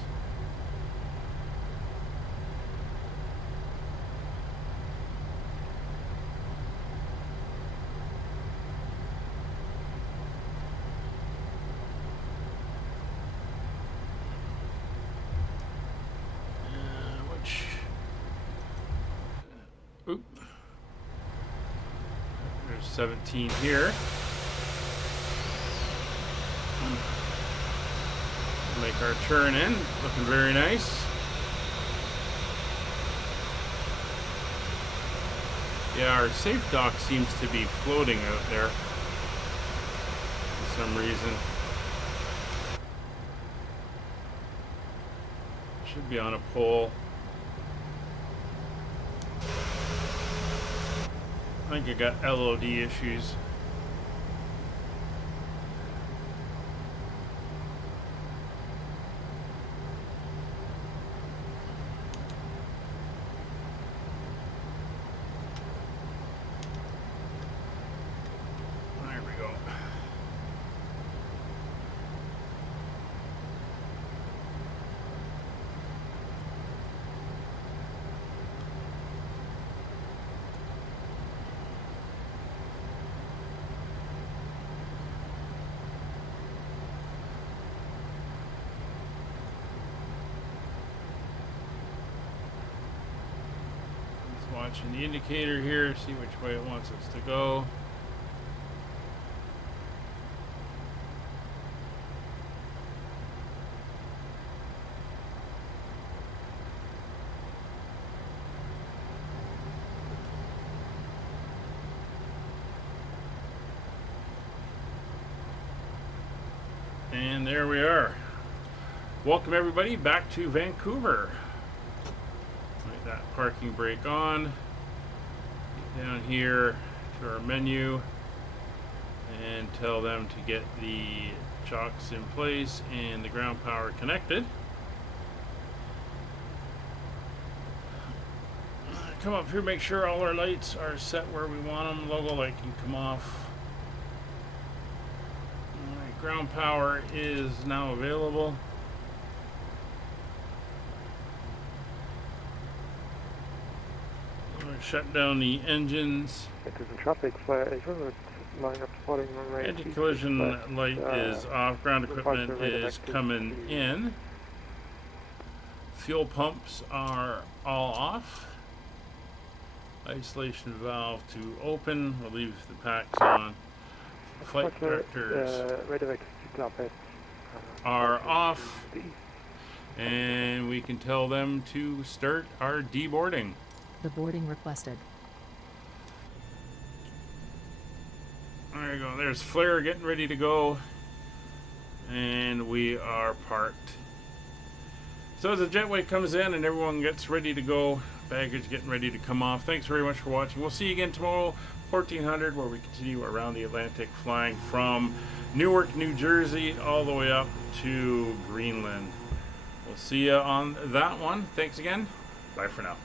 Oop. There's 17 here. Make our turn in, looking very nice. Yeah, our safe dock seems to be floating out there for some reason. Should be on a pole. I think I got LOD issues. Watching the indicator here, see which way it wants us to go. And there we are. Welcome everybody back to Vancouver. That parking brake on. Get down here to our menu and tell them to get the chocks in place and the ground power connected. Come up here, make sure all our lights are set where we want them. Logo light can come off. Alright, ground power is now available. Shut down the engines. Traffic for 800, line up spotting runway. Anti-collision light is off. Ground equipment is coming in. Fuel pumps are all off. Isolation valve to open. We'll leave the packs on. Flight directors are off. And we can tell them to start our deboarding. The boarding requested. There you go. There's flare getting ready to go. And we are parked. So as the jetway comes in and everyone gets ready to go, baggage getting ready to come off. Thanks very much for watching. We'll see you again tomorrow, 1400, where we continue around the Atlantic, flying from Newark, New Jersey, all the way up to Greenland. We'll see you on that one. Thanks again. Bye for now.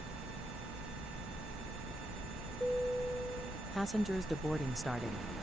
Passengers deboarding starting.